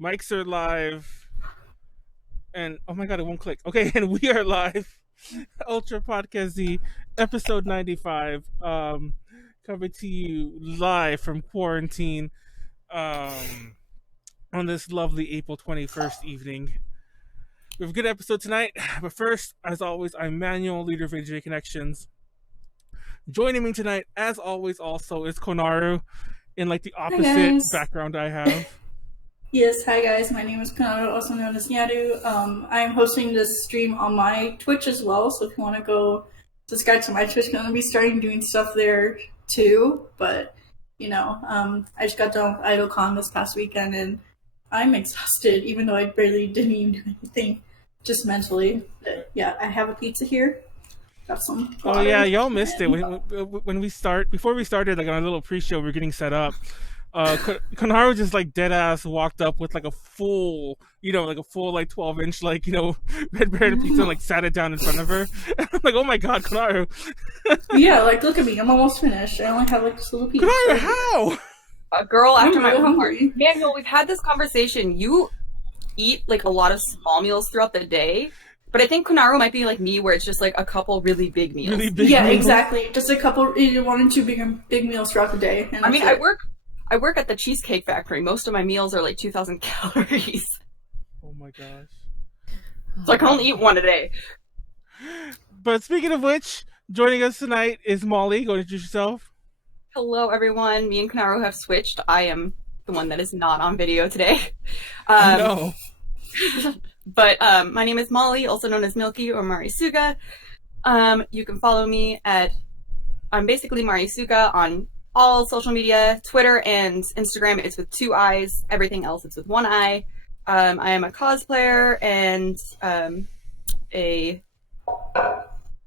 Mics are live, and oh my god, it won't click. Okay, and we are live. Ultra Podcast Z, episode 95. Coming to you live from quarantine. On this lovely April 21st evening. We have a good episode tonight, but first, as always, I'm Manuel, leader of AJ Connections. Joining me tonight, as always, also is Konaru, in like the opposite background I have. Yes, hi guys, my name is Konaru, also known as Nyadu. I'm hosting this stream on my Twitch as well, so if you want to go subscribe to my Twitch, I'm going to be starting doing stuff there too, but, you know, I just got done with A-Kon this past weekend, and I'm exhausted, even though I barely didn't even do anything, just mentally. But yeah, I have a pizza here. Got some water. Oh yeah, y'all missed it. Before we started, like on a little pre-show, we were getting set up. Konaru just like dead ass walked up with like a full, like 12-inch Red Baron pizza, and like sat it down in front of her. And I'm like, oh my god, Konaru. Yeah, like look at me, I'm almost finished. I only have like this little piece. Konaru, how? A girl after my own heart. Manuel, we've had this conversation. You eat like a lot of small meals throughout the day, but I think Konaru might be like me, where it's just like a couple really big meals. Really big yeah, meals? Exactly. Just a couple, 1 and 2 big meals throughout the day. I mean, I work at the Cheesecake Factory. Most of my meals are like 2,000 calories. Oh my gosh. So I can only eat one a day. But speaking of which, joining us tonight is Molly. Go introduce yourself. Hello, everyone. Me and Konaru have switched. I am the one that is not on video today. No. But my name is Molly, also known as Milky or Marisuga. You can follow me I'm basically Marisuga on all social media, Twitter and Instagram. It's with 2 eyes. Everything else, it's with 1 eye. I am a cosplayer and a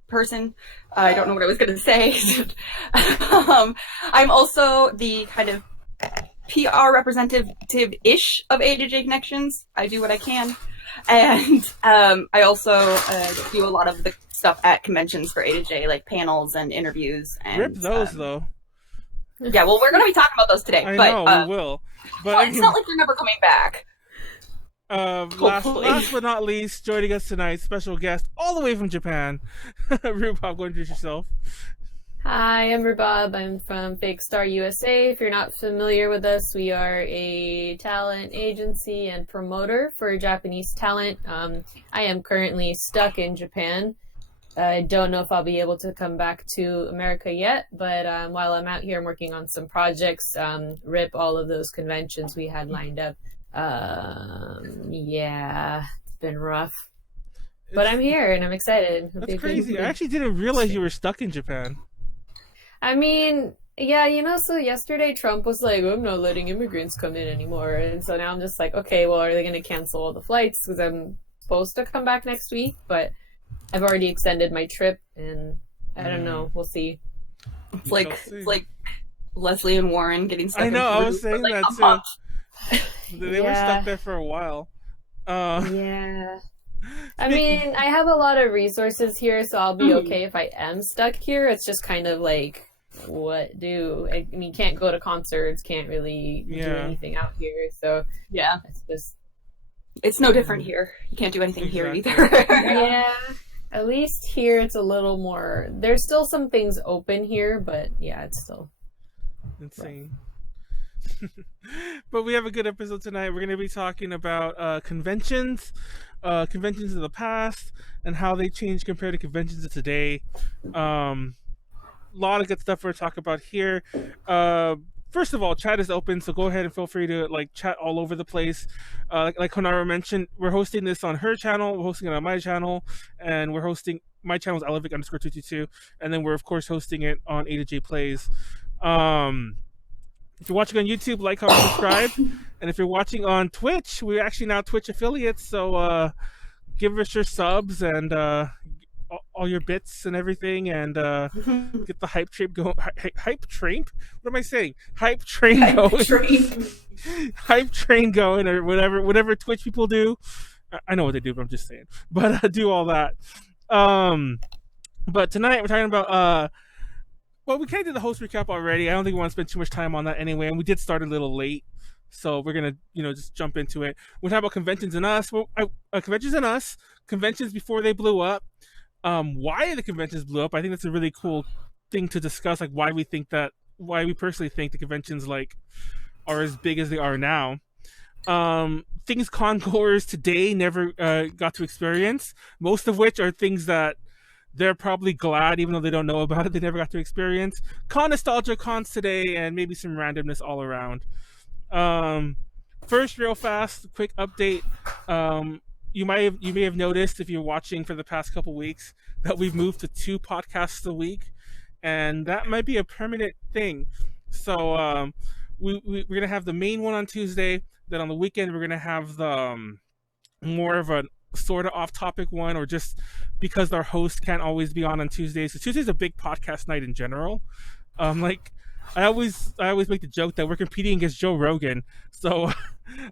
person. I don't know what I was going to say. I'm also the kind of PR representative-ish of A-J Connections. I do what I can. And I also do a lot of the stuff at conventions for A-J, like panels and interviews. And, Rip those, though. Yeah, well, we're going to be talking about those today. I know, we will. But it's not like they're never coming back. Last but not least, joining us tonight, special guest all the way from Japan, Rubab. Go introduce yourself. Hi, I'm Rubab. I'm from Fake Star USA. If you're not familiar with us, we are a talent agency and promoter for Japanese talent. I am currently stuck in Japan. I don't know if I'll be able to come back to America yet, but while I'm out here, I'm working on some projects, rip all of those conventions we had lined up. Yeah, it's been rough. But I'm here, and I'm excited. That's crazy. I actually didn't realize you were stuck in Japan. I mean, yeah, so yesterday Trump was like, I'm not letting immigrants come in anymore. And so now I'm just like, okay, well, are they going to cancel all the flights? Because I'm supposed to come back next week, but I've already extended my trip, and I don't know. We'll see. It's like Leslie and Warren getting stuck. I know. I was saying that too. They were stuck there for a while. Yeah. I mean, I have a lot of resources here, so I'll be okay if I am stuck here. It's just kind of like, what do? I mean, you can't go to concerts, can't really do anything out here. So yeah, it's just. It's no different here. You can't do anything here either. Yeah. At least here it's a little more, there's still some things open here, but yeah, it's still insane. But we have a good episode tonight. We're going to be talking about conventions of the past and how they change compared to conventions of today. A lot of good stuff we're talking about here. First of all, chat is open, so go ahead and feel free to chat all over the place. Like Konaru mentioned, we're hosting this on her channel, we're hosting it on my channel, and we're hosting my channel is Elevic_222, and then we're of course hosting it on A-J Plays. If you're watching on YouTube, like, comment, subscribe, and if you're watching on Twitch, we're actually now Twitch affiliates, so give us your subs and all your bits and everything, and get the hype train going. Hype train? What am I saying? Hype train going. Hype train going, or whatever Twitch people do. I know what they do, but I'm just saying. But do all that. But tonight we're talking about well, we kind of did the host recap already. I don't think we want to spend too much time on that anyway, and we did start a little late. So we're gonna, just jump into it. We'll talk about conventions and us. Well, conventions and us. Conventions before they blew up. Why the conventions blew up. I think that's a really cool thing to discuss. Like why we personally think the conventions are as big as they are now. Things con-goers today never got to experience. Most of which are things that they're probably glad, even though they don't know about it, they never got to experience. Con nostalgia, cons today, and maybe some randomness all around. First, real fast, quick update. You may have noticed if you're watching for the past couple weeks that we've moved to 2 podcasts a week, and that might be a permanent thing. So we're gonna have the main one on Tuesday. Then on the weekend we're gonna have the more of a sort of off-topic one, or just because our host can't always be on Tuesdays. So Tuesday's a big podcast night in general. I always make the joke that we're competing against Joe Rogan. So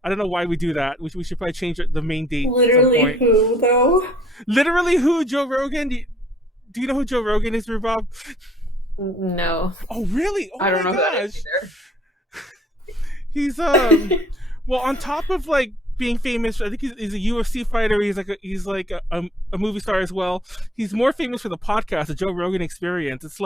I don't know why we do that. We should probably change the main date. Literally who though? Literally who? Joe Rogan? Do you know who Joe Rogan is, Rubab? No. Oh really? Oh, I don't know gosh. who that is either. He's well, on top of being famous, I think he's a UFC fighter. He's like a movie star as well. He's more famous for the podcast, the Joe Rogan Experience. It's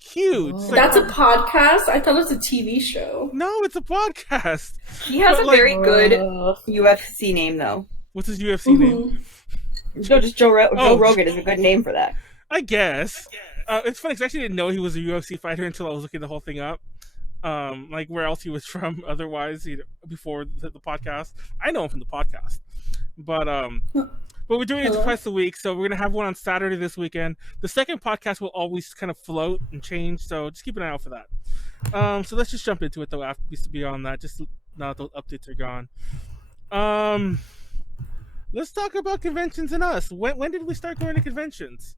huge. Oh. That's a podcast? I thought it was a TV show. No, it's a podcast. He has a very good Oh. UFC name, though. What's his UFC name? No, just Joe Rogan is a good name for that. I guess. It's funny because I actually didn't know he was a UFC fighter until I was looking the whole thing up. Where else he was from otherwise, before the podcast. I know him from the podcast. But we're doing it twice a week, so we're going to have one on Saturday this weekend. The second podcast will always kind of float and change, so just keep an eye out for that. So let's just jump into it, though, after beyond that, just now that those updates are gone. Let's talk about conventions and us. When did we start going to conventions?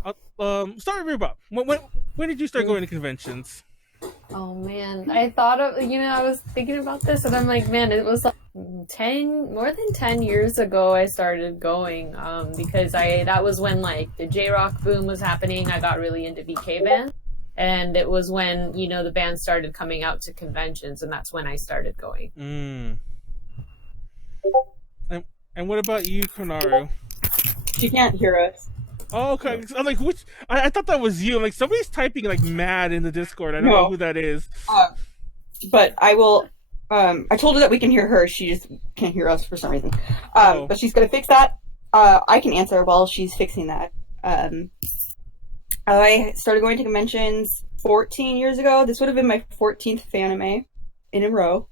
Start with Rubab. When did you start going to conventions? Oh man, I thought of, I was thinking about this and I'm like, man, it was more than 10 years ago I started going, because that was when the JRock boom was happening. I got really into VK bands, and it was when, the band started coming out to conventions, and that's when I started going. And what about you, Konaru? She can't hear us. Oh, okay. I'm which? I thought that was you. I'm somebody's typing mad in the Discord. I don't know who that is. But I will. I told her that we can hear her. She just can't hear us for some reason. But she's gonna fix that. I can answer while she's fixing that. I started going to conventions 14 years ago. This would have been my 14th fanime in a row.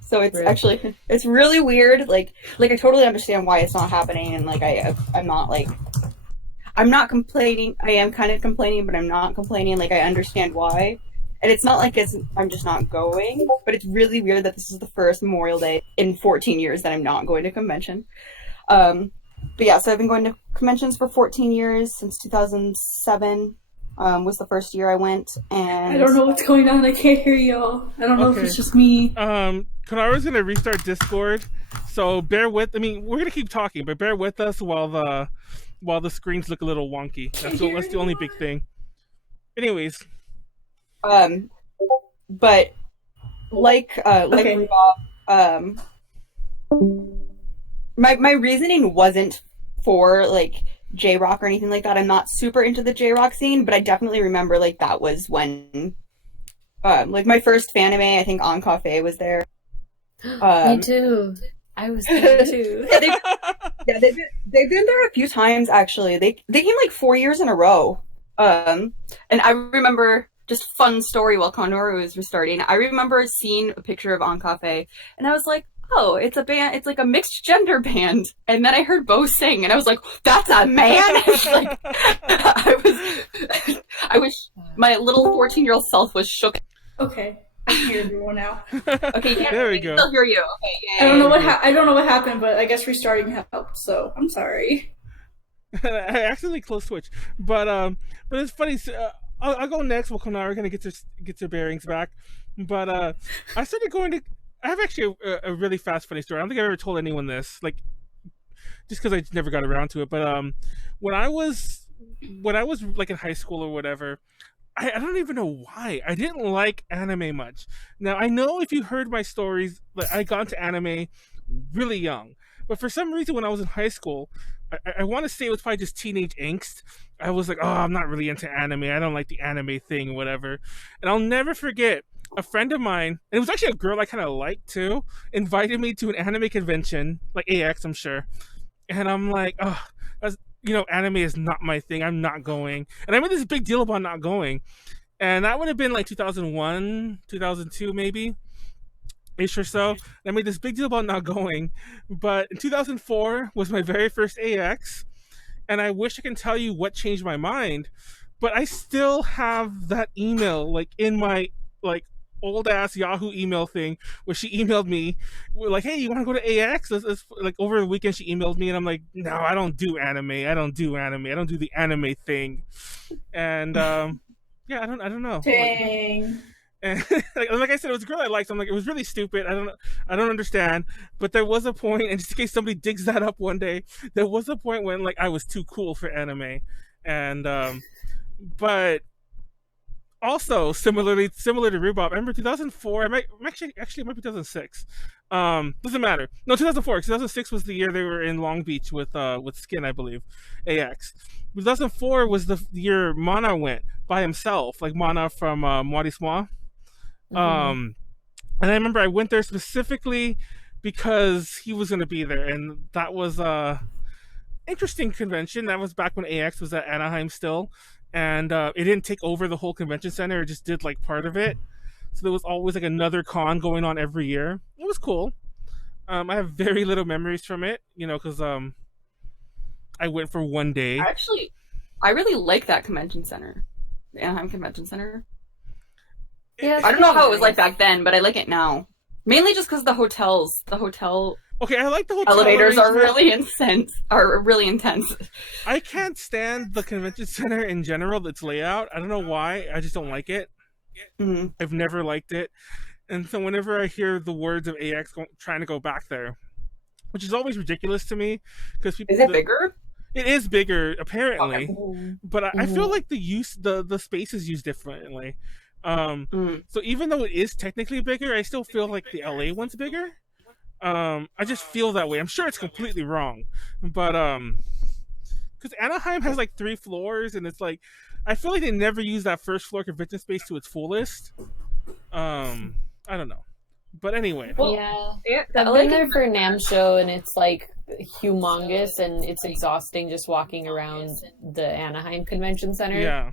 So it's actually, it's really weird. I totally understand why it's not happening, and I'm not complaining. I am kind of complaining, but I'm not complaining. I understand why. And it's not I'm just not going, but it's really weird that this is the first Memorial Day in 14 years that I'm not going to convention. But yeah, so I've been going to conventions for 14 years, since 2007. Was the first year I went, and I don't know what's going on. I can't hear y'all. I don't know if it's just me. Konaru's gonna restart Discord, so bear with. I mean, we're gonna keep talking, but bear with us while the screens look a little wonky. That's the only big thing. Anyways, but Okay. my reasoning wasn't for JRock or anything like that. I'm not super into the JRock scene, but I definitely remember that was when my first fanime, I think On Cafe was there. Me too. I was there too. They've been there a few times actually. They came 4 years in a row. And I remember, just fun story while Konaru was restarting, I remember seeing a picture of On Cafe and I was like, oh, it's a band, it's a mixed gender band. And then I heard Bo sing and I was like, that's a man. I was my little 14-year-old self was shook. Okay, I can hear everyone now. Okay, yeah, there we I go. can still hear you. Okay, yeah. I don't know what happened, but I guess restarting helped. So I'm sorry. I accidentally closed Twitch, but it's funny. I'll go next. Well, Konaru kind of gets her bearings back. But I started going to. I have actually a really fast, funny story. I don't think I've ever told anyone this, just because I never got around to it. But when I was in high school or whatever, I don't even know why. I didn't like anime much. Now, I know if you heard my stories, like I got into anime really young. But for some reason, when I was in high school, I want to say it was probably just teenage angst. I was like, oh, I'm not really into anime. I don't like the anime thing, whatever. And I'll never forget a friend of mine, and it was actually a girl I kind of liked too, invited me to an anime convention, like AX, I'm sure. And I'm like, oh, anime is not my thing. I'm not going. And I made this big deal about not going. And that would have been like 2001, 2002, maybe ish or so. And I made this big deal about not going. But in 2004 was my very first AX. And I wish I can tell you what changed my mind. But I still have that email like in my like old ass Yahoo email thing where she emailed me like, hey, you want to go to AX? Let's, like over the weekend she emailed me and I'm like, no, I don't do anime. I don't do the anime thing. And yeah, I don't know. Dang. And like I said, it was a girl I liked. I'm like, it was really stupid. I don't understand. But there was a point, and just in case somebody digs that up one day, there was a point when like I was too cool for anime. And but also similar to Rubab, I remember 2004. It might be 2006. Doesn't matter. No, 2004. 2006 was the year they were in Long Beach with Skin, I believe, AX. 2004 was the year Mana went by himself, like Mana from Moirismois. And I remember I went there specifically because he was going to be there, and that was interesting convention. That was back when AX was at Anaheim still, and it didn't take over the whole convention center. It just did like part of it. So there was always like another con going on every year. It was cool. I have very little memories from it, because I went for one day. Actually, I really like that convention center, the Anaheim Convention Center. Yeah, I don't know how it was like back then, but I like it now. Mainly just because the hotel Okay, I like the hotel elevators are arrangement. really intense. I can't stand the convention center in general, its layout. I don't know why. I just don't like it. Mm-hmm. I've never liked it. And so whenever I hear the words of AX trying to go back there, which is always ridiculous to me, because people... Is it bigger? It is bigger, apparently. Okay. But I feel like the space is used differently. So even though it is technically bigger, I still feel like the LA one's bigger. I just feel that way. I'm sure it's completely wrong, but because Anaheim has like 3 floors, and it's like I feel like they never use that first floor convention space to its fullest. I don't know, but anyway. Well, yeah, I've been there for NAMM show, and it's like humongous, and it's exhausting just walking around the Anaheim Convention Center. Yeah.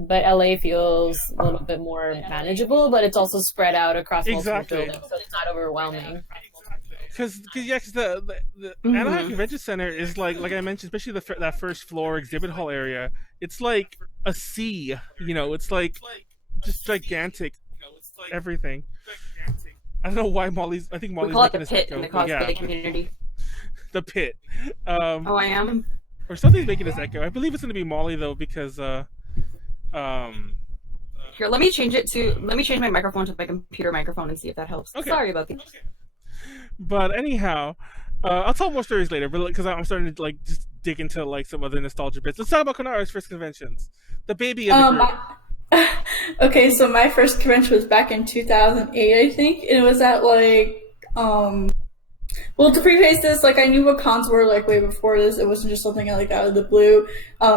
But LA feels a little bit more manageable, but it's also spread out across multiple buildings, so it's not overwhelming. Because the Anaheim Convention Center is like I mentioned, especially that first floor exhibit hall area. It's like a sea, It's like just gigantic, everything. I don't know why Molly's. I think Molly's we call it making the pit in the cosplay community. The pit. I am. Or something's making this echo. I believe it's going to be Molly though, because Here, let me change my microphone to my computer microphone and see if that helps. Okay. Sorry about that. Okay. But anyhow, I'll tell more stories later. But because I'm starting to just dig into some other nostalgia bits. Let's talk about Konaru's first conventions. The baby of the group. Okay, so my first convention was back in 2008, I think, and it was at well, to preface this, I knew what cons were way before this. It wasn't just something out of the blue.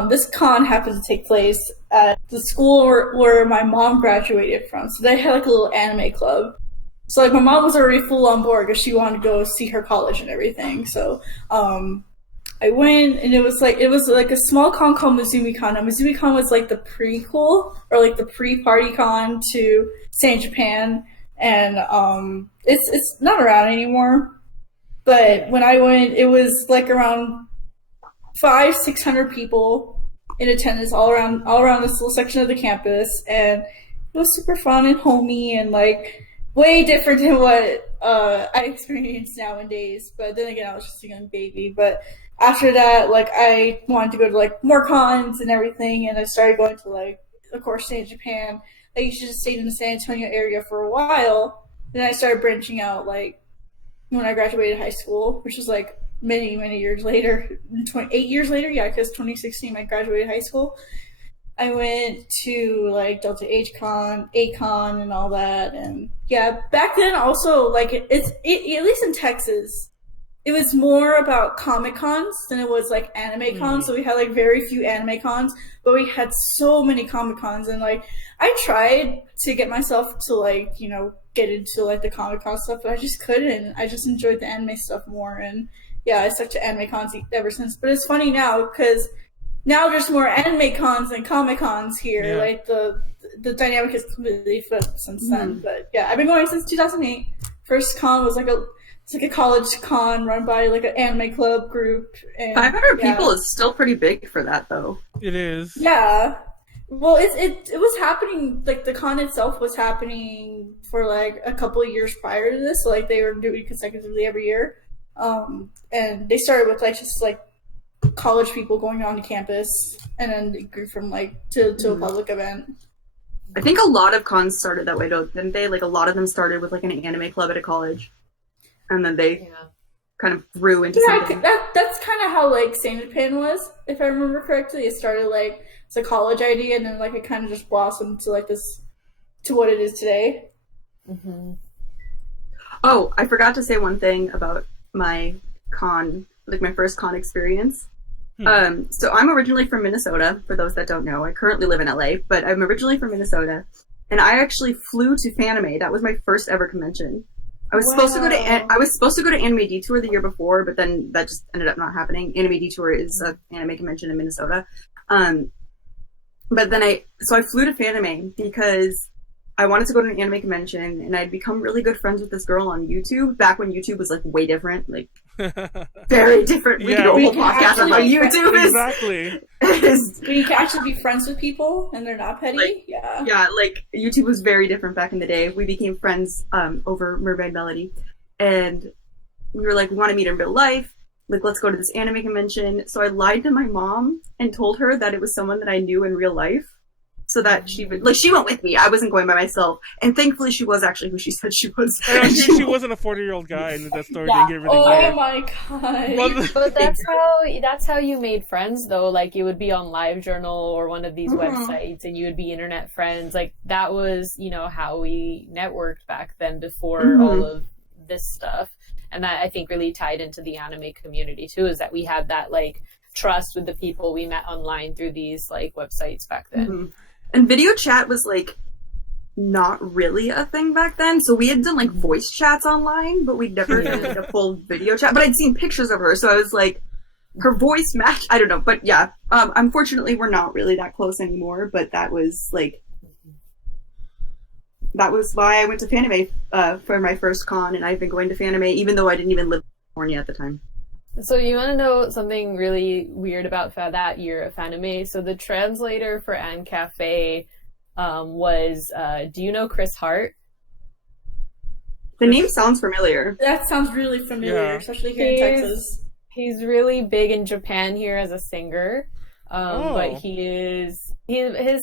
This con happened to take place at the school where my mom graduated from. So they had a little anime club. So my mom was already full on board because she wanted to go see her college and everything. So I went, and it was a small con called MizumiCon. Now MizumiCon was the prequel or the pre-party con to Stay in Japan, and it's not around anymore. But when I went, it was around 500-600 people in attendance all around this little section of the campus, and it was super fun and homey and way different than what I experience nowadays. But then again, I was just a young baby. But after that, I wanted to go to more cons and everything, and I started going to of course, Stay in Japan. I used to just stay in the San Antonio area for a while. Then I started branching out when I graduated high school, which was many years later, 8 years later, yeah, because 2016 I graduated high school. I went to like Delta H Con, A-Kon, and all that, and yeah, back then also like at least in Texas, it was more about Comic Cons than it was like anime cons. So we had like very few anime cons, but we had so many Comic Cons, and like I tried to get myself to like get into like the Comic Con stuff, but I just couldn't. I just enjoyed the anime stuff more, and yeah, I stuck to anime cons ever since. But it's funny now because now there's more anime cons than Comic Cons here. Yeah. Like the dynamic has completely flipped since then. But yeah, I've been going since 2008. First con was like a college con run by like an anime club group. And 500 people is still pretty big for that, though. It is. Yeah. Well, it was happening, like the con itself was happening for like a couple of years prior to this. So like they were doing consecutively every year. And they started with like just like college people going on to campus, and then it grew from like to a public event. I think a lot of cons started that way, though, didn't they? Like a lot of them started with like an anime club at a college, and then they kind of grew into something. That's kind of how like Saint Japan was, if I remember correctly. It started like it's a college idea, and then like it kind of just blossomed to like this to what it is today. Mm-hmm. Oh, I forgot to say one thing about my con, like my first con experience. So I'm originally from Minnesota, for those that don't know. I currently live in LA, but I'm originally from Minnesota, and I actually flew to Fanime. That was my first ever convention. I was supposed to go to Anime Detour the year before, but then that just ended up not happening. Anime Detour is an anime convention in Minnesota. But then I flew to Fanime because I wanted to go to an anime convention, and I'd become really good friends with this girl on YouTube back when YouTube was like way different, like very different. We could do a whole podcast on how YouTube is. Exactly. Where you can actually be friends with people and they're not petty. Like, yeah, like YouTube was very different back in the day. We became friends over Mermaid Melody, and we were like, we want to meet in real life. Like, let's go to this anime convention. So I lied to my mom and told her that it was someone that I knew in real life. So that she would, like, she went with me. I wasn't going by myself. And thankfully she was actually who she said she was. And she wasn't a 40-year-old guy, and that story didn't get really good. Oh my god. But that's how you made friends, though. Like, you would be on LiveJournal or one of these websites, and you would be internet friends. Like, that was, how we networked back then before all of this stuff. And that, I think, really tied into the anime community, too, is that we had that, like, trust with the people we met online through these, like, websites back then. And video chat was, like, not really a thing back then. So we had done, like, voice chats online, but we'd never done, like, a full video chat. But I'd seen pictures of her, so I was like, her voice matched. I don't know. But, yeah, unfortunately, we're not really that close anymore. But that was, like, that was why I went to Fanime for my first con. And I've been going to Fanime, even though I didn't even live in California at the time. So you want to know something really weird about that year of Fanime? So the translator for Anne Cafe was, do you know Chris Hart? The name sounds familiar. That sounds really familiar, especially here in Texas. He's really big in Japan here as a singer, but his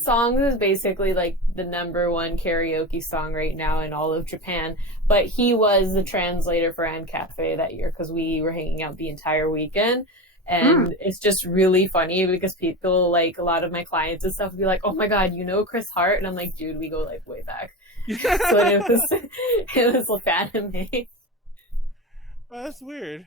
songs is basically like the #1 karaoke song right now in all of Japan. But he was the translator for Anne Cafe that year because we were hanging out the entire weekend. And it's just really funny because people, like a lot of my clients and stuff, would be like, "Oh my god, you know Chris Hart?" And I'm like, "Dude, we go like way back." So it was like anime. Oh, that's weird.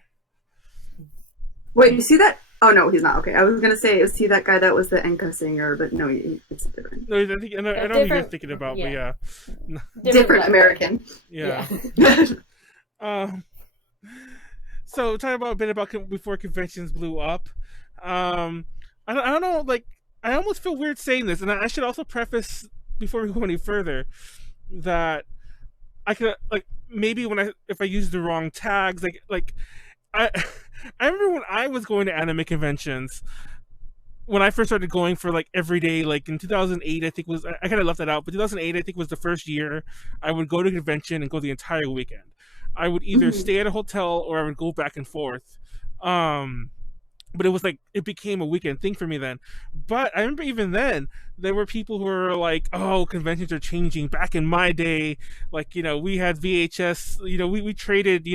Wait, you see that? Oh no, he's not. Okay, I was gonna say, is he that guy that was the Enka singer? But no, it's different. No, I know who you're thinking about, but yeah. Different American. Yeah. So talking about a bit about before conventions blew up. I don't know. Like, I almost feel weird saying this, and I should also preface before we go any further that I could maybe if I use the wrong tags, I remember when I was going to anime conventions, when I first started going for like every day, like in 2008, I think I kind of left that out, but 2008 I think was the first year I would go to a convention and go the entire weekend. I would either stay at a hotel or I would go back and forth. But it was like, it became a weekend thing for me then. But I remember even then, there were people who were like, oh, conventions are changing. Back in my day, like, we had VHS, we traded,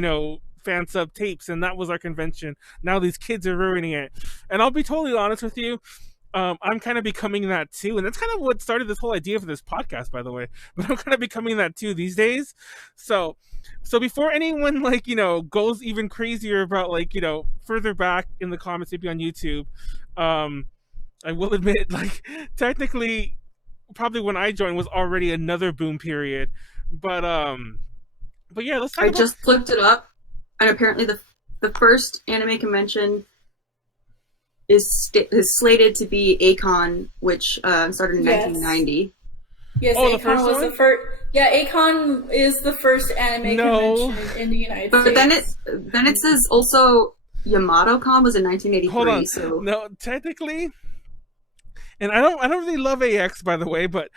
fan sub tapes, and that was our convention. Now these kids are ruining it. And I'll be totally honest with you, I'm kind of becoming that too, and that's kind of what started this whole idea for this podcast, by the way. But I'm kind of becoming that too these days. So before anyone goes even crazier about further back in the comments, maybe on YouTube, I will admit technically, probably when I joined was already another boom period, but yeah, let's talk I about... just looked it up, and apparently the first anime convention is slated to be A-Kon, which started in 1990. Yes, A-Kon was the first. Yeah, A-Kon is the first anime convention in the United States. But then it says also Yamato-Con was in 1983. Hold on. So no, technically, and I don't really love AX, by the way, but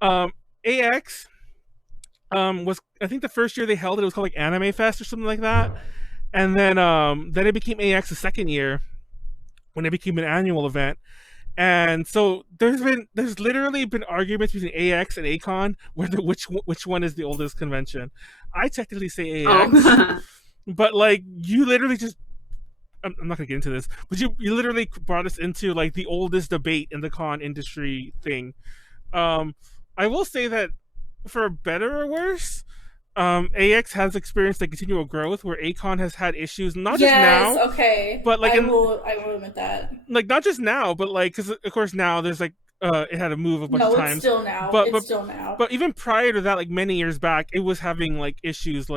AX was, I think the first year they held it was called Anime Fest or something like that, and then it became AX the second year, when it became an annual event. And so there's literally been arguments between AX and A-Kon whether which one is the oldest convention. I technically say AX, but you literally just, I'm not gonna get into this, but you literally brought us into the oldest debate in the con industry thing. I will say that for better or worse, AX has experienced continual growth, where A-Kon has had issues, not just now. Okay. But I will admit that. Not just now, but because of course now there's it had to move a bunch of times. No, it's still now. But still now. But even prior to that, many years back, it was having issues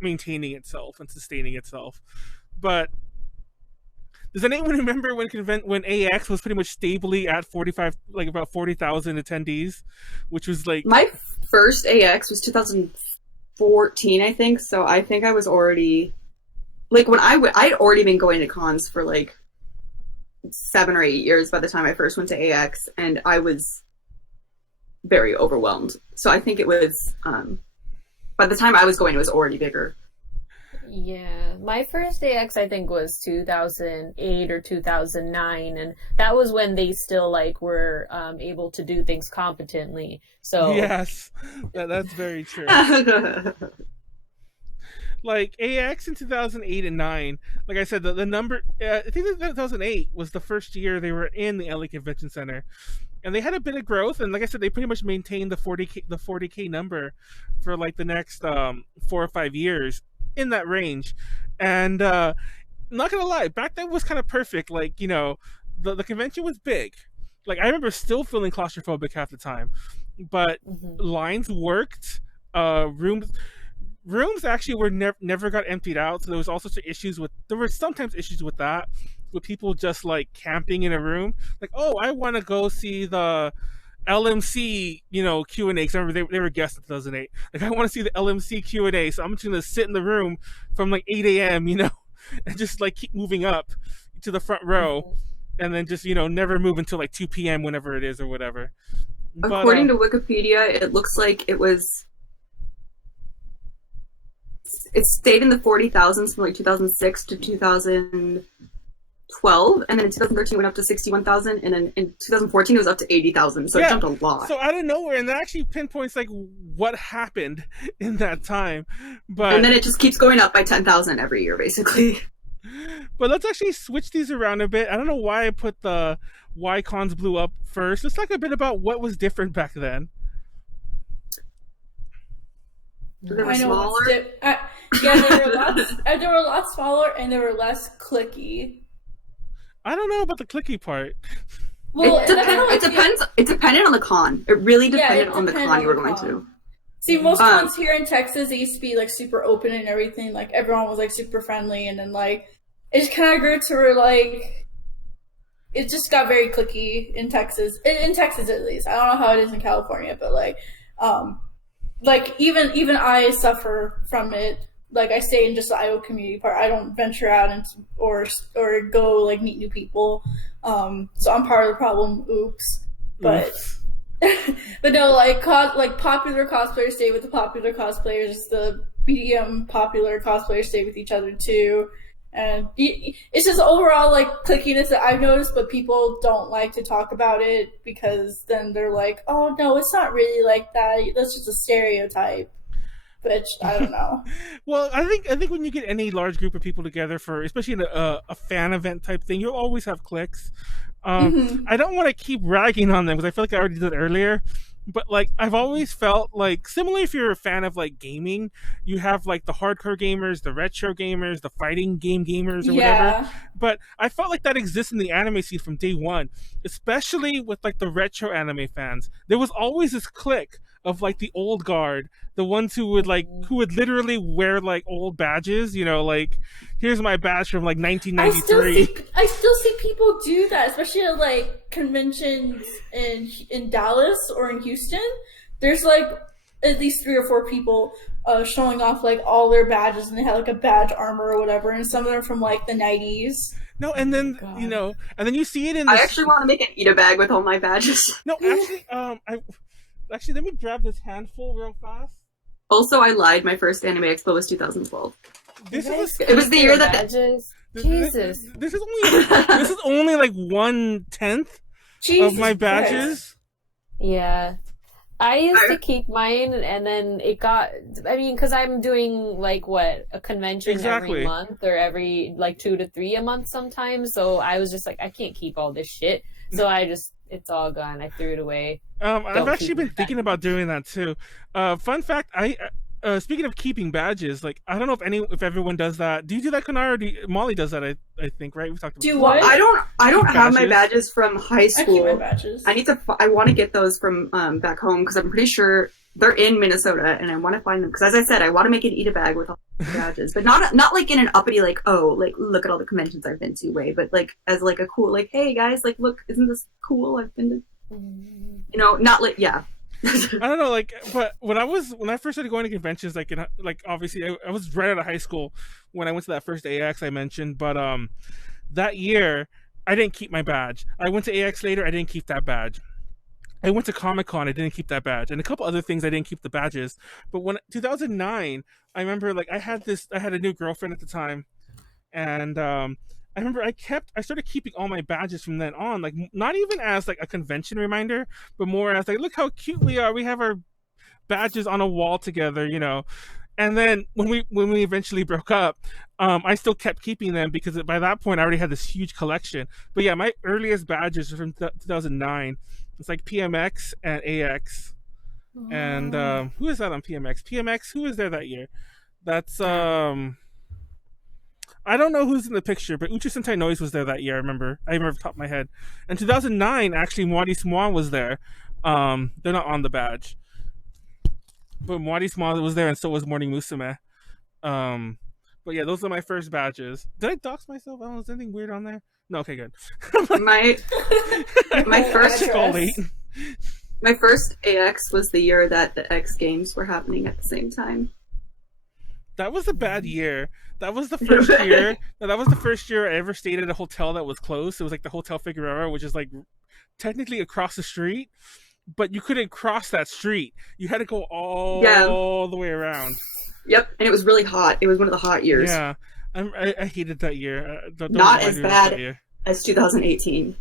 maintaining itself and sustaining itself. But does anyone remember when AX was pretty much stably at 45, about 40,000 attendees, which was my first AX was 2014, I think. So I think I was already when I'd already been going to cons for 7 or 8 years by the time I first went to AX, and I was very overwhelmed. So I think it was by the time I was going, it was already bigger. Yeah, my first AX I think was 2008 or 2009, and that was when they still were able to do things competently. So yes, that's very true. AX in 2008 and 9, like I said, the number, I think 2008 was the first year they were in the LA Convention Center, and they had a bit of growth, and like I said, they pretty much maintained the 40K number for the next 4 or 5 years. In that range. And not gonna lie, back then was kind of perfect. The convention was big. I remember still feeling claustrophobic half the time, but lines worked. Rooms actually were never got emptied out, so there was all sorts of issues with, there were sometimes issues with that, with people just camping in a room, oh, I want to go see the L.M.C. Q&A, because I remember they were guests in 2008. I want to see the L.M.C. Q&A, so I'm just gonna sit in the room from 8 a.m. and just keep moving up to the front row, and then just never move until 2 p.m. whenever it is or whatever. According to Wikipedia, it looks like it stayed in the 40,000s from 2006 to 2012, and then in 2013 it went up to 61,000, and then in 2014 it was up to 80,000. So it jumped a lot. So out of nowhere, and that actually pinpoints what happened in that time. And then it just keeps going up by 10,000 every year, basically. But let's actually switch these around a bit. I don't know why I put the why cons blew up first. Let's talk a bit about what was different back then. They were smaller. They were a lot smaller, and they were less clicky. I don't know about the clicky part. Well, it depended on the con. It really depended on the con you were going to. See, most cons here in Texas, they used to be super open and everything. Everyone was super friendly, and then it just kind of grew to where it just got very cliquey in Texas. In Texas, at least. I don't know how it is in California, but even I suffer from it. I stay in just the Iowa community part. I don't venture out or go meet new people. So I'm part of the problem. Oops. But but no, popular cosplayers stay with the popular cosplayers. The BDM popular cosplayers stay with each other too. And it's just overall clickiness that I've noticed, but people don't like to talk about it because then they're oh no, it's not really like that. That's just a stereotype. Which I don't know. Well, I think when you get any large group of people together for, especially in a fan event type thing, you'll always have cliques. I don't want to keep ragging on them because I feel like I already did earlier. But like I've always felt like, similarly, if you're a fan of like gaming, you have like the hardcore gamers, the retro gamers, the fighting game gamers, or whatever. But I felt like that exists in the anime scene from day one, especially with like the retro anime fans. There was always this clique of like the old guard, the ones who would literally wear like old badges, like, here's my badge from like 1993. I still see people do that, especially at like conventions in Dallas or in Houston. There's like at least 3 or 4 people showing off like all their badges, and they have like a badge armor or whatever, and some of them are from like the 90s. No, and then and then you see it in. I actually want to make an eat-a bag with all my badges. No, actually, let me grab this handful real fast. Also, I lied. My first Anime Expo was 2012. It was the year that badges. Jesus. This is only like 1/10 of my badges. Yeah. I used to keep mine, and then it got, because I'm doing, like, a convention every month, or every, 2 to 3 a month sometimes, so I was just like, I can't keep all this shit, so it's all gone, I threw it away. I've actually been thinking about doing that, too. Fun fact, speaking of keeping badges, I don't know if everyone does that. Do you do that, Konaru? Molly does that, I think, right? We talked about. Do what? I don't have my badges from high school. I keep my badges. I want to get those from back home, because I'm pretty sure they're in Minnesota, and I want to find them. Because as I said, I want to make an eat a bag with all the badges, but not like in an uppity look at all the conventions I've been to way, but as a cool hey guys, look, isn't this cool? I've been to, not yeah. I don't know, but when I first started going to conventions, obviously I was right out of high school when I went to that first AX I mentioned, but that year I didn't keep my badge. I went to AX later, I didn't keep that badge. I went to Comic-Con, I didn't keep that badge, and a couple other things I didn't keep the badges. But when 2009, I remember I had a new girlfriend at the time, and I remember I started keeping all my badges from then on, not even as a convention reminder, but more as look how cute we are. We have our badges on a wall together, And then when we eventually broke up, I still kept keeping them because by that point I already had this huge collection. But yeah, my earliest badges are from 2009. It's PMX and AX. And who is that on PMX? PMX, who was there that year? That's I don't know who's in the picture, but Uchi Sentai Noise was there that year. I remember off the top of my head. In 2009, actually, Mwadi Swan was there. They're not on the badge, but Mwadi Swan was there, and so was Morning Musume. But yeah, those are my first badges. Did I dox myself? I don't know. Is anything weird on there? No. Okay, good. my first AX was the year that the X Games were happening at the same time. That was a bad year. That was the first year. That was the first year I ever stayed at a hotel that was closed. It was the Hotel Figueroa, which is technically across the street, but you couldn't cross that street. You had to go all the way around. Yep, and it was really hot. It was one of the hot years. Yeah, I hated that year. Not as bad as 2018.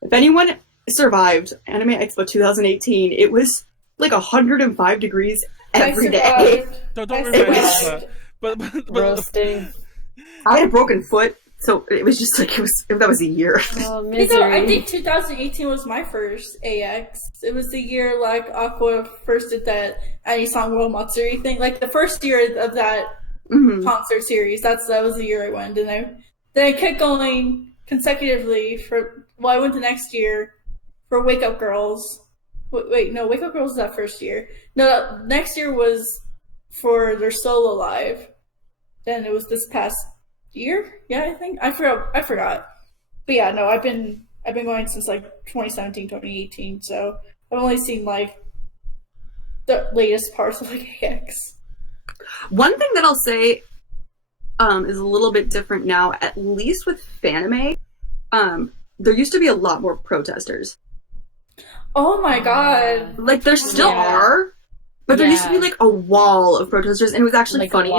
If anyone survived Anime Expo 2018, it was 105 degrees every day. Don't remind me of that. But roasting. I had a broken foot, so it was just that was a year. Oh, misery. I think 2018 was my first AX. It was the year Aqua first did that Anisan World Matsuri thing, the first year of that concert series. That was the year I went, and then I kept going consecutively I went the next year for Wake Up Girls. Wait, no, Wake Up Girls was that first year. No, next year was for their solo live. Then it was this past year. Yeah, I think I forgot. But yeah, no, I've been going since 2017, 2018. So I've only seen the latest parts of AX. One thing that I'll say is a little bit different now, at least with Fanime. There used to be a lot more protesters. Oh my god. There still are, but there used to be a wall of protesters, and it was actually funny.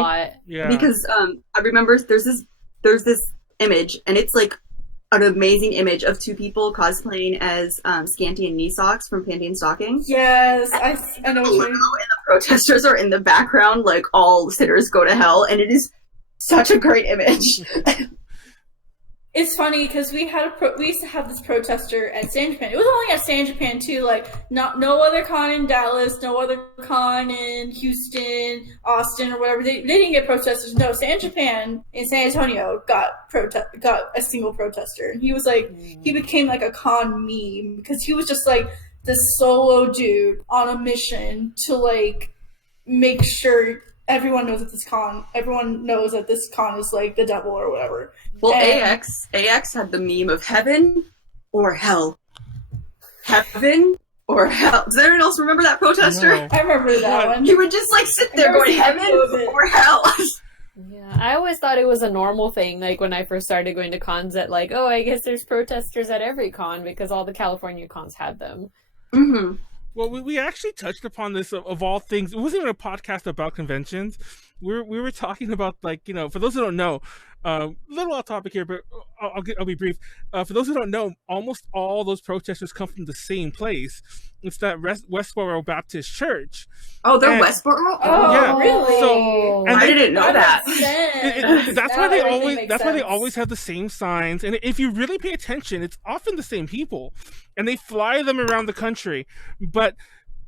Yeah. Because I remember there's this image, and it's an amazing image of two people cosplaying as Scanty and Knee Socks from Panty and Stockings. Yes, I know what you mean. And the protesters are in the background, like all sinners go to hell, and it is such a great image. It's funny because we used to have this protester at San Japan. It was only at San Japan too. Like no other con in Dallas, no other con in Houston, Austin, or whatever. They didn't get protesters. No, San Japan in San Antonio got a single protester. And he was like, he became like a con meme because he was just like this solo dude on a mission to like make sure everyone knows that this con is like the devil or whatever. Well, AX had the meme of heaven or hell. Heaven or hell. Does anyone else remember that protester? No. I remember that one. He would just like sit there going heaven or hell. Yeah, I always thought it was a normal thing, like when I first started going to cons, that like, oh, I guess there's protesters at every con because all the California cons had them. Mm-hmm. Well, we actually touched upon this of all things. It wasn't even a podcast about conventions. We were talking about, like, you know, for those who don't know, little off topic here, but I'll be brief. For those who don't know, almost all those protesters come from the same place. It's that Westboro Baptist Church. Oh, they're Westboro? Oh, yeah. really? So, and I didn't know that. That's why they always have the same signs. And if you really pay attention, it's often the same people, and they fly them around the country. But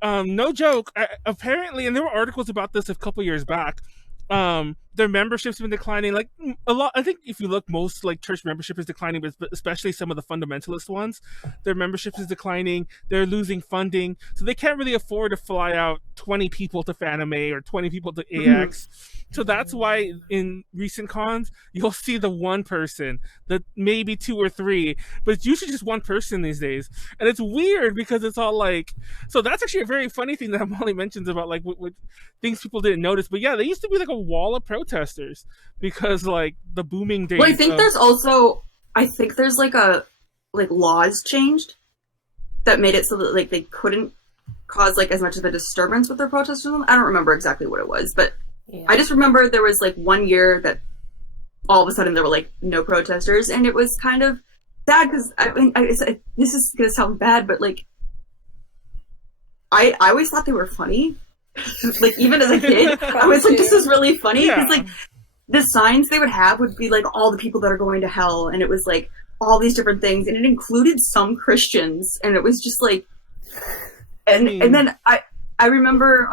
no joke, apparently, and there were articles about this a couple years back. Their membership's been declining, like a lot. I think if you look, most like church membership is declining, but especially some of the fundamentalist ones, their membership is declining. They're losing funding, so they can't really afford to fly out 20 people to Fanime or 20 people to AX. So that's why in recent cons you'll see the one person, that maybe two or three, but it's usually just one person these days. And it's weird because it's all like, so that's actually a very funny thing that Molly mentions about like what things people didn't notice. But yeah, there used to be like a wall of protesters because like the booming days. Well, I think there's like laws changed that made it so that like they couldn't cause like as much of a disturbance with their protesters. I don't remember exactly what it was, but yeah. I just remember there was like 1 year that all of a sudden there were like no protesters, and it was kind of sad because this is gonna sound bad, but like I always thought they were funny. Like even as a kid, I was like, this is really funny because like the signs they would have would be like all the people that are going to hell, and it was like all these different things, and it included some Christians, and it was just like, and then I remember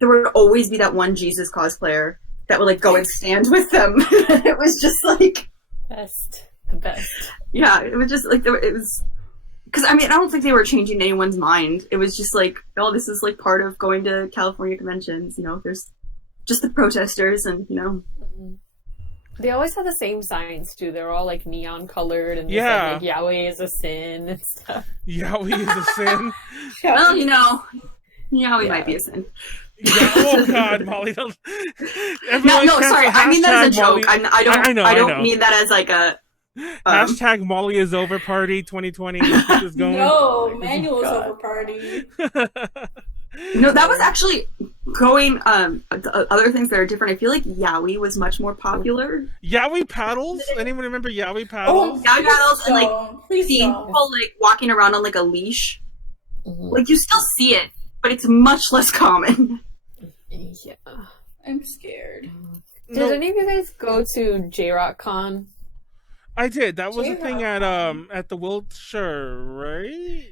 there would always be that one Jesus cosplayer that would like go and stand with them. It was just like the best. Yeah, it was just like it was. Because, I mean, I don't think they were changing anyone's mind. It was just like, oh, this is like part of going to California conventions. You know, there's just the protesters and, you know. They always have the same signs, too. They're all like neon colored and like Yaoi is a sin and stuff. Yaoi is a sin? Well, you know, Yaoi might be a sin. Yeah. Oh, God, Molly. No, sorry. I mean that as a joke. I don't mean that as like a... Hashtag Molly is over party 2020. Is going. No, Manuel's over party. No, that was actually going. Other things that are different. I feel like Yaoi was much more popular. Yaoi paddles. Anyone remember Yaoi paddles? Oh, Yaoi paddles, and like seeing people like walking around on like a leash. Like you still see it, but it's much less common. Yeah, I'm scared. Did any of you guys go to JRock Con? I did. That was the thing at the Wilshire, right?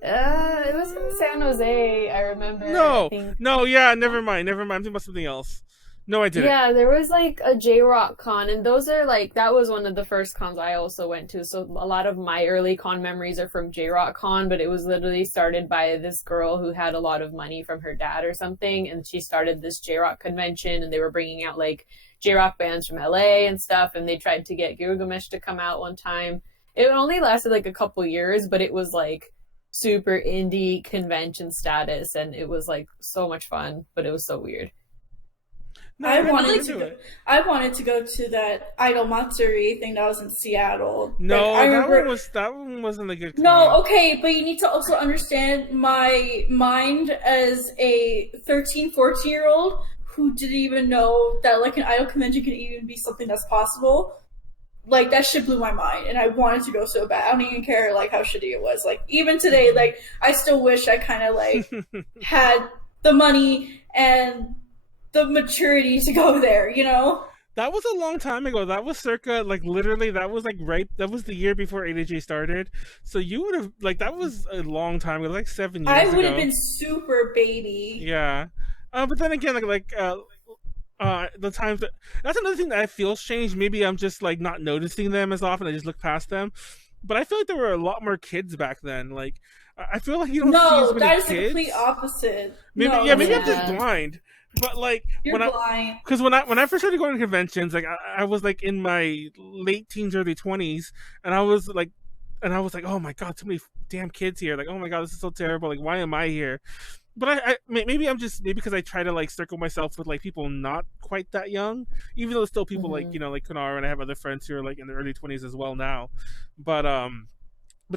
It was in San Jose, I remember. Yeah, never mind. I'm thinking about something else. No, I didn't. Yeah, there was like a JRock Con, and those are like, that was one of the first cons I also went to, so a lot of my early con memories are from JRock Con, but it was literally started by this girl who had a lot of money from her dad or something, and she started this JRock convention, and they were bringing out like JRock bands from LA and stuff, and they tried to get Gilgamesh to come out one time. It only lasted like a couple years, but it was like super indie convention status, and it was like so much fun, but it was so weird. No, I wanted to go to that Idol Matsuri thing that was in Seattle. No, that one wasn't a good con. No, okay, but you need to also understand my mind as a 13, 14-year-old who didn't even know that like an idol convention could even be something that's possible. like that shit blew my mind, and I wanted to go so bad. I don't even care like how shitty it was. Like even today, like I still wish I kind of like had the money and the maturity to go there, you know? That was a long time ago. That was circa, like, literally, that was, like, right, that was the year before AJ started. So you would have, like, that was a long time ago, like 7 years ago. I would have been super baby. Yeah. But then again, the times that, that's another thing that I feel changed. Maybe I'm just, like, not noticing them as often. I just look past them. But I feel like there were a lot more kids back then. Like, I feel like you don't see as many that is kids. the complete opposite. Maybe, no, maybe I'm just blind. But like you're blind. Because when I first started going to conventions, like I was like in my late teens, early 20s, and I was like, oh my god, too many damn kids here. Like, oh my god, this is so terrible. Like, why am I here? But I maybe because I try to like circle myself with like people not quite that young, even though there's still people like, you know, like Konaru, and I have other friends who are like in their early 20s as well now. But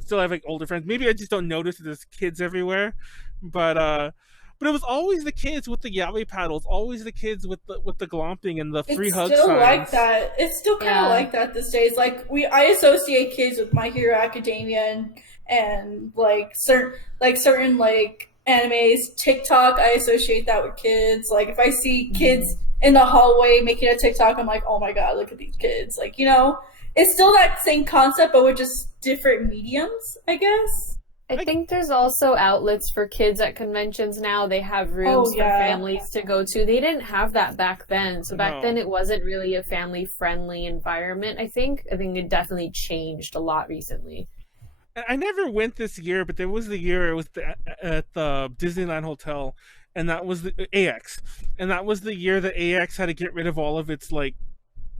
still I have like older friends. Maybe I just don't notice that there's kids everywhere. But it was always the kids with the yaoi paddles, always the kids with the glomping and the free hug signs. It's still like that. It's still kind of like that these days. Like I associate kids with My Hero Academia and like certain like animes. TikTok, I associate that with kids. Like if I see kids in the hallway making a TikTok, I'm like, oh my god, look at these kids. Like, you know, it's still that same concept, but with just different mediums, I guess. I think there's also outlets for kids at conventions now. They have rooms for families to go to. They didn't have that back then. So back then it wasn't really a family-friendly environment, I think. I think it definitely changed a lot recently. I never went this year, but there was the year it was at the Disneyland Hotel, and that was the AX. And that was the year that AX had to get rid of all of its, like,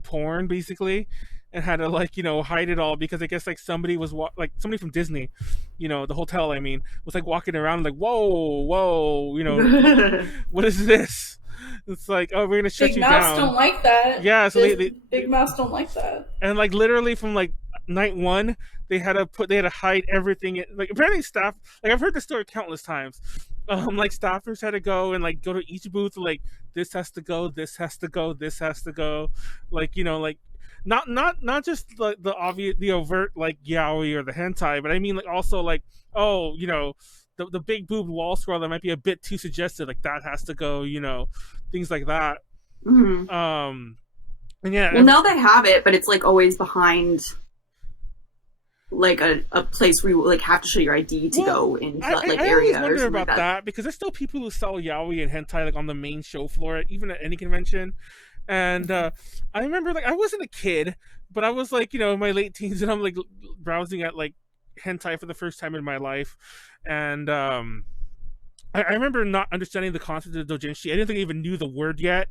porn, basically. And had to, like, you know, hide it all because I guess, like, somebody from Disney, you know, the hotel, I mean, was, like, walking around like, whoa, you know, what is this? It's like, oh, we're going to shut you down. Big mouths don't like that. Yeah, so big mouths don't like that. And, like, literally from, like, night one, they had to hide everything. Like, apparently staff, like, I've heard this story countless times. Like, staffers had to go and, like, go to each booth, like, this has to go, this has to go, this has to go. Like, you know, like, not just the obvious, the overt like yaoi or the hentai, but I mean like also like, oh, you know, the big boobed wall scroll that might be a bit too suggestive, like that has to go, you know, things like that. Mm-hmm. And yeah. Well, now they have it, but it's like always behind like a place where you like have to show your ID to go into that like area. I always wonder about that because there's still people who sell yaoi and hentai like on the main show floor, even at any convention. And I remember, like, I wasn't a kid, but I was, like, you know, in my late teens, and I'm, like, browsing at, like, hentai for the first time in my life. And I remember not understanding the concept of doujinshi. I didn't think I even knew the word yet.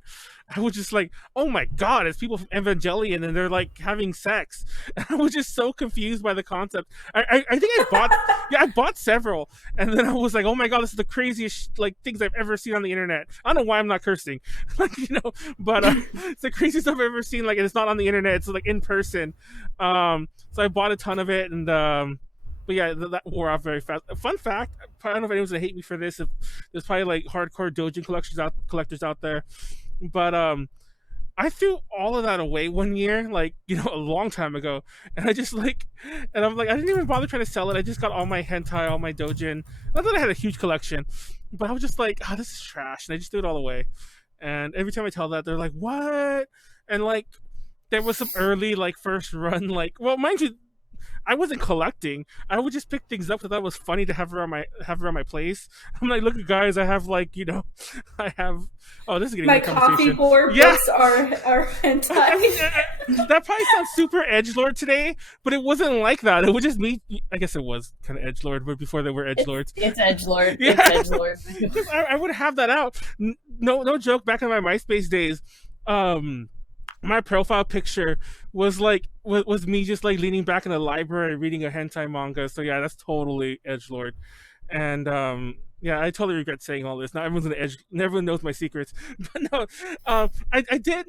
I was just like, oh my god, it's people from Evangelion, and they're, like, having sex. And I was just so confused by the concept. I think I bought several. And then I was like, oh my god, this is the craziest, like, things I've ever seen on the internet. I don't know why I'm not cursing. Like, you know, but it's the craziest stuff I've ever seen. Like, and it's not on the internet. It's, like, in person. So I bought a ton of it, and but yeah, that wore off very fast. Fun fact, I don't know if anyone's gonna hate me for this. If there's probably like hardcore doujin collectors out there, but I threw all of that away one year, like, you know, a long time ago, and I just like, and I'm like, I didn't even bother trying to sell it. I just got all my hentai, all my doujin. Not that I had a huge collection, but I was just like, oh, this is trash, and I just threw it all away. And every time I tell that, they're like, what? And like, there was some early like first run, like, well, mind you, I wasn't collecting. I would just pick things up because that was funny to have around my place. I'm like, look, guys, I have like, you know, I have. Oh, this is getting my coffee board books are hentai. I mean, that probably sounds super edgelord today, but it wasn't like that. It was just me. I guess it was kind of edgelord, but before they were edgelords. It's edgelord. Yeah. It's edgelord. I would have that out. No joke. Back in my MySpace days, my profile picture was like was me just like leaning back in the library reading a hentai manga. So yeah, that's totally edgelord. And yeah, I totally regret saying all this. Now everyone knows my secrets. But no, I did.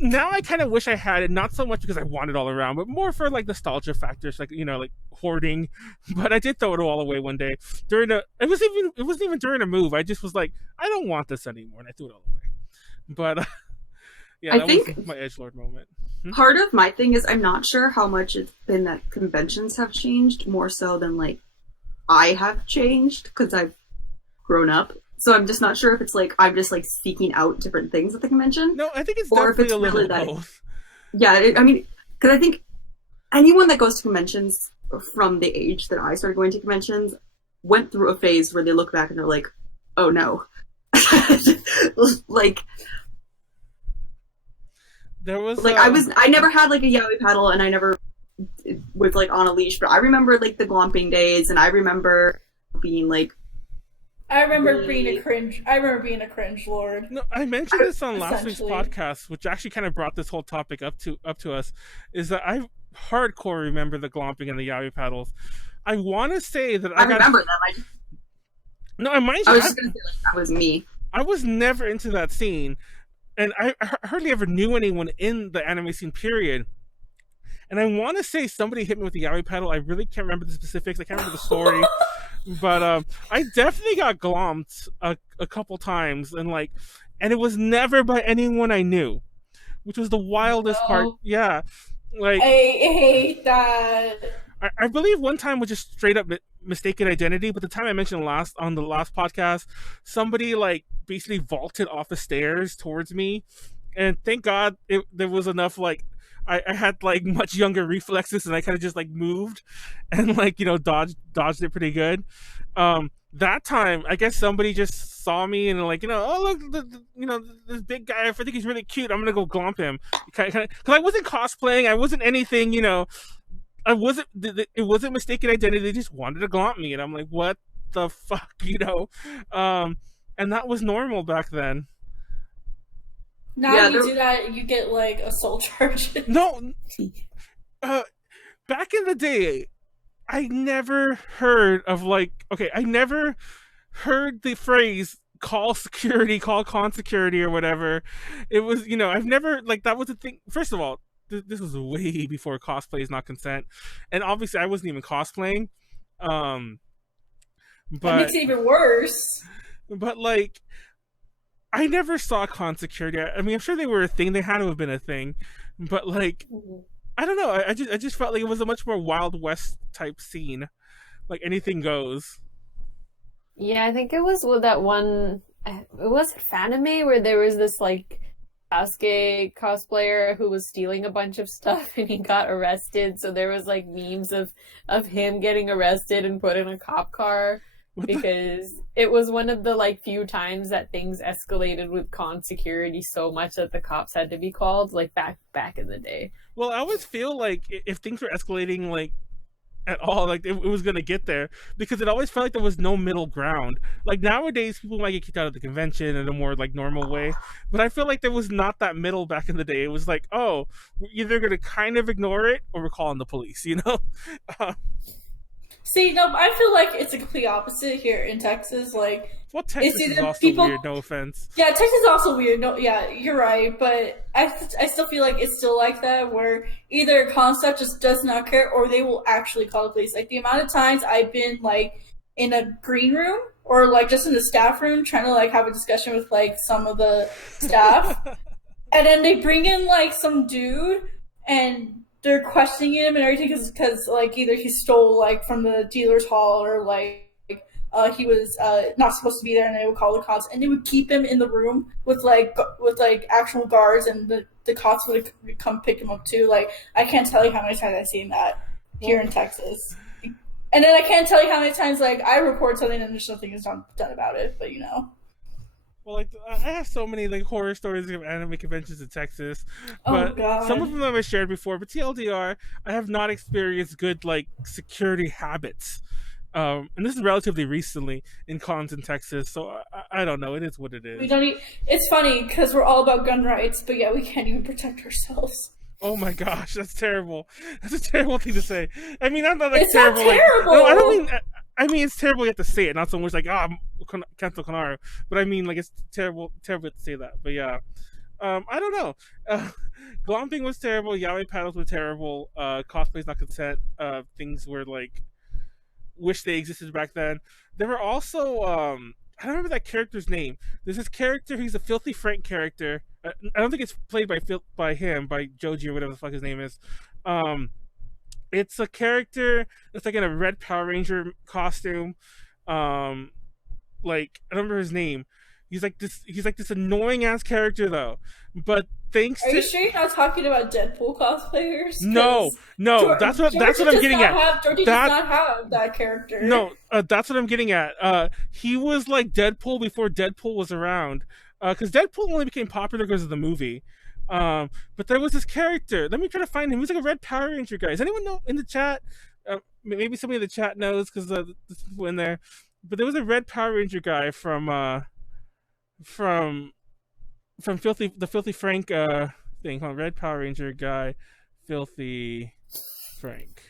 Now I kind of wish I had it, not so much because I want it all around, but more for like nostalgia factors, like, you know, like hoarding. But I did throw it all away one day it wasn't even during a move. I just was like, I don't want this anymore, and I threw it all away. But Yeah, I that think was my edgelord moment. part of my thing is I'm not sure how much it's been that conventions have changed more so than like I have changed because I've grown up. So I'm just not sure if it's like I'm just like seeking out different things at the convention, No, I think it's or if definitely it's a little really that. both. Yeah, I mean, because I think anyone that goes to conventions from the age that I started going to conventions went through a phase where they look back and they're like, "Oh no," like There was I never had like a yaoi paddle, and I never was like on a leash, but I remember like the glomping days, and I remember being like, I remember being a cringe lord. No, I mentioned this on last week's Essentially. podcast, which actually kind of brought this whole topic up to us. Is that I hardcore remember the glomping and the yaoi paddles. I want to say that I remember them. No, I mind I you, was just gonna say like that was me. I was never into that scene, and I hardly ever knew anyone in the anime scene. Period. And I want to say somebody hit me with the yaoi paddle. I really can't remember the specifics. I can't remember the story. But I definitely got glomped a couple times, and it was never by anyone I knew, which was the wildest part. Yeah, like I hate that. I believe one time was just straight up mistaken identity. But the time I mentioned on the last podcast, somebody like basically vaulted off the stairs towards me, and thank God there was enough like. I had like much younger reflexes, and I kind of just like moved and like dodged it pretty good. That time I guess somebody just saw me and like oh look this big guy, I think he's really cute, I'm gonna go glomp him because I wasn't cosplaying, I wasn't anything, I wasn't, it wasn't mistaken identity, they just wanted to glomp me, and I'm like, what the fuck, and that was normal back then. Now you do that, you get like assault charges. No, back in the day, I never heard of I never heard the phrase "call security," "call con security" or whatever. It was, I've never that was a thing. First of all, this was way before cosplay is not consent, and obviously I wasn't even cosplaying. But that makes it even worse. But I never saw con security. I mean, I'm sure they were a thing. They had to have been a thing, but I don't know. I just felt like it was a much more Wild West type scene. Like anything goes. Yeah, I think it was with that one. It was Fanime where there was this like Sasuke cosplayer who was stealing a bunch of stuff and he got arrested. So there was like memes of him getting arrested and put in a cop car. Because it was one of the few times that things escalated with con security so much that the cops had to be called, back in the day. Well, I always feel like if things were escalating at all, it was gonna get there, because it always felt like there was no middle ground. Like nowadays, people might get kicked out of the convention in a more normal way, but I feel like there was not that middle back in the day. It was like, oh, we're either gonna kind of ignore it or we're calling the police, See, no, I feel like it's a complete opposite here in Texas. Well, Texas is also weird. No offense. Yeah, Texas is also weird. No, yeah, you're right. But I still feel like it's still like that, where either a concept just does not care, or they will actually call the police. Like the amount of times I've been in a green room or just in the staff room trying to have a discussion with some of the staff, and then they bring in some dude and they're questioning him and everything because either he stole from the dealer's hall or he was not supposed to be there, and they would call the cops, and they would keep him in the room with actual guards, and the cops would come pick him up too. I can't tell you how many times I've seen that here in Texas, and then I can't tell you how many times I report something and there's nothing is done about it. But Well, I have so many horror stories of anime conventions in Texas, but some of them I've shared before. But TLDR, I have not experienced good security habits, and this is relatively recently in cons in Texas. So I don't know. It is what it is. We don't. It's funny because we're all about gun rights, but yeah, we can't even protect ourselves. Oh my gosh, that's terrible. That's a terrible thing to say. I mean, I'm not it's terrible. Not terrible. No, I don't mean. I mean, it's terrible you have to say it, not so much cancel Konaru. But I mean, it's terrible to say that. But yeah, I don't know. Glomping was terrible. Yaoi paddles were terrible. Cosplay's not consent. Things were wish they existed back then. There were also, I don't remember that character's name. There's this character. He's a Filthy Frank character. I don't think it's played by him, by Joji or whatever the fuck his name is. It's a character that's like in a red Power Ranger costume. Like I don't remember his name. He's like this annoying ass character though. But thanks Are you sure you're not talking about Deadpool cosplayers? No, that's what I'm getting at. Georgie does not have that character. No, that's what I'm getting at. He was like Deadpool before Deadpool was around. Because Deadpool only became popular because of the movie. But there was this character. Let me try to find him. He was like a red Power Ranger guy. Does anyone know in the chat? Maybe somebody in the chat knows because there's people in there. But there was a red Power Ranger guy from the Filthy Frank thing. Hold on, red Power Ranger guy, Filthy Frank.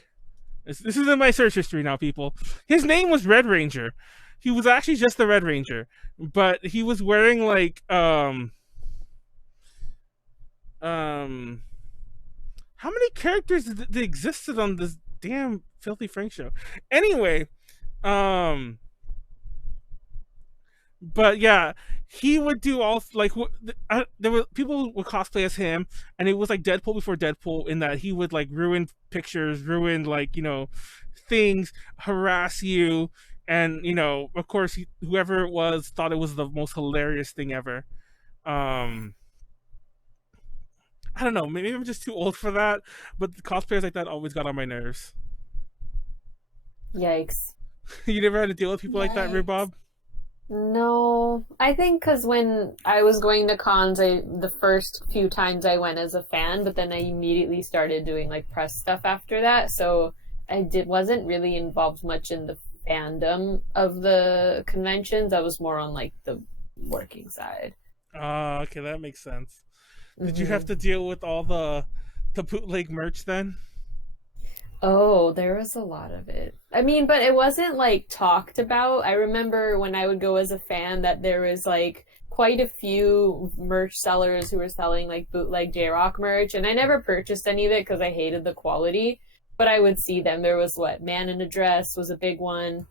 This is in my search history now, people. His name was Red Ranger. He was actually just the Red Ranger, but he was wearing like how many characters that existed on this damn Filthy Frank show? Anyway, but yeah, he would do all like there were people who would cosplay as him, and it was like Deadpool before Deadpool in that he would like ruin pictures, ruin like things, harass you, and of course whoever it was thought it was the most hilarious thing ever. I don't know, maybe I'm just too old for that, but cosplayers like that always got on my nerves. Yikes. You never had to deal with people like that, Rubab? No, I think because when I was going to cons, the first few times I went as a fan, but then I immediately started doing like press stuff after that, so I wasn't really involved much in the fandom of the conventions. I was more on like the working side. Okay, that makes sense. Did you have to deal with all the bootleg merch then? Oh, there was a lot of it. I mean, but it wasn't like talked about. I remember when I would go as a fan that there was like quite a few merch sellers who were selling like bootleg JRock merch, and I never purchased any of it because I hated the quality, but I would see them. There was Man in a Dress was a big one.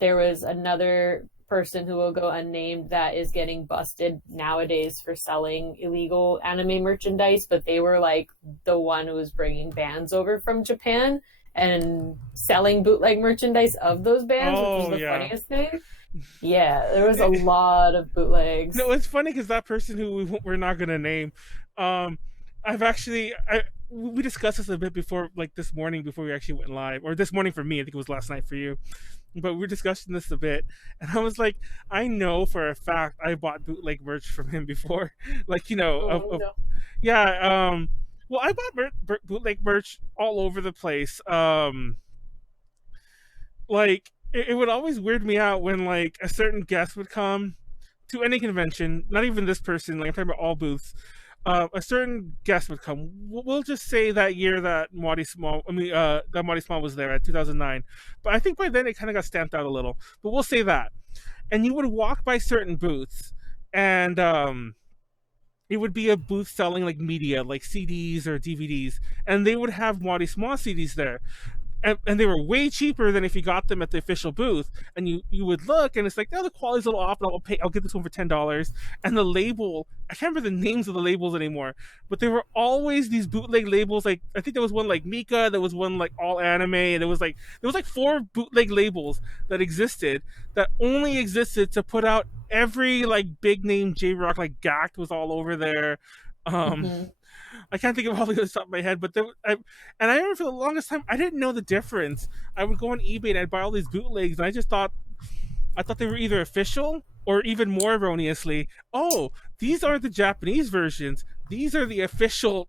There was another person who will go unnamed that is getting busted nowadays for selling illegal anime merchandise, but they were like the one who was bringing bands over from Japan and selling bootleg merchandise of those bands, which was the funniest thing. Yeah, there was a lot of bootlegs. No, it's funny because that person who we're not gonna name, we discussed this a bit before, like this morning before we actually went live, or this morning for me. I think it was last night for you. But we were discussing this a bit, and I was like, I know for a fact I bought bootleg merch from him before. Like, well, I bought bootleg merch all over the place. Like, it would always weird me out when, like, a certain guest would come to any convention, not even this person, like, I'm talking about all booths. A certain guest would come. We'll just say that year that Marty Small was there at 2009. But I think by then it kind of got stamped out a little. But we'll say that. And you would walk by certain booths, and it would be a booth selling like media, like CDs or DVDs, and they would have Marty Small CDs there. And they were way cheaper than if you got them at the official booth. And you would look, and it's like, the quality's a little off, but I'll get this one for $10. And the label, I can't remember the names of the labels anymore, but there were always these bootleg labels. Like, I think there was one like Mika, there was one like All Anime, and there was like 4 bootleg labels that only existed to put out every like big name JRock, like Gact was all over there. I can't think of all the other stuff in my head, but I remember for the longest time I didn't know the difference. I would go on eBay and I'd buy all these bootlegs, and I thought they were either official or, even more erroneously, these are the Japanese versions. These are the official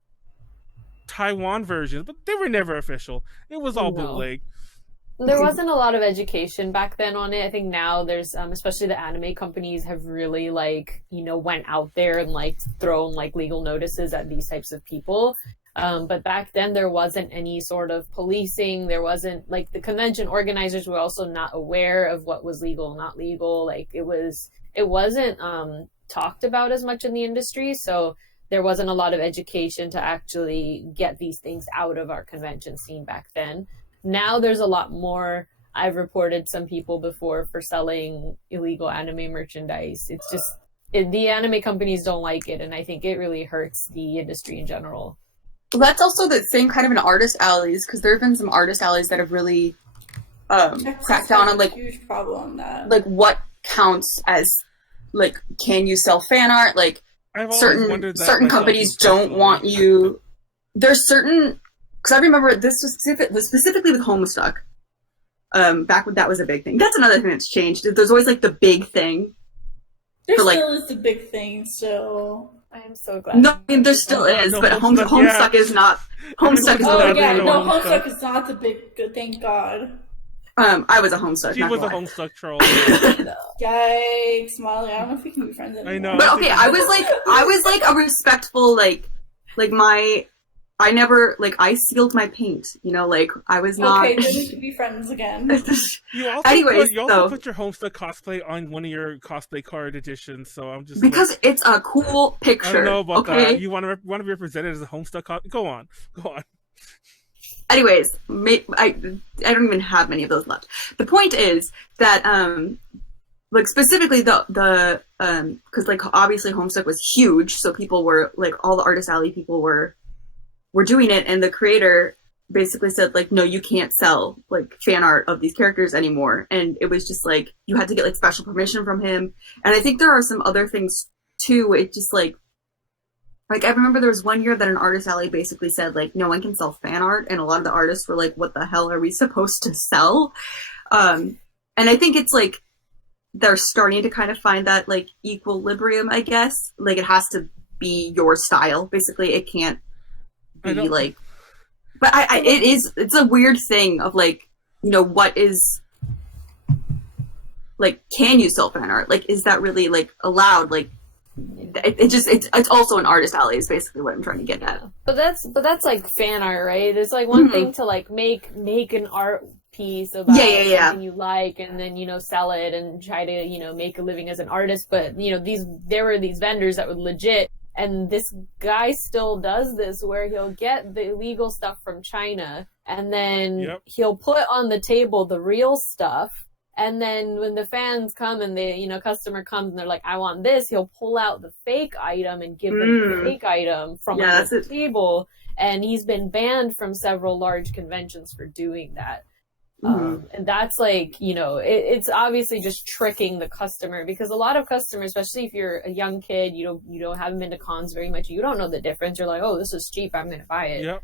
Taiwan versions, but they were never official. It was all bootleg. There wasn't a lot of education back then on it. I think now there's, especially the anime companies have really went out there and thrown legal notices at these types of people. But back then there wasn't any sort of policing. There wasn't the convention organizers were also not aware of what was legal, not legal. It wasn't talked about as much in the industry. So there wasn't a lot of education to actually get these things out of our convention scene back then. Now there's a lot more I've reported some people before for selling illegal anime merchandise. It's just the anime companies don't like it, and I think it really hurts the industry in general. Well, that's also the same kind of an artist alleys, because there have been some artist alleys that have really cracked down on like huge problem that like what counts as like, can you sell fan art? Like certain companies don't want you. There's certain, because I remember this was specifically with Homestuck. Back when that was a big thing. That's another thing that's changed. There's always like the big thing. There still is the big thing, so I am so glad. No, I mean, there still is, but Homestuck is not. Homestuck is not. Homestuck is not the big good. Thank God. I was a Homestuck. She was a Homestuck troll. Yikes, Molly! I don't know if we can be friends anymore. I know. But okay, I was like a respectful I never, like, I sealed my paint, you know, like, I was not... Okay, then we should be friends again. You also put your Homestuck cosplay on one of your cosplay card editions, so I'm just... Because it's a cool picture, I don't know about okay? that. You want to be represented as a Homestuck Go on. Anyways, I don't even have many of those left. The point is that, like, specifically because, like, obviously Homestuck was huge, so people were, like, all the Artist Alley people were doing it, and the creator basically said, like, no, you can't sell, like, fan art of these characters anymore. And it was just, like, you had to get, like, special permission from him. And I think there are some other things, too. It just, like, I remember there was one year that an Artist Alley basically said, like, no one can sell fan art, and a lot of the artists were like, what the hell are we supposed to sell? And I think it's, like, they're starting to kind of find that, like, equilibrium, I guess. Like, it has to be your style. Basically, it can't be like, but it's a weird thing of, like, you know, what is, like, can you sell fan art? Like, is that really, like, allowed? Like, it's also an Artist Alley is basically what I'm trying to get at. But that's like fan art, right? It's like one thing to, like, make an art piece about something you like, and then, you know, sell it and try to, you know, make a living as an artist. But, you know, there were these vendors that would legit. And this guy still does this, where he'll get the illegal stuff from China, and then he'll put on the table the real stuff. And then when the fans come and customer comes and they're like, I want this, he'll pull out the fake item and give them the fake item from the table. And he's been banned from several large conventions for doing that. And that's, like, you know, it's obviously just tricking the customer, because a lot of customers, especially if you're a young kid, you haven't been to cons very much, you don't know the difference. You're like, oh, this is cheap, I'm gonna buy it. Yep.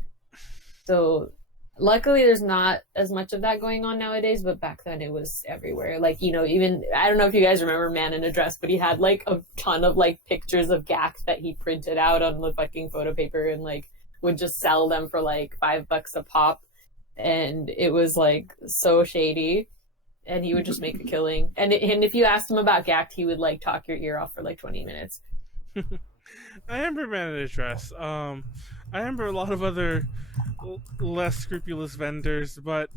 So luckily there's not as much of that going on nowadays, but back then it was everywhere. Like, you know, even, I don't know if you guys remember Man in a Dress, but he had, like, a ton of, like, pictures of Gak that he printed out on the fucking photo paper and, like, would just sell them for, like, $5 a pop. And it was, like, so shady, and he would just make a killing. And if you asked him about Gact, he would, like, talk your ear off for, like, 20 minutes. I remember Man in a Dress. I remember a lot of other less scrupulous vendors, but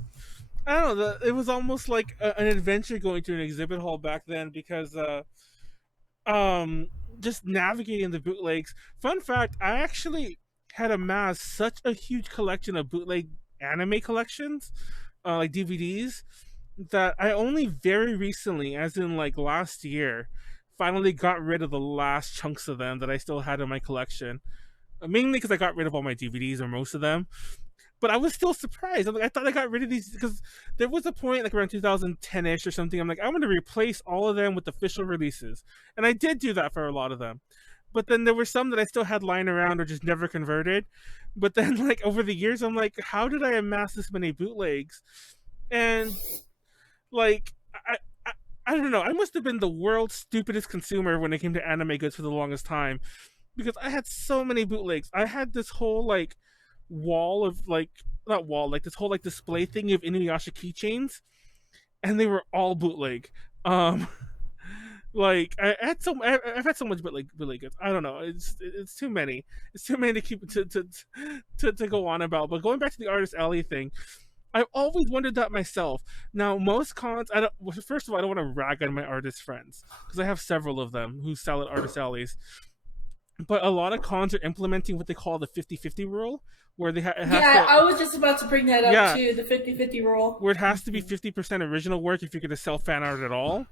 I don't know. It was almost like an adventure going to an exhibit hall back then, because just navigating the bootlegs. Fun fact, I actually had amassed such a huge collection of bootleg anime collections, like DVDs, that I only very recently, as in, like, last year, finally got rid of the last chunks of them that I still had in my collection. Mainly because I got rid of all my DVDs, or most of them. But I was still surprised. I thought I got rid of these, because there was a point, like, around 2010-ish or something, I'm like, I'm going to replace all of them with official releases. And I did do that for a lot of them. But then there were some that I still had lying around or just never converted. But then, like, over the years, I'm like, how did I amass this many bootlegs? And, like, I don't know. I must have been the world's stupidest consumer when it came to anime goods for the longest time, because I had so many bootlegs. I had this whole, like, wall of, like, not wall, like, this whole, like, display thing of Inuyasha keychains, and they were all bootleg. Like, I've had so much bootleg goods. I don't know. It's too many. It's too many to keep to go on about. But going back to the Artist Alley thing, I've always wondered that myself. Now, most cons, first of all, I don't want to rag on my artist friends, because I have several of them who sell at Artist Alleys. but a lot of cons are implementing what they call the 50-50 rule, where they I was just about to bring that up too, the 50-50 rule. Where it has to be 50% original work if you're going to sell fan art at all.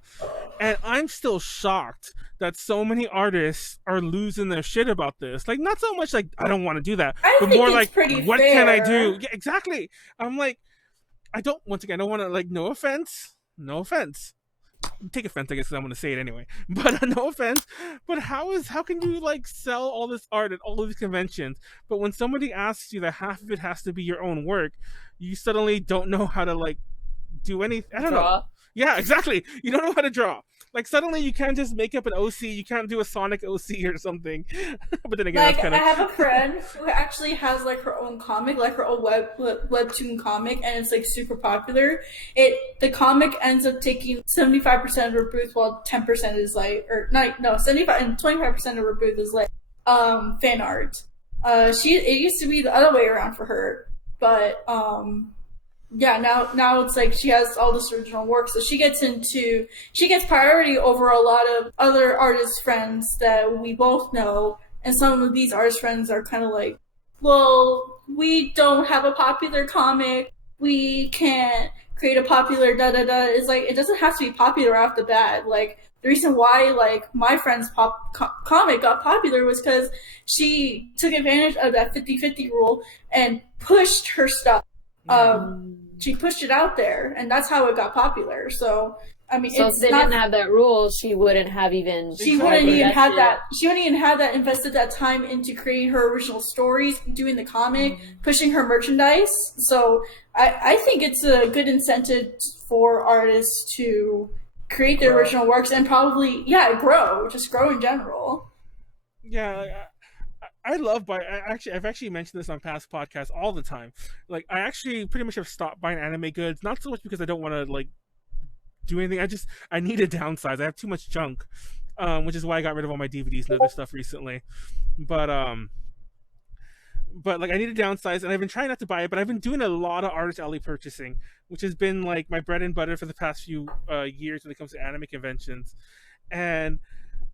And I'm still shocked that so many artists are losing their shit about this. Like, not so much like, I don't want to do that, but more like, what can I do? Yeah, exactly. I'm like, I don't want to, like, no offense. Take offense, I guess, because I'm going to say it anyway. But no offense. But how can you like sell all this art at all of these conventions? But when somebody asks you that half of it has to be your own work, you suddenly don't know how to like do anything. I don't know. Yeah, exactly. You don't know how to draw. Like suddenly you can't just make up an OC. You can't do a Sonic OC or something. But then again, like, that's kind of... I have a friend who actually has like her own comic, like her own webtoon comic, and it's like super popular. The comic ends up taking 75% of her booth, while 10% is like, 75 and 25% of her booth is like fan art. It used to be the other way around for her, but now it's like she has all this original work, so she gets priority over a lot of other artist friends that we both know, and some of these artist friends are kind of like, well, we don't have a popular comic, we can't create a popular da-da-da. It's like, it doesn't have to be popular off the bat. Like, the reason why, like, my friend's comic got popular was because she took advantage of that 50-50 rule and pushed her stuff. She pushed it out there, and that's how it got popular. So, I mean, so if they didn't have that rule, she wouldn't have even. She wouldn't even have that. She wouldn't even have that invested that time into creating her original stories, doing the comic, pushing her merchandise. So, I think it's a good incentive for artists to create their original works and probably grow in general. Yeah. I've actually mentioned this on past podcasts all the time. Like, I actually pretty much have stopped buying anime goods, not so much because I don't want to like do anything. I need to downsize. I have too much junk, which is why I got rid of all my DVDs and other stuff recently. But like, I need to downsize, and I've been trying not to buy it, but I've been doing a lot of artist alley purchasing, which has been like my bread and butter for the past few years when it comes to anime conventions. And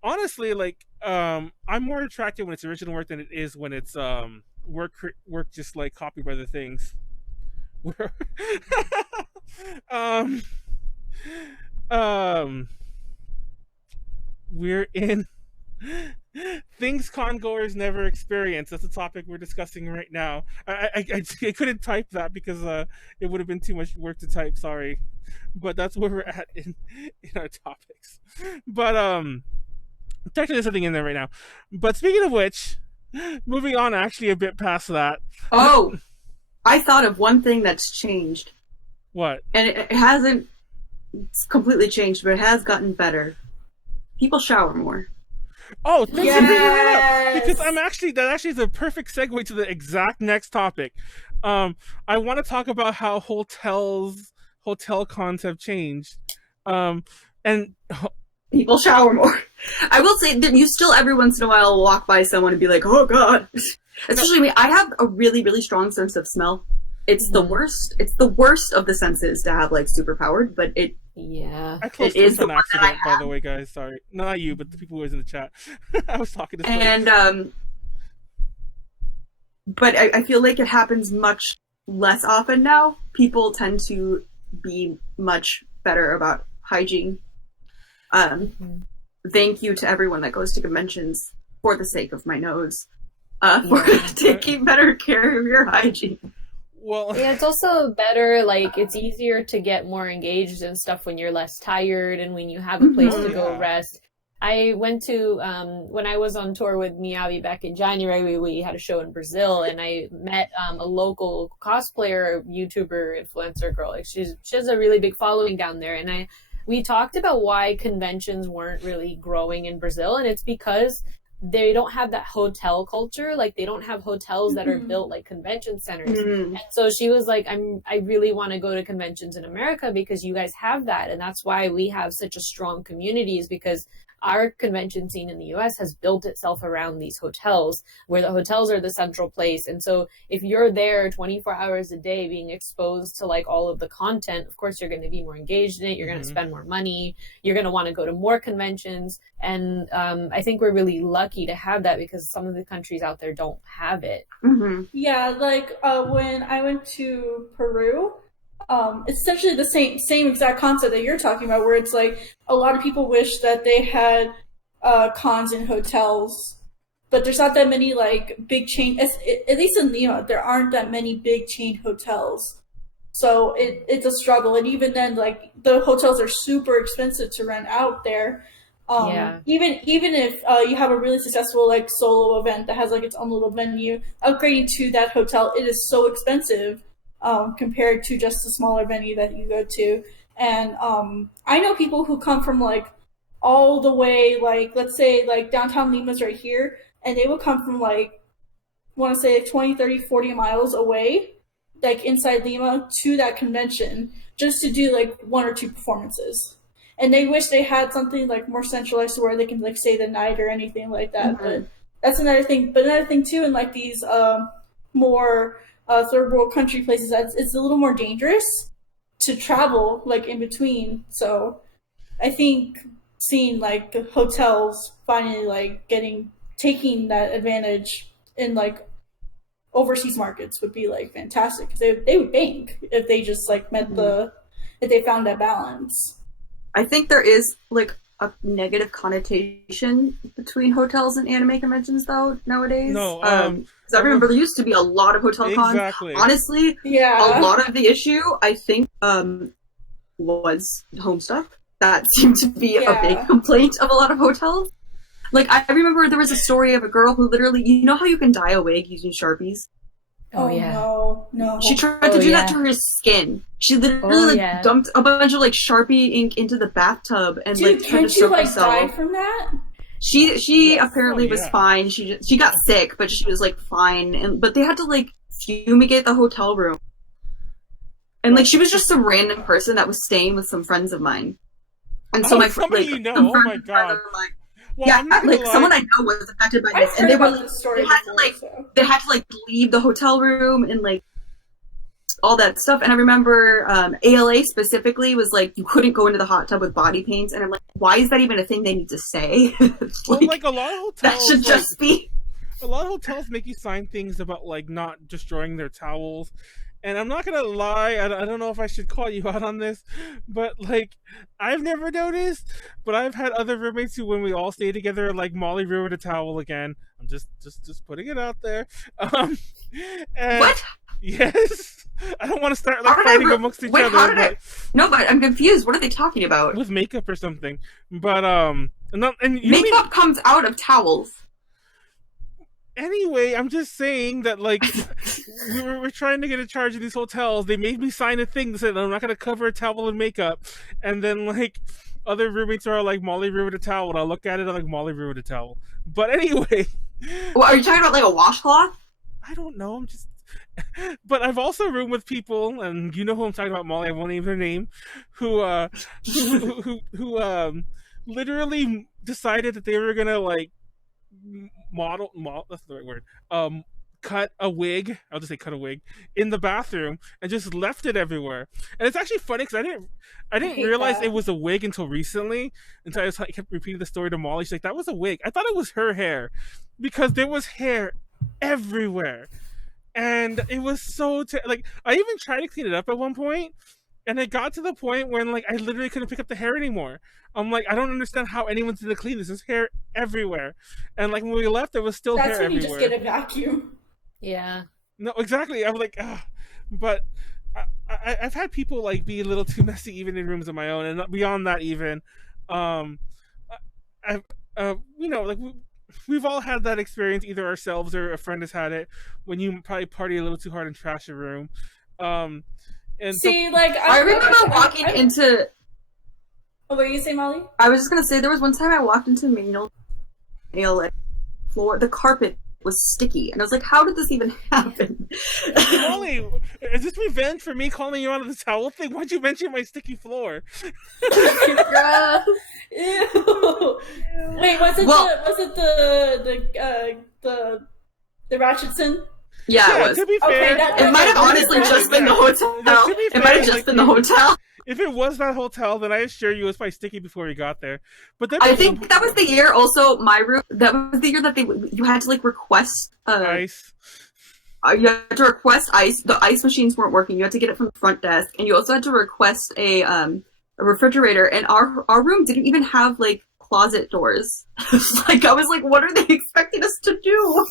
honestly, like, I'm more attracted when it's original work than it is when it's work just like copied by the things. We're in things con-goers never experience. That's the topic we're discussing right now. I couldn't type that because it would have been too much work to type. Sorry, but that's where we're at in our topics. But technically there's something in there right now. But speaking of which, moving on actually a bit past that. Oh, I thought of one thing that's changed. What? And it hasn't completely changed, but it has gotten better. People shower more. Oh, thanks for bringing that up, because that actually is a perfect segue to the exact next topic. I want to talk about how hotel cons have changed, and people shower more. I will say that you still every once in a while walk by someone and be like, "Oh God!" Especially me. I have a really, really strong sense of smell. It's the worst. It's the worst of the senses to have like superpowered, but it. Yeah, I closed it on accident, by the way, guys. Sorry, not you, but the people who was in the chat. I was talking to and but I feel like it happens much less often now. People tend to be much better about hygiene. Thank you to everyone that goes to conventions for the sake of my nose, for taking better care of your hygiene. Well, yeah, it's also better, like, it's easier to get more engaged and stuff when you're less tired and when you have a place to go rest. I went to, when I was on tour with Miyavi back in January, we had a show in Brazil, and I met a local cosplayer, YouTuber, influencer girl. Like, she has a really big following down there, and we talked about why conventions weren't really growing in Brazil, and it's because they don't have that hotel culture. Like, they don't have hotels that are built like convention centers. And so she was like, I really want to go to conventions in America because you guys have that. And that's why we have such a strong community, is because our convention scene in the US has built itself around these hotels, where the hotels are the central place. And so if you're there 24 hours a day being exposed to like all of the content, of course you're going to be more engaged in it, you're going to spend more money, you're going to want to go to more conventions. And I think we're really lucky to have that, because some of the countries out there don't have it. Yeah, like when I went to Peru, it's essentially the same exact concept that you're talking about, where it's like a lot of people wish that they had cons in hotels, but there's not that many like big chain. At least in Lima, there aren't that many big chain hotels, so it's a struggle. And even then, like the hotels are super expensive to rent out there. Even if you have a really successful like solo event that has like its own little venue, upgrading to that hotel, it is so expensive. Compared to just a smaller venue that you go to. And I know people who come from like all the way, like let's say like downtown Lima's right here, and they will come from like, I want to say like 20, 30, 40 miles away, like inside Lima, to that convention just to do like one or two performances. And they wish they had something like more centralized to where they can like stay the night or anything like that. But that's another thing. But another thing too, in like these more third world country places, it's a little more dangerous to travel like in between. So I think seeing like hotels finally like taking that advantage in like overseas markets would be like fantastic, because they would bank if they just like if they found that balance. I think there is like a negative connotation between hotels and anime conventions though nowadays. No, because I remember there used to be a lot of hotel cons. Honestly, a lot of the issue I think was home stuff. That seemed to be a big complaint of a lot of hotels. Like I remember there was a story of a girl who literally, you know how you can dye a wig using Sharpies? Oh yeah. No. She tried to do that to her skin. She literally dumped a bunch of like Sharpie ink into the bathtub and like tried to soak herself. Die from that? She apparently was fine. She got sick, but she was like fine. But they had to like fumigate the hotel room. And like she was just some random person that was staying with some friends of mine. And so my friend, like, oh my god. Well, like someone I know was affected by this, and they had to like leave the hotel room and like all that stuff. And I remember ALA specifically was like, you couldn't go into the hot tub with body paints, and I'm like, why is that even a thing they need to say? like a lot of hotels, that should just be. A lot of hotels make you sign things about like not destroying their towels. And I'm not gonna lie, I don't know if I should call you out on this, but like I've never noticed, but I've had other roommates who, when we all stay together, like Molly ruined a towel again. I'm just putting it out there. And what? Yes, I don't want to start like fighting amongst each other. No, but I'm confused. What are they talking about? With makeup or something? But makeup comes out of towels. Anyway, I'm just saying that, like, we're trying to get in charge of these hotels. They made me sign a thing that said I'm not going to cover a towel in makeup. And then, like, other roommates are like, Molly ruined a towel. And I look at it, I'm like, Molly ruined a towel. But anyway. Well, are you talking about, like, a washcloth? I don't know. I'm just... But I've also roomed with people, and you know who I'm talking about, Molly. I won't name their name, who literally decided that they were going to, like, model that's the right word, cut a wig, I'll just say cut a wig in the bathroom and just left it everywhere. And it's actually funny because I didn't realize it was a wig until recently, until I kept repeating the story to Molly. She's like, that was a wig. I thought it was her hair, because there was hair everywhere, and it was so like I even tried to clean it up at one point, and it got to the point when like I literally couldn't pick up the hair anymore. I'm like, I don't understand how anyone's gonna clean this. There's hair everywhere. And like when we left, there was still hair everywhere. That's when you just get a vacuum. Yeah. No, exactly. I'm like, but I've had people like be a little too messy even in rooms of my own, and beyond that even, I've you know, like we've all had that experience, either ourselves or a friend has had it, when you probably party a little too hard and trash a room. And see, like I remember walking into. Oh, what were you saying, Molly? I was just gonna say there was one time I walked into Manuel floor. The carpet was sticky, and I was like, "How did this even happen?" Molly, Is this revenge for me calling you out of the towel thing? Why'd you mention my sticky floor? Gross. Ew. Wait, was it the Ratchetson? Yeah, it was. To be fair, It might have honestly just been the hotel. It might have just been the hotel. If it was that hotel, then I assure you it was probably sticky before we got there. But then I think that was the year also my room. That was the year that you had to like request ice. You had to request ice. The ice machines weren't working. You had to get it from the front desk, and you also had to request a refrigerator. And our room didn't even have like closet doors. Like I was like, what are they expecting us to do?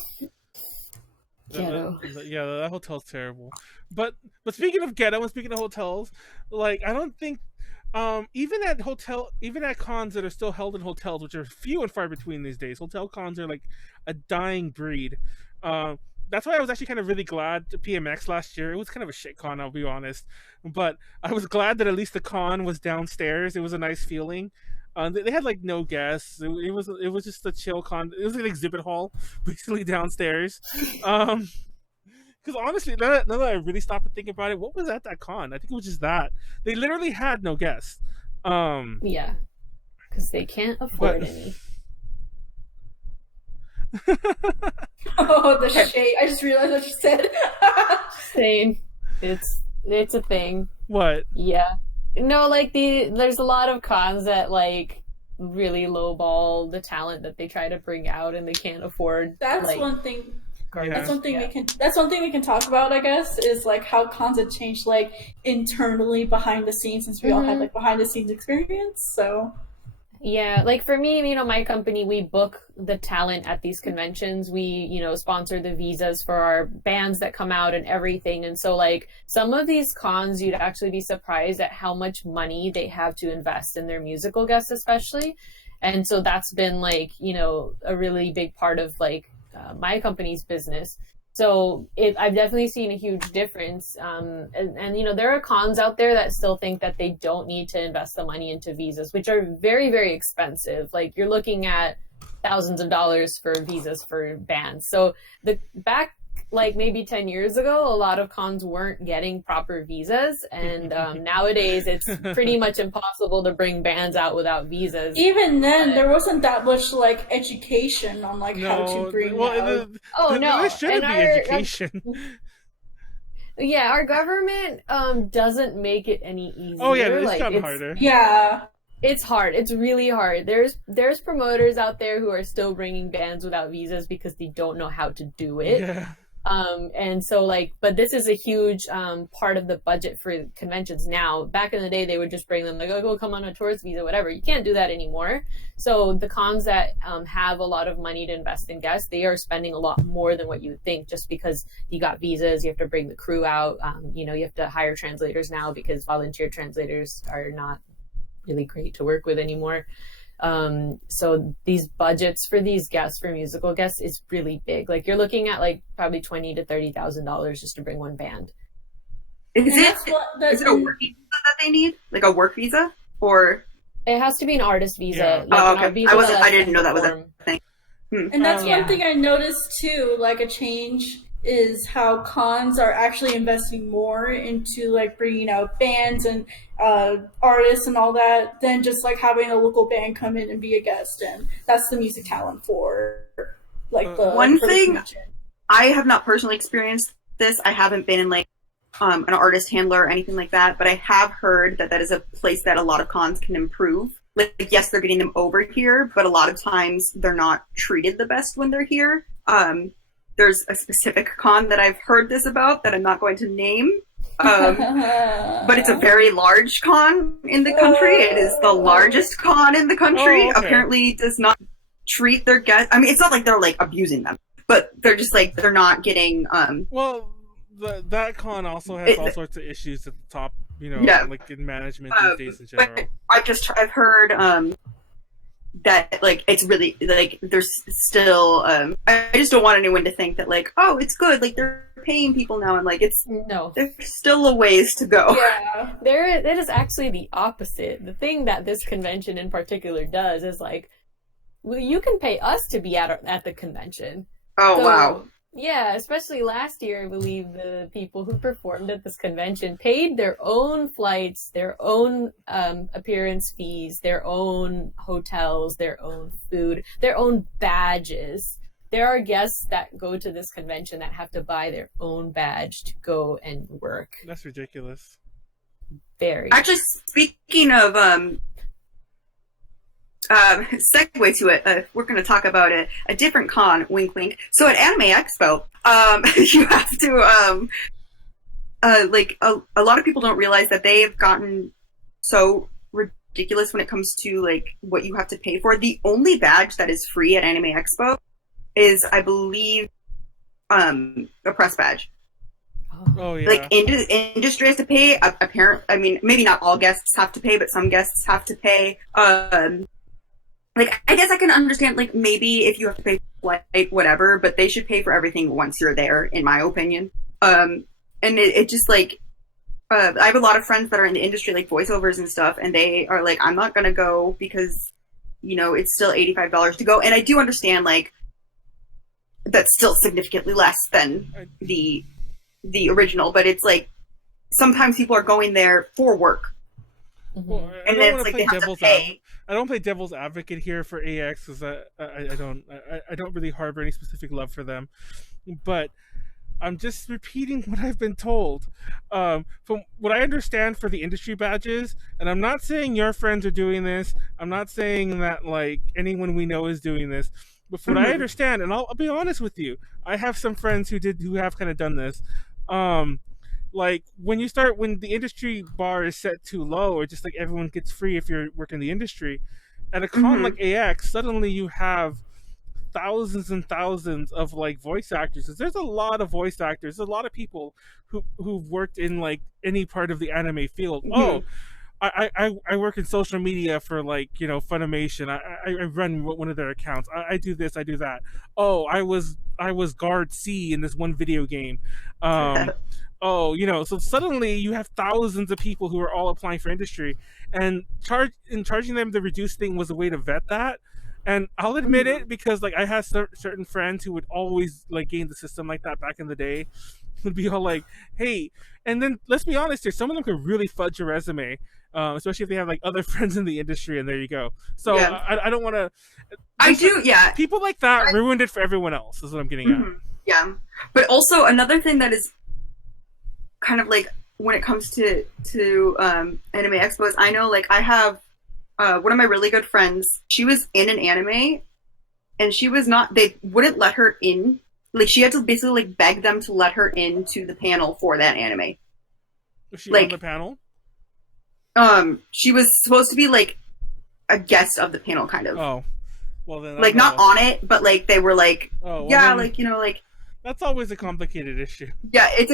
Ghetto. Yeah, that hotel's terrible. But speaking of ghetto and speaking of hotels, like I don't think even at cons that are still held in hotels, which are few and far between these days, hotel cons are like a dying breed. That's why I was actually kind of really glad to PMX last year. It was kind of a shit con, I'll be honest, but I was glad that at least the con was downstairs. It was a nice feeling. They had like no guests. It was just a chill con. It was an exhibit hall, basically downstairs. Because honestly, now that I really stop and think about it, what was at that con? I think it was just that they literally had no guests. Yeah, because they can't afford any. Oh, the shade! I just realized what you said. Same. It's a thing. What? Yeah. No, like there's a lot of cons that like really lowball the talent that they try to bring out, and they can't afford. That's like, one thing. Yeah. That's one thing we can talk about, I guess, is like how cons have changed like internally behind the scenes, since we all had like behind the scenes experience. So yeah, like for me, my company, we book the talent at these conventions. We, sponsor the visas for our bands that come out and everything. And so like some of these cons, you'd actually be surprised at how much money they have to invest in their musical guests, especially. And so that's been like, a really big part of like my company's business. So I've definitely seen a huge difference. And there are cons out there that still think that they don't need to invest the money into visas, which are very, very expensive. Like you're looking at thousands of dollars for visas for bands. So back like maybe 10 years ago, a lot of cons weren't getting proper visas. And nowadays it's pretty much impossible to bring bands out without visas. even then, there wasn't that much like education on like how to bring out. There shouldn't be education. Yeah, our government doesn't make it any easier. Oh yeah, it's like, gotten harder. Yeah. It's hard. It's really hard. There's promoters out there who are still bringing bands without visas because they don't know how to do it. Yeah. And so like, but this is a huge part of the budget for conventions now. Back in the day, they would just bring them like, oh, go come on a tourist visa, whatever. You can't do that anymore. So the cons that have a lot of money to invest in guests, they are spending a lot more than what you would think, just because you got visas, you have to bring the crew out. You have to hire translators now because volunteer translators are not really great to work with anymore. So these budgets for these guests, for musical guests, is really big. Like you're looking at like probably $20,000 to $30,000 just to bring one band. Is it a work visa that they need? Like a work visa? Or it has to be an artist visa. Yeah. Like oh, okay. visa I didn't know that was a thing. And that's one thing I noticed too, like a change is how cons are actually investing more into like bringing out bands and artists and all that than just like having a local band come in and be a guest. And that's the music talent for like the one thing. I have not personally experienced this. I haven't been in like an artist handler or anything like that, but I have heard that is a place that a lot of cons can improve. Like yes, they're getting them over here, but a lot of times they're not treated the best when they're here. There's a specific con that I've heard this about that I'm not going to name, but it's a very large con in the country. It is the largest con in the country. Oh, okay. Apparently does not treat their guests. I mean, it's not like they're like abusing them, but they're just like, they're not getting... Well, that con also has all sorts of issues at the top, like in management these days in general. I've heard... that like it's really like there's still I just don't want anyone to think that like, oh, it's good, like they're paying people now, and like there's still a ways to go. Yeah, it is actually the opposite. The thing that this convention in particular does is like, well, you can pay us to be at the convention. Oh, wow. Yeah, especially last year, I believe the people who performed at this convention paid their own flights, their own appearance fees, their own hotels, their own food, their own badges. There are guests that go to this convention that have to buy their own badge to go and work. That's ridiculous. Very. Actually, speaking of segue to it, we're going to talk about a different con, wink wink. So at Anime Expo, you have to like a lot of people don't realize that they've gotten so ridiculous when it comes to like what you have to pay for. The only badge that is free at Anime Expo is, I believe, a press badge. Oh yeah. Like industry has to pay. I mean, maybe not all guests have to pay, but some guests have to pay. Like, I guess I can understand, like, maybe if you have to pay for flight, whatever, but they should pay for everything once you're there, in my opinion. And it just, like, I have a lot of friends that are in the industry, like voiceovers and stuff, and they are like, I'm not going to go because, you know, it's still $85 to go. And I do understand, like, that's still significantly less than the original, but it's like, sometimes people are going there for work. Well, And then it's like they have to pay. I don't play devil's advocate here for AX because I don't really harbor any specific love for them, but I'm just repeating what I've been told. From what I understand for the industry badges, and I'm not saying your friends are doing this. I'm not saying that like anyone we know is doing this. But from what I understand, and I'll be honest with you, I have some friends who have kind of done this. Like when the industry bar is set too low, or just like everyone gets free if you're working the industry, at a con like AX, suddenly you have thousands and thousands of like voice actors. There's a lot of voice actors. There's a lot of people who've worked in like any part of the anime field. Oh, I work in social media for like, you know, Funimation. I run one of their accounts. I do this, I do that. Oh, I was guard C in this one video game. Oh, you know, so suddenly you have thousands of people who are all applying for industry, and charging them the reduced thing was a way to vet that. And I'll admit it, because like I had certain friends who would always like game the system like that back in the day. Would be all like, hey, and then let's be honest here, some of them could really fudge your resume, especially if they have like other friends in the industry, and there you go. So yeah. I don't want to. I do, yeah. People like that ruined it for everyone else. Is what I'm getting at. Yeah, but also another thing that is kind of like when it comes to Anime Expos, I know like I have one of my really good friends. She was in an anime, and she was not. They wouldn't let her in. Like she had to basically like beg them to let her into the panel for that anime. Was she like, on the panel? She was supposed to be like a guest of the panel, kind of. Oh, well then. Like not on it, but like they were like, well, yeah, then, like, you know, like. That's always a complicated issue. Yeah, it's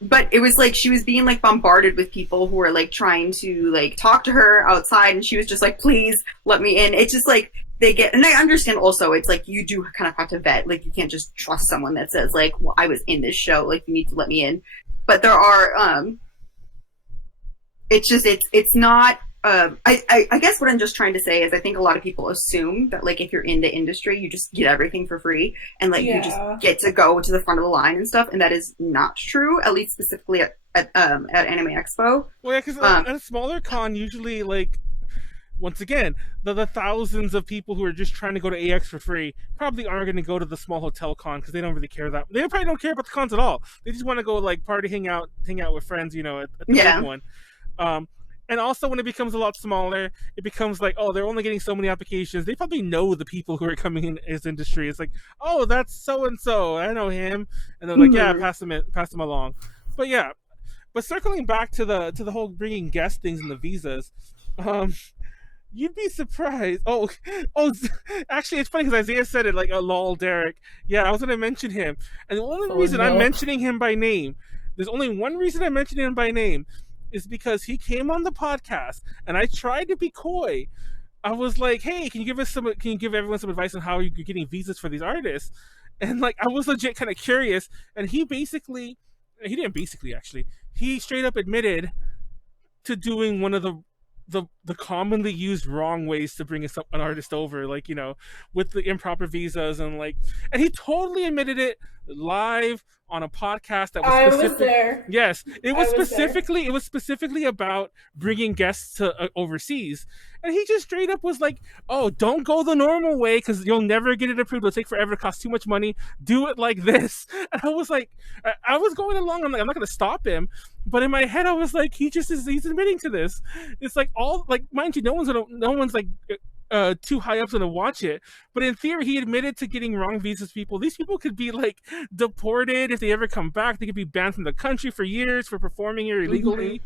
but it was like she was being like bombarded with people who were like trying to like talk to her outside, and she was just like, please let me in. It's just like they get, and I understand also it's like you do kind of have to vet, like you can't just trust someone that says like, well, I was in this show, like you need to let me in. But there are it's just it's not I guess what I'm just trying to say is I think a lot of people assume that like if you're in the industry you just get everything for free, and like you just get to go to the front of the line and stuff, and that is not true, at least specifically at Anime Expo. Well, yeah, because at a smaller con, usually like once again the thousands of people who are just trying to go to AX for free probably aren't going to go to the small hotel con because they don't really care that. They probably don't care about the cons at all. They just want to go like party, hang out with friends, you know, at the big one. And also, when it becomes a lot smaller, it becomes like, oh, they're only getting so many applications. They probably know the people who are coming in as industry. It's like, oh, that's so and so. I know him, and they're like, yeah, pass them along. But yeah, but circling back to the whole bringing guest things and the visas, you'd be surprised. Oh, actually, it's funny because Isaiah said it like, lol, Derek. Yeah, I was gonna mention him, and the only reason I'm mentioning him by name, there's only one reason I'm mentioning him by name. Is because he came on the podcast, and I tried to be coy. I was like, "Hey, can you give everyone some advice on how you're getting visas for these artists?" And like, I was legit kind of curious, and he straight up admitted to doing one of the commonly used wrong ways to bring an artist over, like, you know, with the improper visas and he totally admitted it live on a podcast that was I specific. was there. Yes, it was I was specifically it was specifically about bringing guests to overseas, and he just straight up was like, "Oh, don't go the normal way because you'll never get it approved. It'll take forever. It costs too much money. Do it like this." And I was like, I was going along. I'm like, I'm not going to stop him, but in my head, I was like, he's admitting to this. It's like all like, mind you, no one's like. Too high up's gonna watch it, but in theory, he admitted to getting wrong visas. These people could be like deported if they ever come back. They could be banned from the country for years for performing here illegally.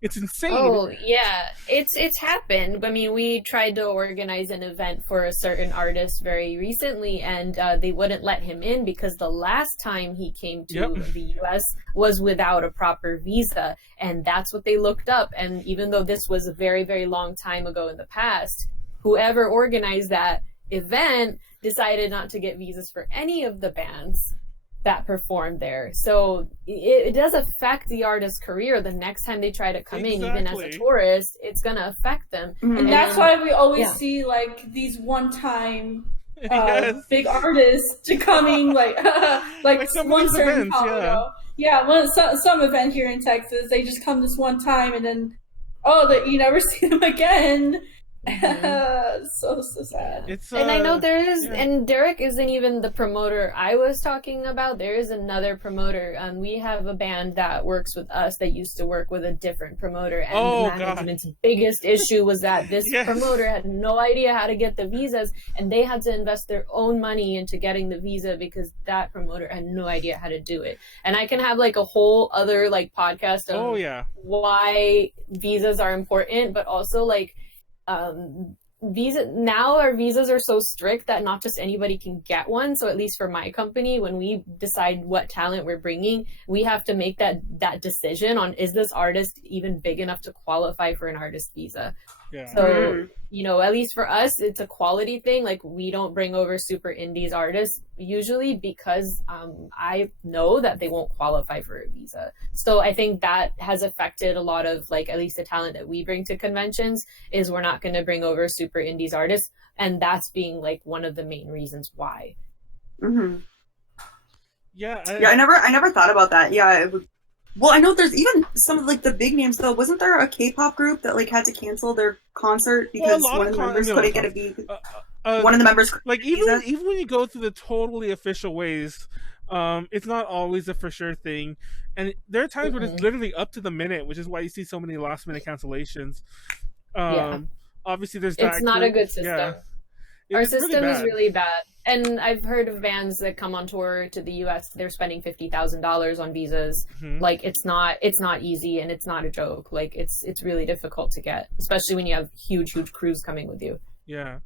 It's insane. Oh yeah, it's happened. I mean, we tried to organize an event for a certain artist very recently, and they wouldn't let him in because the last time he came to the U.S. was without a proper visa, and that's what they looked up. And even though this was a very, very long time ago in the past, whoever organized that event decided not to get visas for any of the bands that performed there. So it does affect the artist's career. The next time they try to come in, even as a tourist, it's going to affect them. And that's why we always see like these one-time big artists to coming like once they're in Colorado. Some event here in Texas, they just come this one time and then you never see them again. So sad. And I know there is, and Derek isn't even the promoter I was talking about. There is another promoter. We have a band that works with us that used to work with a different promoter, and management's biggest issue was that this promoter had no idea how to get the visas, and they had to invest their own money into getting the visa because that promoter had no idea how to do it. And I can have like a whole other like podcast of why visas are important, but also like our visas are so strict that not just anybody can get one. So at least for my company, when we decide what talent we're bringing, we have to make that decision on, is this artist even big enough to qualify for an artist visa? So at least for us, it's a quality thing. Like, we don't bring over super indies artists usually because I know that they won't qualify for a visa. So I think that has affected a lot of, like, at least the talent that we bring to conventions is we're not going to bring over super indies artists. And that's being like one of the main reasons why. Mm-hmm. I never thought about that. Well, I know there's even some of like the big names though. Wasn't there a K-pop group that like had to cancel their concert because one of the members couldn't get a visa? One of the members, like even when you go through the totally official ways, it's not always a for sure thing, and there are times where it's literally up to the minute, which is why you see so many last minute cancellations. Obviously, there's it's not a good system. Yeah. Our system is really bad. And I've heard of bands that come on tour to the US, they're spending $50,000 on visas. Like, it's not easy, and it's not a joke. Like, it's really difficult to get, especially when you have huge crews coming with you. Yeah.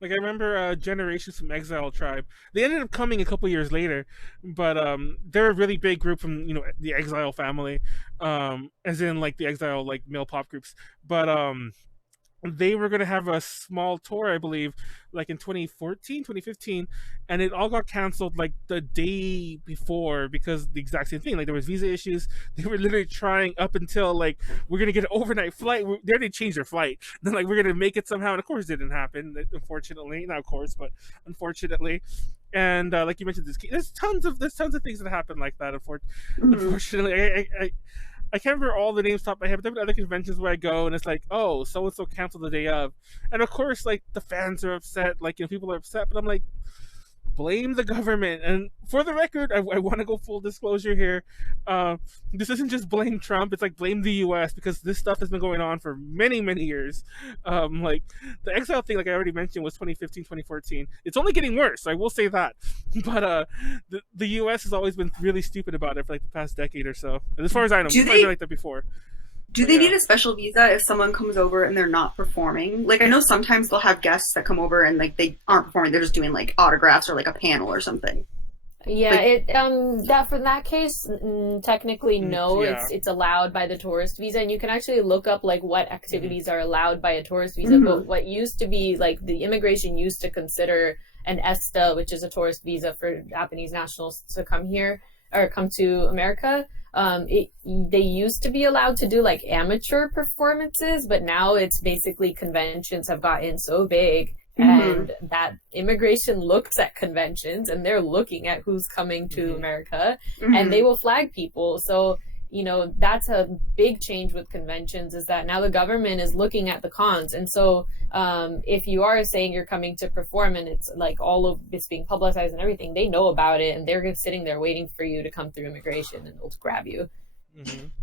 Like, I remember Generations from Exile Tribe. They ended up coming a couple years later, but they're a really big group from, the Exile family, as in like the Exile like male pop groups. But they were going to have a small tour, I believe, like in 2015, and it all got canceled like the day before because the exact same thing. Like, there was visa issues. They were literally trying up until like, we're going to get an overnight flight. They already changed their flight. Then like, we're going to make it somehow. And of course it didn't happen, unfortunately. Not of course, but unfortunately. And like you mentioned, there's tons of things that happen like that. Unfortunately, I can't remember all the names top of my head, but there have been other conventions where I go and it's like, oh, so-and-so canceled the day of. And of course, like, the fans are upset, like, people are upset, but I'm like, blame the government. And for the record, I want to go full disclosure here. This isn't just blame Trump, it's like blame the US, because this stuff has been going on for many, many years. Like, the exile thing, like I already mentioned, was 2015, 2014. It's only getting worse, I will say that. But the US has always been really stupid about it for like the past decade or so. As far as I know, it's been like that before. Do they need a special visa if someone comes over and they're not performing? Like, I know sometimes they'll have guests that come over and like they aren't performing; they're just doing like autographs or like a panel or something. Yeah, that for that case, technically no. It's allowed by the tourist visa, and you can actually look up like what activities are allowed by a tourist visa. But what used to be like the immigration used to consider an ESTA, which is a tourist visa for Japanese nationals to come here or come to America. They used to be allowed to do like amateur performances, but now it's basically conventions have gotten so big and that immigration looks at conventions and they're looking at who's coming to America, and they will flag people. So, you know, that's a big change with conventions, is that now the government is looking at the cons. And so if you are saying you're coming to perform and it's like all of it's being publicized and everything, they know about it and they're sitting there waiting for you to come through immigration and they'll grab you.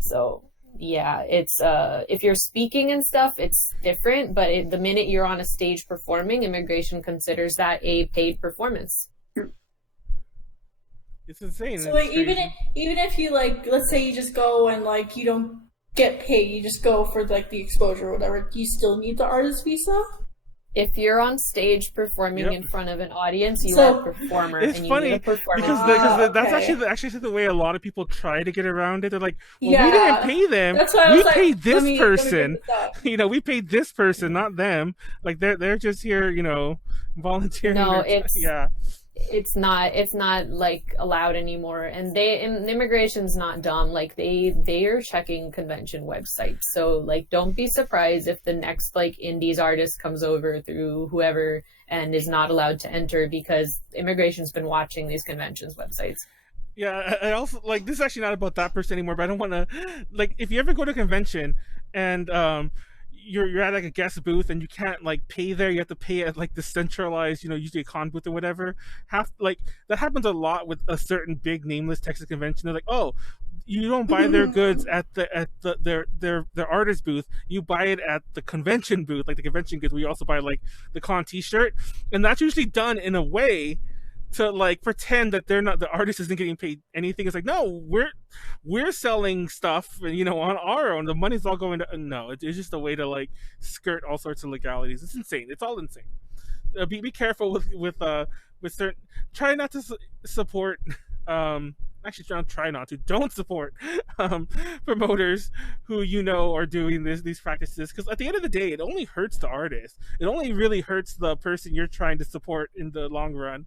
So yeah, it's if you're speaking and stuff, it's different, but the minute you're on a stage performing, immigration considers that a paid performance. It's insane. So like even if you like, let's say you just go and like you don't get paid, you just go for like the exposure or whatever, you still need the artist visa? If you're on stage performing in front of an audience, you are a performer. It's and funny you need a performance. because that's okay. actually the way a lot of people try to get around it. They're like, well, Yeah. we didn't pay them. That's why I We was like, paid this let me person. look this up. You know, we paid this person, not them. Like they're just here, you know, volunteering. No, it's it's not like allowed anymore, and immigration's not dumb. Like they are checking convention websites, so like don't be surprised if the next like indies artist comes over through whoever and is not allowed to enter, because immigration's been watching these conventions websites. Yeah, I also like, this is actually not about that person anymore, but I don't want to, like, if you ever go to a convention and you're at like a guest booth and you can't like pay there, you have to pay at like the centralized, you know, usually a con booth or whatever. Like that happens a lot with a certain big nameless Texas convention. They're like, oh, you don't buy their goods at their artist booth, you buy it at the convention booth, like the convention goods, where you also buy like the con t-shirt, and that's usually done in a way to like pretend that they're not, the artist isn't getting paid anything. It's like, no, we're selling stuff, you know, on our own. The money's all going to, no, it's just a way to like skirt all sorts of legalities. It's insane. It's all insane. Be careful with certain. Try not to support. Actually, don't support promoters who, you know, are doing these practices, because at the end of the day, it only hurts the artist. It only really hurts the person you're trying to support in the long run.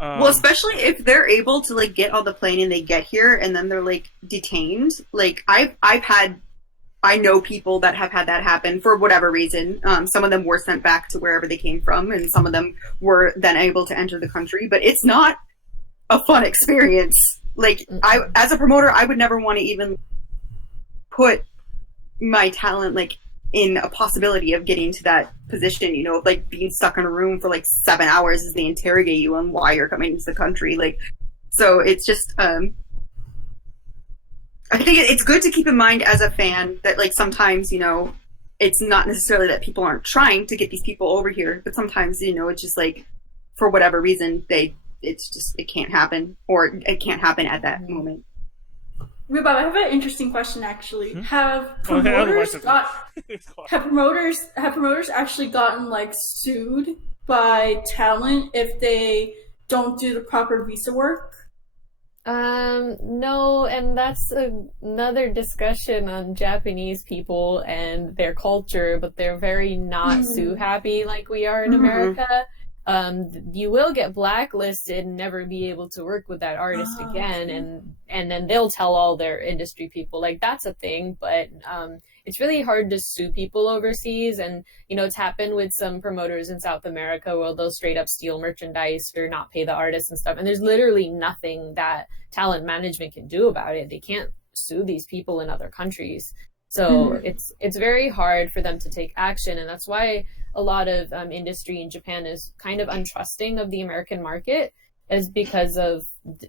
Well, especially if they're able to like get on the plane and they get here and then they're like detained. Like I know people that have had that happen for whatever reason. Some of them were sent back to wherever they came from, and some of them were then able to enter the country. But it's not a fun experience. Like as a promoter, I would never want to even put my talent like in a possibility of getting to that position, you know, like being stuck in a room for like 7 hours as they interrogate you on why you're coming into the country. Like, so it's just, I think it's good to keep in mind as a fan that like sometimes, you know, it's not necessarily that people aren't trying to get these people over here, but sometimes, you know, it's just like, for whatever reason, it can't happen, or it can't happen at that moment. Rubab, I have an interesting question actually. Have promoters actually gotten like sued by talent if they don't do the proper visa work? No, and that's another discussion on Japanese people and their culture, but they're very not sue happy like we are in America. You will get blacklisted and never be able to work with that artist again, and then they'll tell all their industry people, like, that's a thing. But it's really hard to sue people overseas, and you know, it's happened with some promoters in South America where they'll straight up steal merchandise or not pay the artists and stuff, and there's literally nothing that talent management can do about it. They can't sue these people in other countries, so it's very hard for them to take action, and that's why a lot of industry in Japan is kind of untrusting of the American market, is because of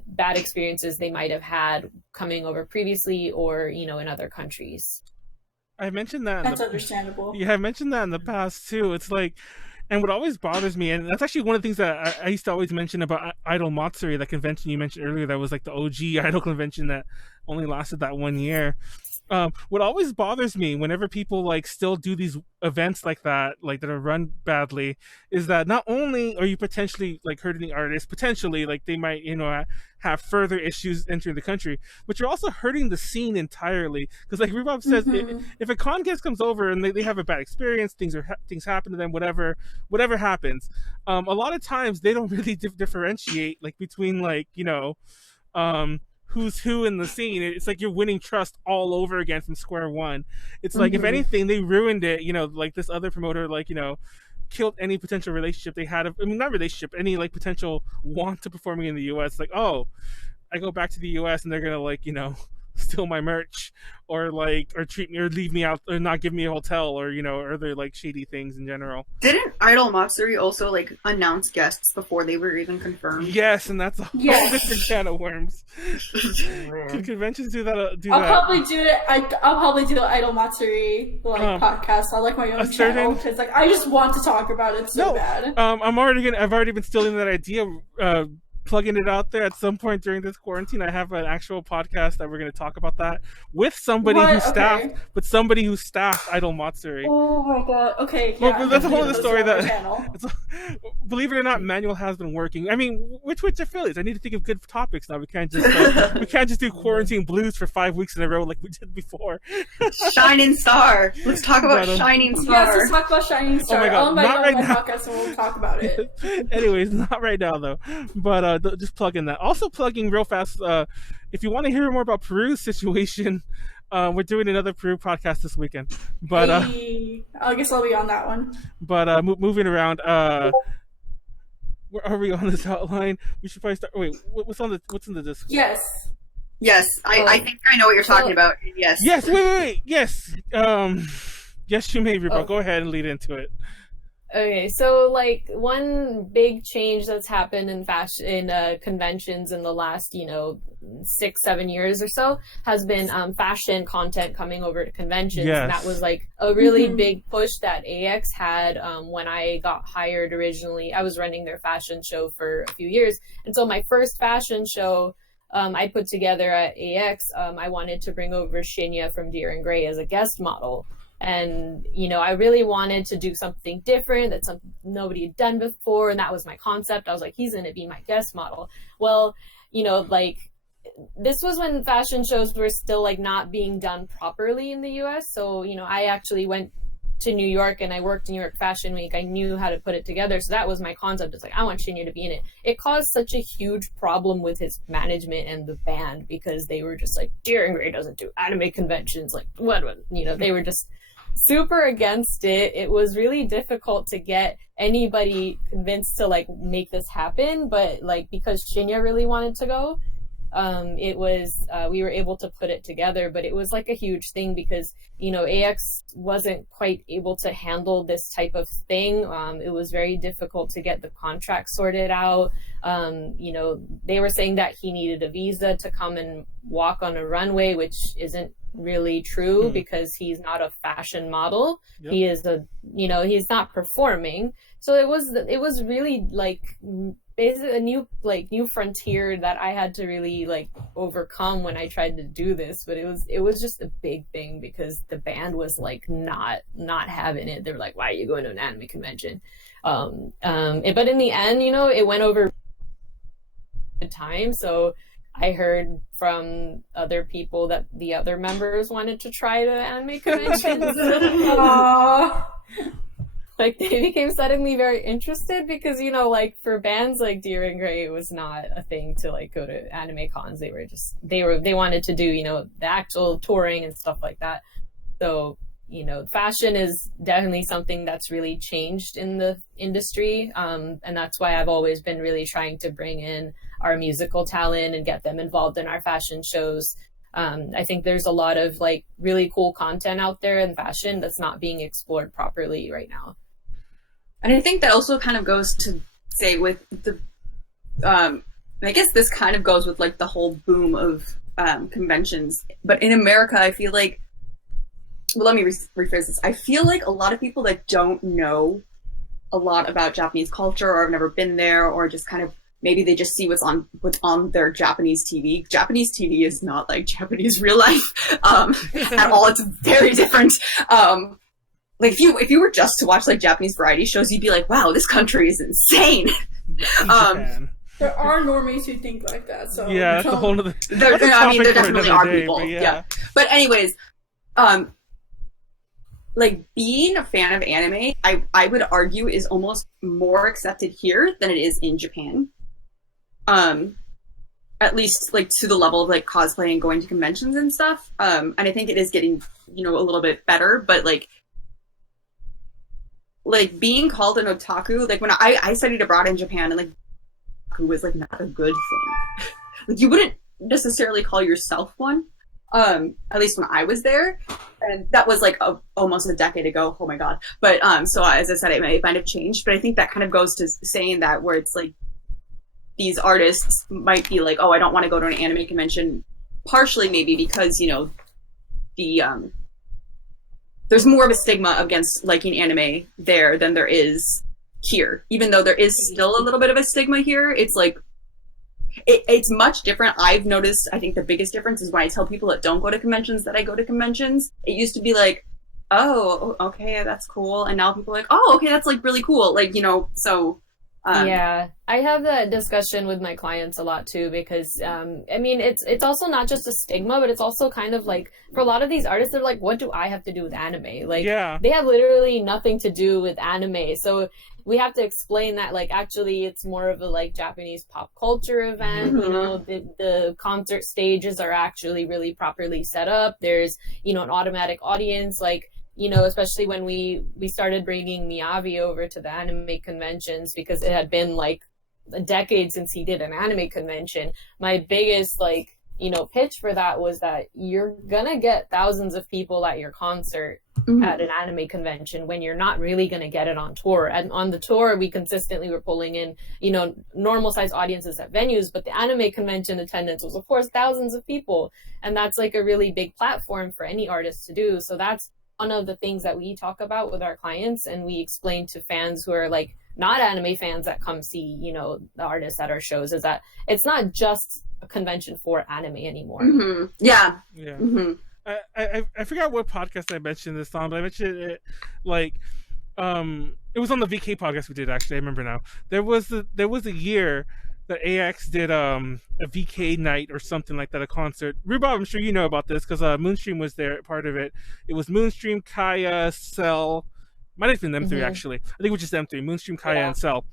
bad experiences they might have had coming over previously, or, you know, in other countries. I mentioned that. That's understandable. Yeah, I mentioned that in the past too. It's like, and what always bothers me, and that's actually one of the things that I used to always mention about Idol Matsuri, that convention you mentioned earlier, that was like the OG idol convention that only lasted that 1 year. What always bothers me whenever people like still do these events like that are run badly, is that not only are you potentially like hurting the artist, potentially like they might, you know, have further issues entering the country, but you're also hurting the scene entirely. Because like Rubab says, if a con guest comes over and they have a bad experience, things happen to them, whatever happens, a lot of times they don't really differentiate like between like, you know, who's who in the scene. It's like you're winning trust all over again from square one. It's like, if anything, they ruined it, you know, like this other promoter, like, you know, killed any potential relationship they had. I mean, not relationship, any like potential want to performing in the U.S. Like, oh, I go back to the U.S. and they're gonna like, you know, steal my merch or treat me or leave me out or not give me a hotel or, you know, or other like shady things in general. Didn't Idol Matsuri also like announce guests before they were even confirmed? Yes, and that's a whole different can of worms. Could conventions do that? I'll probably do it. I'll probably do the Idol Matsuri like podcast. I'll like my own channel because like I just want to talk about it so bad. I've already been stealing that idea. Plugging it out there at some point during this quarantine. I have an actual podcast that we're going to talk about that with somebody who staffed Idol Matsuri. Oh my god. Okay. Yeah, well, that's a whole other story. Believe it or not, Manuel has been working. I mean, which affiliates? I need to think of good topics now. We can't just do quarantine blues for 5 weeks in a row like we did before. Shining Star. Let's talk about Shining Star. Yes, let's talk about Shining Star. Oh my god, not right now. Podcast and we'll talk about it. Anyways, not right now though. But just plug in that. Also plugging real fast, if you want to hear more about Peru's situation, we're doing another Peru podcast this weekend. But I guess I'll be on that one. But moving around, where are we on this outline? We should probably start. Wait, what's in the disc? Yes, I think I know what you're talking about. Yes. Wait. Yes. Yes, you may, Rubab. Go ahead and lead into it. Okay, so like one big change that's happened in fashion conventions in the last 6-7 years or so has been fashion content coming over to conventions. Yes. And that was like a really big push that AX had when I got hired originally. I was running their fashion show for a few years, and so my first fashion show I put together at AX, I wanted to bring over Shinya from Deer and Grey as a guest model. And, I really wanted to do something different, that's something nobody had done before. And that was my concept. I was like, he's going to be my guest model. Well, this was when fashion shows were still like not being done properly in the US. So, I actually went to New York and I worked in New York Fashion Week. I knew how to put it together. So that was my concept. It's like, I want Shinya to be in it. It caused such a huge problem with his management and the band because they were just like, Deer and Grey doesn't do anime conventions. Like, what? They were just super against it. It was really difficult to get anybody convinced to like make this happen, but like because Shinya really wanted to go, it was we were able to put it together. But it was like a huge thing because AX wasn't quite able to handle this type of thing. It was very difficult to get the contract sorted out. They were saying that he needed a visa to come and walk on a runway, which isn't really true because he's not a fashion model. Yep. He is he's not performing. So it was really like basically a new frontier that I had to really like overcome when I tried to do this. But it was just a big thing because the band was like not having it. They were like, why are you going to an anime convention? But in the end, it went over good time. So I heard from other people that the other members wanted to try the anime conventions. Like they became suddenly very interested because like for bands like Deer and Grey, it was not a thing to like go to anime cons. They wanted to do the actual touring and stuff like that. So fashion is definitely something that's really changed in the industry, and that's why I've always been really trying to bring in our musical talent and get them involved in our fashion shows. I think there's a lot of like really cool content out there in fashion that's not being explored properly right now. And I think that also kind of goes to say with the, I guess this kind of goes with like the whole boom of conventions. But in America, I feel like, well, let me rephrase this. I feel like a lot of people that don't know a lot about Japanese culture or have never been there or just kind of maybe they just see what's on their Japanese TV. Japanese TV is not like Japanese real life at all. It's very different. Like if you were just to watch like Japanese variety shows, you'd be like, wow, this country is insane. There are normies who think like that. So yeah, that's a whole other. There definitely are people. But yeah. But anyways, like being a fan of anime, I would argue is almost more accepted here than it is in Japan. At least like to the level of like cosplay and going to conventions and stuff. And I think it is getting, a little bit better, but like like being called an otaku, like when I studied abroad in Japan, and like otaku was like not a good thing. Like you wouldn't necessarily call yourself one, at least when I was there, and that was like almost a decade ago. Oh my god! But so as I said, it might have changed, but I think that kind of goes to saying that where it's like these artists might be like, oh, I don't want to go to an anime convention, partially maybe because the there's more of a stigma against liking anime there than there is here. Even though there is still a little bit of a stigma here, it's like it's much different. I've noticed, I think the biggest difference is when I tell people that don't go to conventions that I go to conventions. It used to be like, oh, okay, that's cool. And now people are like, oh, okay, that's like really cool. Like, so... yeah, I have that discussion with my clients a lot too, because I mean it's also not just a stigma, but it's also kind of like for a lot of these artists, they're like, what do I have to do with anime? Like, they have literally nothing to do with anime. So we have to explain that like actually it's more of a like Japanese pop culture event. The concert stages are actually really properly set up. There's an automatic audience, like especially when we started bringing Miyavi over to the anime conventions, because it had been like a decade since he did an anime convention. My biggest pitch for that was that you're gonna get thousands of people at your concert at an anime convention when you're not really gonna get it on tour. And on the tour, we consistently were pulling in normal size audiences at venues, but the anime convention attendance was of course thousands of people, and that's like a really big platform for any artist to do. So that's one of the things that we talk about with our clients, and we explain to fans who are like not anime fans that come see the artists at our shows, is that it's not just a convention for anime anymore. Yeah. I forgot what podcast I mentioned this on, but I mentioned it like it was on the VK podcast we did, actually. I remember now. There was a year that AX did a VK night or something like that, a concert. Rubab, I'm sure you know about this because Moonstream was there, part of it. It was Moonstream, Kaya, Cell. Might have been them three, actually. I think it was just them three, Moonstream, Kaya, and Cell.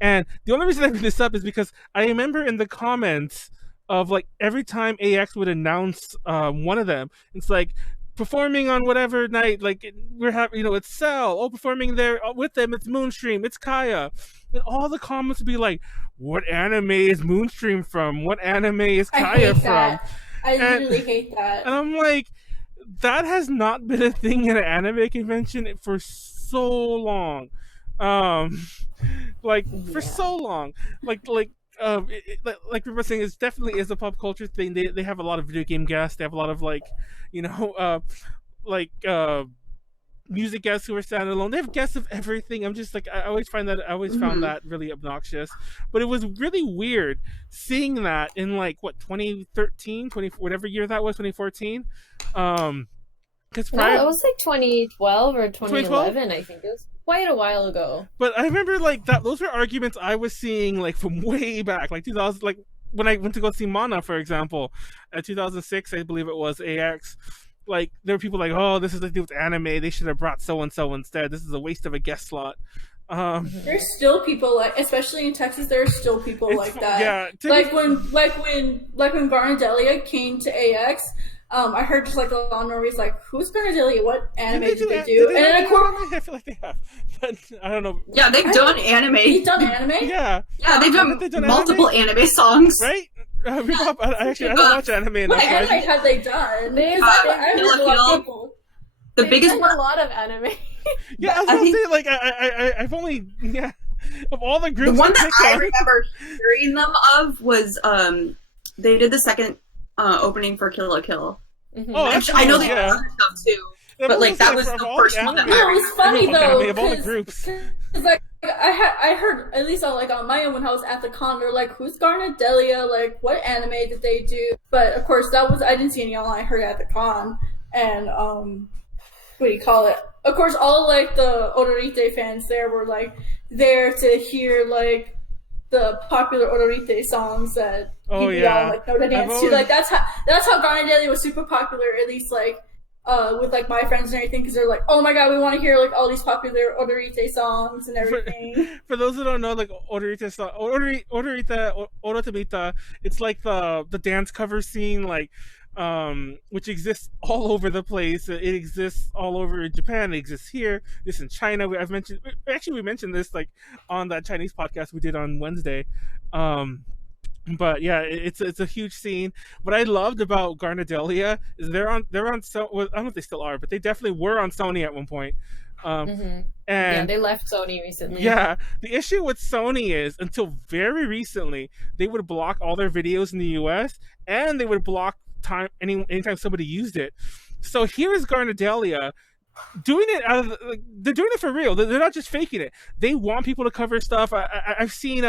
And the only reason I bring this up is because I remember in the comments of like every time AX would announce one of them, it's like performing on whatever night, like we're having, it's Cell. Oh, performing there with them, it's Moonstream, it's Kaya. And all the comments would be like, what anime is Moonstream from? What anime is Kaya from? I literally hate that. And I'm like, that has not been a thing at an anime convention for so long. For so long. Like we were saying, it definitely is a pop culture thing. They have a lot of video game guests. They have a lot of music guests who are standalone. They have guests of everything. I'm just like, I always found that really obnoxious. But it was really weird seeing that in 2013, whatever year that was, 2014. Because it was like 2012 or 2011. I think it was quite a while ago. But I remember those were arguments I was seeing from way back, 2000, when I went to go see Mana, for example, at 2006, I believe it was, AX. There were people like, oh, this is to do with anime. They should have brought so and so instead. This is a waste of a guest slot. There's still people especially in Texas. There are still people like that. Yeah, when Garnadelia came to AX. I heard just a lot of noise who's Garnadelia? What anime did they do? And then of course, I feel like they have. But I don't know. Yeah, they've done anime. They've done anime. Yeah, they've done multiple anime songs. Right. I don't watch anime enough. What anime have they done? I've heard a lot of people. The biggest one, a lot of anime. Yeah, I was gonna say I've only of all the groups. The one that I remember hearing them of was they did the second opening for Kill la Kill. Oh, actually, I know they did other stuff too, but that was the first one that it was funny though, of all the groups. I heard, at least on my own when I was at the con, they're like, who's Garnadelia? What anime did they do? But of course, I didn't see any online. I heard it at the con, and what do you call it? Of course, all the Odorite fans there were there to hear the popular Odorite songs that people all know to dance to. That's how Garnadelia was super popular, at least with my friends and everything, because they're like, oh my god, we want to hear all these popular Odorite songs and everything. For those who don't know, Odorite song, Orotamita, it's the dance cover scene, which exists all over the place. It exists all over Japan. It exists here. This in China. We mentioned this like on that Chinese podcast we did on Wednesday. But yeah, it's a huge scene. What I loved about Garnadelia is they're on so well, I don't know if they still are, but they definitely were on Sony at one point. And yeah, they left Sony recently. Yeah, the issue with Sony is until very recently they would block all their videos in the US, and they would block anytime somebody used it. So here is Garnadelia doing it out of they're doing it for real. They're not just faking it. They want people to cover stuff. I've seen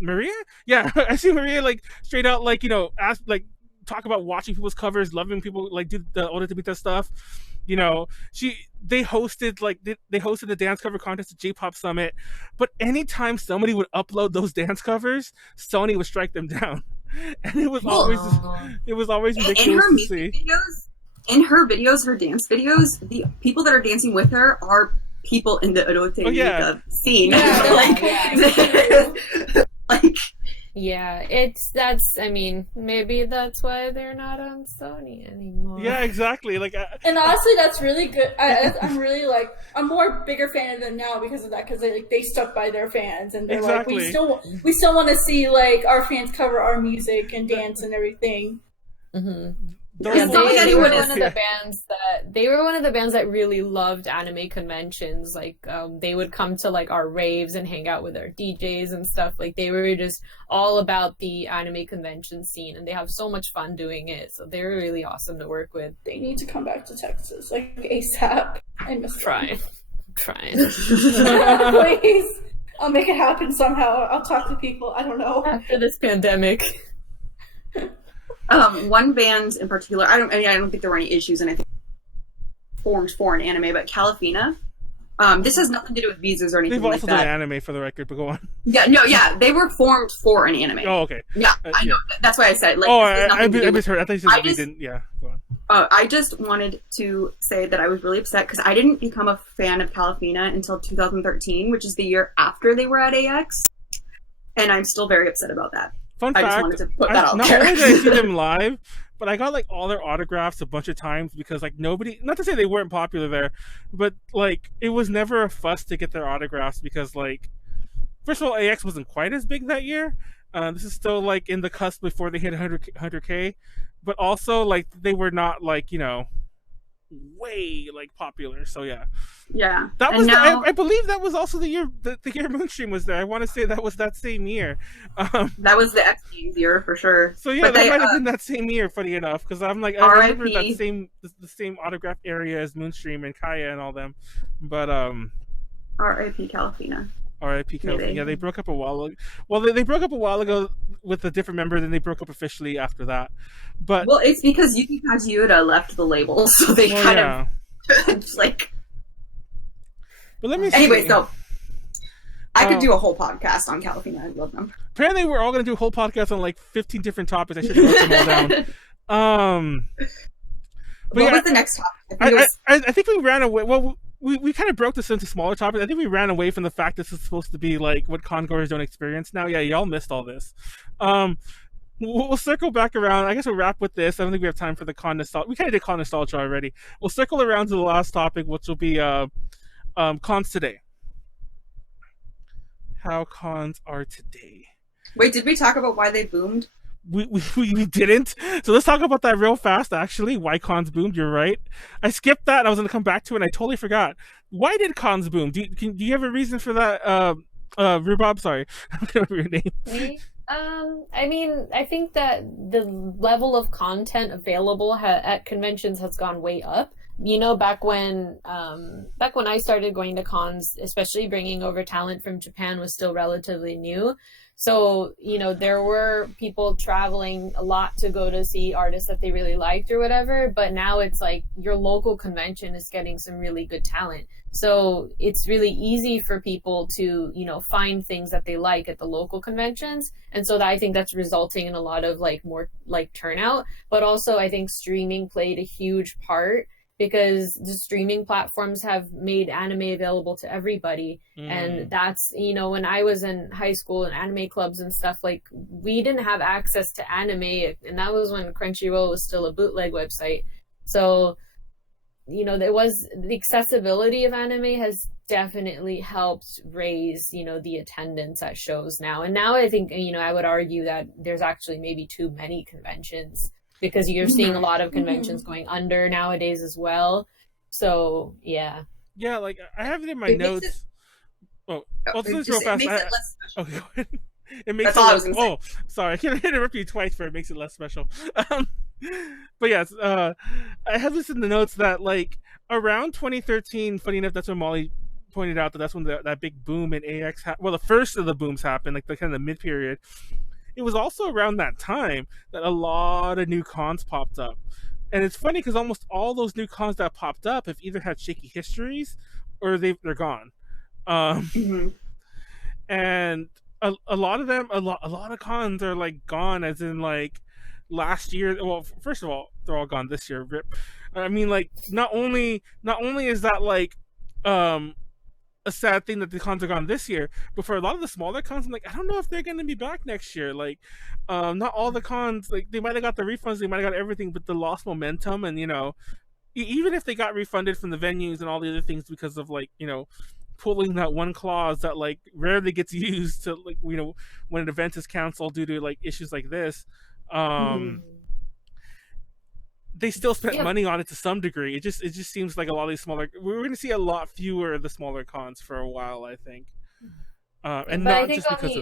Maria? Yeah, I see Maria like straight out like, ask like talk about watching people's covers, loving people like do the Oda Tabita stuff. They hosted the dance cover contest at J-Pop Summit, but anytime somebody would upload those dance covers, Sony would strike them down. And it was always ridiculous to see. In her videos, her dance videos, the people that are dancing with her are people in the erotic scene. Yeah, maybe that's why they're not on Sony anymore. Yeah, exactly. And honestly, that's really good. I'm more bigger fan of them now because of that, because they stuck by their fans, and they're exactly. we still want to see like our fans cover our music and dance and everything. Mm-hmm. They were one of the bands that really loved anime conventions. Like, they would come to like our raves and hang out with our DJs and stuff. Like, they were just all about the anime convention scene, and they have so much fun doing it. So they were really awesome to work with. They need to come back to Texas, like ASAP. I miss them. Trying. Please, I'll make it happen somehow. I'll talk to people. I don't know. After this pandemic. One band in particular, I don't think there were any issues, and I think formed for an anime, but Calafina. This has nothing to do with visas or anything like that. They've also done anime, for the record, but go on. Yeah, they were formed for an anime. Oh, okay. Yeah, I know. That's why I said like. I misheard. I thought you said they didn't. Yeah, go on. I just wanted to say that I was really upset because I didn't become a fan of Calafina until 2013, which is the year after they were at AX, and I'm still very upset about that. Fun fact, I just wanted to put that out not there. only did I see them live, but I got like all their autographs a bunch of times because like nobody, not to say they weren't popular there, but like it was never a fuss to get their autographs because like, first of all, AX wasn't quite as big that year. This is still like in the cusp before they hit 100K, but also like they were not like, way like popular. So yeah. That was I believe that was also the year the year Moonstream was there. I want to say that was that same year. That was the X Games year for sure. So yeah, that might have been that same year. Funny enough, because I'm like I remember that the same autograph area as Moonstream and Kaya and all them. But R.I.P. Calafina. R.I.P. Calafina. Yeah, they broke up a while ago. Well, they broke up a while ago with a different member, then they broke up officially after that. But it's because Yuki Kajiura left the label, so they of like. But let me see. Anyway, so I could do a whole podcast on Calafina. I love them. Apparently, we're all going to do a whole podcast on like 15 different topics. I should have wrote them all down. What was the next topic? I think we ran away. Well, we kind of broke this into smaller topics. I think we ran away from the fact this is supposed to be like what congoers don't experience now. Yeah, y'all missed all this. We'll circle back around. I guess we'll wrap with this. I don't think we have time for the con nostalgia. We kind of did con nostalgia already. We'll circle around to the last topic, which will be cons today. How cons are today. Wait, did we talk about why they boomed? We didn't. So let's talk about that real fast, actually. Why cons boomed, you're right. I skipped that and I was going to come back to it and I totally forgot. Why did cons boom? Do you have a reason for that? Rubab, sorry. I don't remember your name. I think that the level of content available at conventions has gone way up. Back when I started going to cons, especially bringing over talent from Japan was still relatively new. So, there were people traveling a lot to go to see artists that they really liked or whatever. But now it's like your local convention is getting some really good talent. So it's really easy for people to, find things that they like at the local conventions. And so I think that's resulting in a lot of more turnout. But also I think streaming played a huge part because the streaming platforms have made anime available to everybody. And that's, you know, when I was in high school and anime clubs and stuff, like, we didn't have access to anime, and that was when Crunchyroll was still a bootleg website. So, you know, the accessibility of anime has definitely helped raise, you know, the attendance at shows now. And now I think, you know, I would argue that there's actually maybe too many conventions, because you're seeing a lot of conventions going under nowadays as well. So, yeah. Yeah, like, I have it in my notes. Let's real fast. It makes it less special. Okay, go ahead. It makes That's all I was gonna say. Oh, sorry, I can't interrupt you twice, but it makes it less special. But yes, I have this in the notes that, like, around 2013, funny enough, that's when Molly pointed out that's when that big boom in AX, the first of the booms happened, like the kind of mid-period. It was also around that time that a lot of new cons popped up. And it's funny because almost all those new cons that popped up have either had shaky histories or they're gone. And a lot of them, a lot of cons are, like, gone, as in, like, last year. Well, first of all, they're all gone this year. Rip. I mean, like, not only is that, like, a sad thing that the cons are gone this year, but for a lot of the smaller cons, I'm like, I don't know if they're going to be back next year. Like, not all the cons, like, they might have got the refunds, they might have got everything, but the lost momentum, and, you know, even if they got refunded from the venues and all the other things because of, like, you know, pulling that one clause that, like, rarely gets used to, like, you know, when an event is canceled due to, like, issues like this, they still spent money on it to some degree. It just seems like a lot of these smaller, we're going to see a lot fewer of the smaller cons for a while, I think. And but not I think just because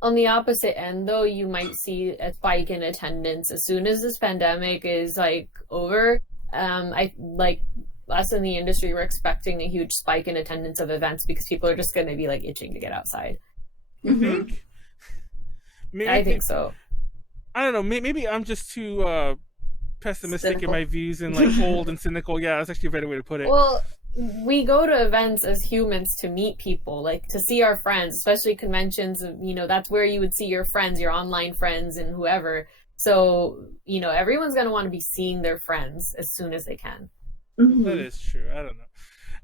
on the opposite end, though, you might see a spike in attendance as soon as this pandemic is, like, over. I like us in the industry, we're expecting a huge spike in attendance of events because people are just going to be, like, itching to get outside. You think? I think so. I don't know. Maybe I'm just too pessimistic cynical in my views and, like, old and cynical. Yeah, that's actually a better way to put it. Well, we go to events as humans to meet people, like, to see our friends, especially conventions. You know, that's where you would see your friends, your online friends, and whoever. So, you know, everyone's going to want to be seeing their friends as soon as they can. That is true. I don't know.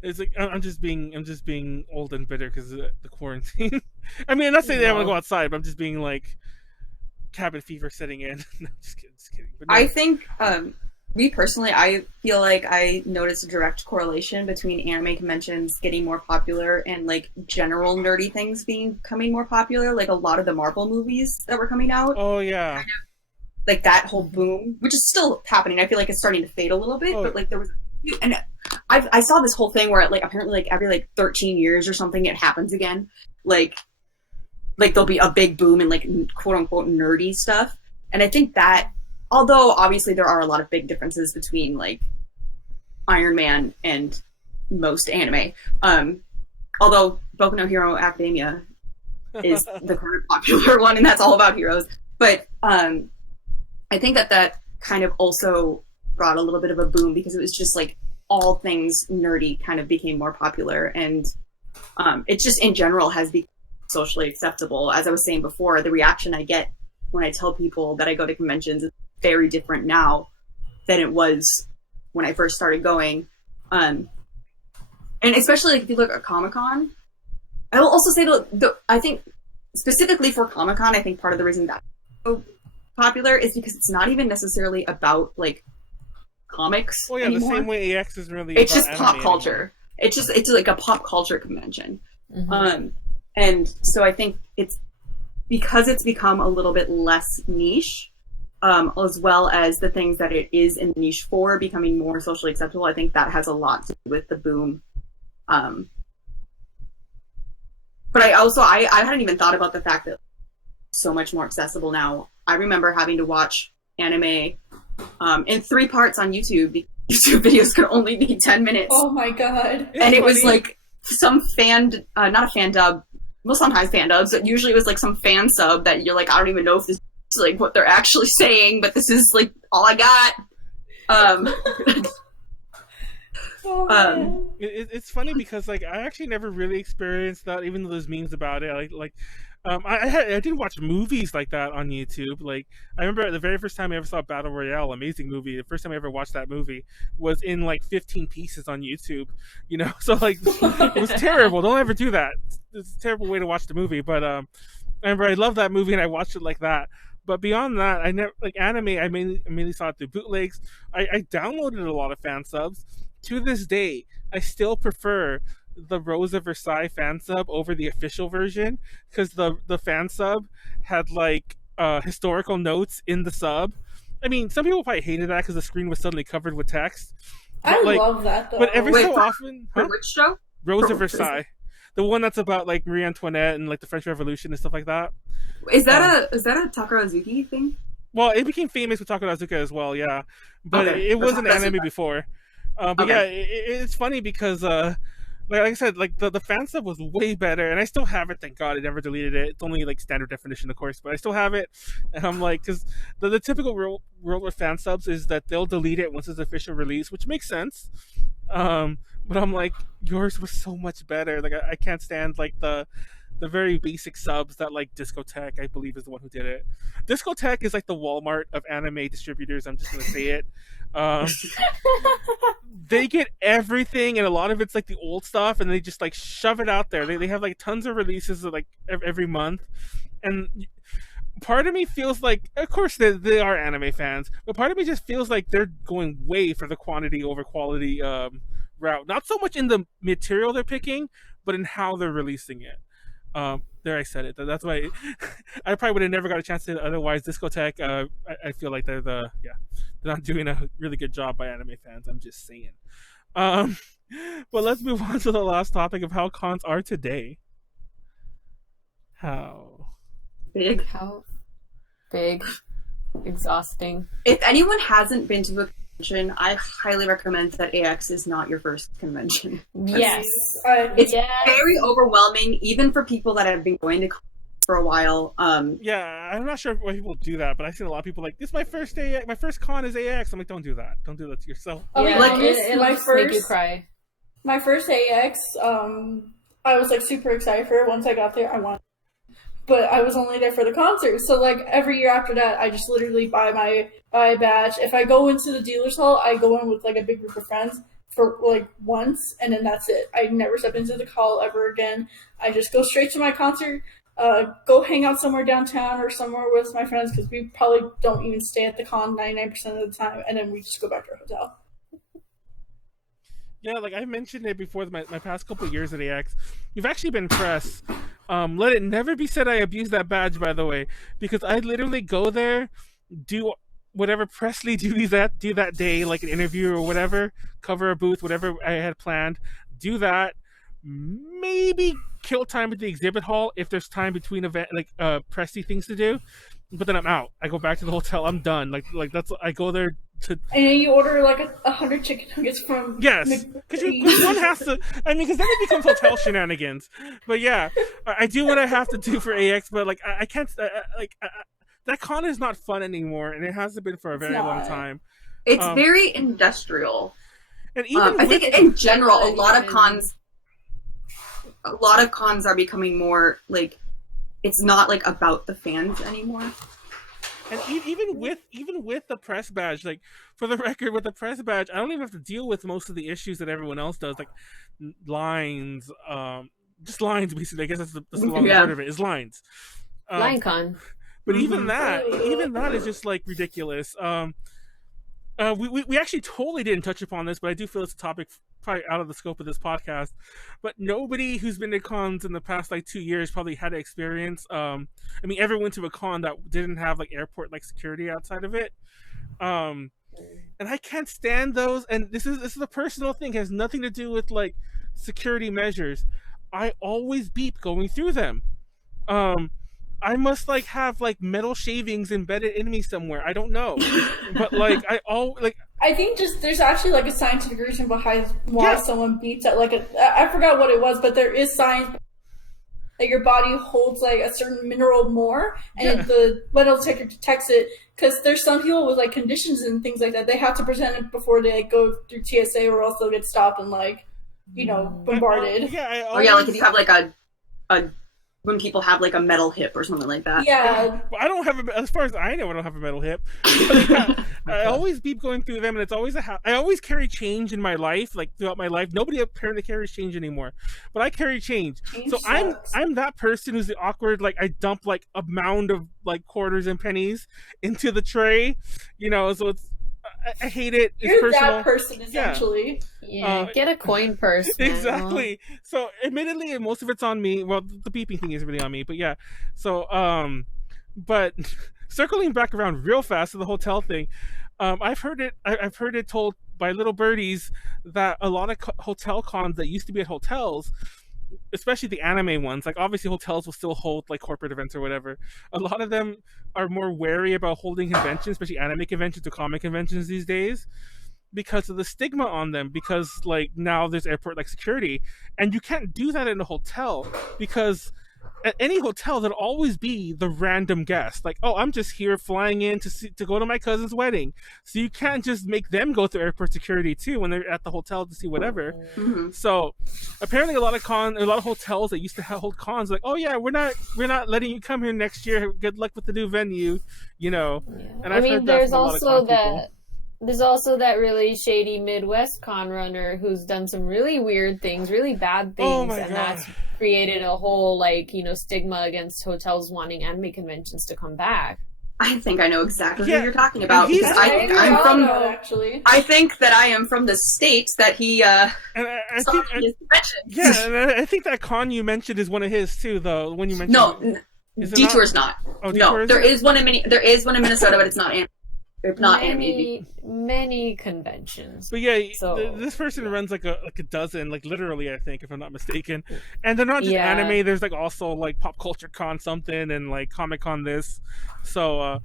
It's like I'm just being old and bitter because of the quarantine. I mean, I'm not saying that I want to go outside, but I'm just being, like, cabin fever setting in. No, just kidding. But no. I think, me personally, I feel like I noticed a direct correlation between anime conventions getting more popular and, like, general nerdy things becoming more popular. Like, a lot of the Marvel movies that were coming out. Oh, yeah. Kind of, like, that whole boom, which is still happening. I feel like it's starting to fade a little bit, but, like, there was... And I saw this whole thing where, it, like, apparently, like, every, like, 13 years or something, it happens again. Like there'll be a big boom in, like, quote-unquote nerdy stuff. And I think that, although obviously there are a lot of big differences between, like, Iron Man and most anime, although Boku no Hero Academia is the current popular one, and that's all about heroes. But I think that kind of also brought a little bit of a boom because it was just, like, all things nerdy kind of became more popular, and it just in general has become socially acceptable. As I was saying before, the reaction I get when I tell people that I go to conventions is very different now than it was when I first started going. And especially, like, if you look at Comic-Con, I will also say I think specifically for Comic-Con, I think part of the reason that's so popular is because it's not even necessarily about, like, comics anymore. The same way AX is really it's just pop culture anymore. It's like a pop culture convention. And so I think it's because it's become a little bit less niche, as well as the things that it is in niche for becoming more socially acceptable. I think that has a lot to do with the boom. But I hadn't even thought about the fact that it's so much more accessible now. I remember having to watch anime in 3 parts on YouTube because YouTube videos could only be 10 minutes. Oh my god. And it was like some not a fan dub, well, sometimes fan dubs, but usually it was like some fan sub that you're like, I don't even know if this is like what they're actually saying, but this is like all I got. Oh man. It's funny because like I actually never really experienced that, even though there's memes about it. I didn't watch movies like that on YouTube. Like I remember the very first time I ever saw Battle Royale, amazing movie. The first time I ever watched that movie was in like 15 pieces on YouTube. You know, so like it was terrible. Don't ever do that. It's a terrible way to watch the movie. But I remember I loved that movie and I watched it like that. But beyond that, I never like anime. I mainly saw it through bootlegs. I downloaded a lot of fan subs. To this day, I still prefer the Rose of Versailles fan sub over the official version because the fan sub had like historical notes in the sub. I mean, some people probably hated that because the screen was suddenly covered with text. I Like, love that though. but every Wait, so often, For which show? Rose of For- Versailles, the one that's about like Marie Antoinette and like the French Revolution and stuff like that. Is that a Takarazuki thing? Well, it became famous with Takarazuka as well, yeah. But Okay. it was an That's- anime before. But Okay. yeah, it's funny because, like I said, like the fan sub was way better, and I still have it. Thank God, I never deleted it. It's only like standard definition, of course, but I still have it. And I'm like, because the typical rule with fan subs is that they'll delete it once it's official release, which makes sense. But I'm like, yours was so much better. Like I can't stand like the very basic subs that like Discotech, I believe, is the one who did it. Discotech is like the Walmart of anime distributors. I'm just gonna say it. They get everything, and a lot of it's like the old stuff, and they just like shove it out there. They have like tons of releases like every month, and part of me feels like, of course they are anime fans, but part of me just feels like they're going way for the quantity over quality route. Not so much in the material they're picking, but in how they're releasing it. There, I said it. That's why I probably would have never got a chance to do it otherwise. Discotech, I feel like they're not doing a really good job by anime fans. I'm just saying. But let's move on to the last topic of how cons are today. How Big. How big, exhausting. If anyone hasn't been to a convention, I highly recommend that AX is not your first convention. Yes. It's Yes. very overwhelming, even for people that have been going to for a while. Yeah, I'm not sure why people do that, but I've seen a lot of people like, this is my first AX, my first con is AX. I'm like, don't do that. Don't do that to yourself. I mean, Yeah, like it'll my just make you first cry. my first AX, I was like super excited for it. Once I got there, I wanted, but I was only there for the concert. So like every year after that, I just literally buy a badge. If I go into the dealer's hall, I go in with like a big group of friends for like once, and then that's it. I never step into the hall ever again. I just go straight to my concert. Go hang out somewhere downtown or somewhere with my friends because we probably don't even stay at the con 99% of the time, and then we just go back to our hotel. Yeah, like I mentioned it before, my past couple of years at AX, you've actually been press. Let it never be said I abuse that badge, by the way, because I literally go there, do whatever Presley duties do that day, like an interview or whatever, cover a booth, whatever I had planned, do that, maybe kill time at the exhibit hall if there's time between event pressy things to do, but then I'm out. I go back to the hotel. I'm done. Like that's, I go there to. And then you order like 100 chicken nuggets from. Yes, because one has to. I mean, because then it becomes hotel shenanigans. But yeah, I do what I have to do for AX, but like I can't. That con is not fun anymore, and it hasn't been for a very long time. It's very industrial. And even I think in general, a lot of cons are becoming more like, it's not like about the fans anymore. And even with the press badge, like for the record, with the press badge, I don't even have to deal with most of the issues that everyone else does, like lines, just lines basically. I guess that's the long part of it, is lines. LineCon. But even that is just like ridiculous. We actually totally didn't touch upon this, but I do feel it's a topic probably out of the scope of this podcast. But nobody who's been to cons in the past like 2 years probably had to experience. I mean, everyone went to a con that didn't have like airport like security outside of it. And I can't stand those. And this is a personal thing. It has nothing to do with like security measures. I always beep going through them. I must like have like metal shavings embedded in me somewhere. I don't know, but like I think just there's actually like a scientific reason behind why someone beeps at like I forgot what it was, but there is science that your body holds like a certain mineral more, and the metal detector detects it, because there's some people with like conditions and things like that. They have to present it before they go through TSA, or else they'll get stopped and like, you know, bombarded. Like if you have like a when people have like a metal hip or something like that. Yeah. I don't have as far as I know, I don't have a metal hip. But yeah, I always be going through them, and it's always I always carry change in my life, like throughout my life. Nobody apparently carries change anymore, but I carry change. So sucks. I'm that person who's the awkward, like I dump like a mound of like quarters and pennies into the tray, you know. So it's I hate it. It's You're personal. that person, essentially. Yeah, get a coin purse. Man. Exactly. So admittedly, most of it's on me. Well, the beeping thing is really on me, but yeah. So but circling back around real fast to the hotel thing, I've heard it told by little birdies that a lot of hotel cons that used to be at hotels, especially the anime ones, like obviously hotels will still hold like corporate events or whatever. A lot of them are more wary about holding conventions, especially anime conventions or comic conventions these days, because of the stigma on them, because like now there's airport like security, and you can't do that in a hotel, because at any hotel there'll always be the random guest, like, oh, I'm just here flying in to go to my cousin's wedding, so you can't just make them go through airport security too when they're at the hotel to see whatever. So apparently a lot of hotels that used to hold cons, like, oh yeah, we're not letting you come here next year, good luck with the new venue, you know. And I mean, there's also that really shady Midwest con runner who's done some really weird things, really bad things, that's created a whole, like, you know, stigma against hotels wanting anime conventions to come back. I think I know exactly who you're talking about, because I think that I am from the state that he I think that con you mentioned is one of his too, though. When you mentioned Detour's not. Oh, no, there is one in Minnesota, but it's not many conventions. But yeah, this person runs like a dozen, like literally, I think, if I'm not mistaken. And they're not just anime. There's like also like pop culture con something and like Comic Con this. So,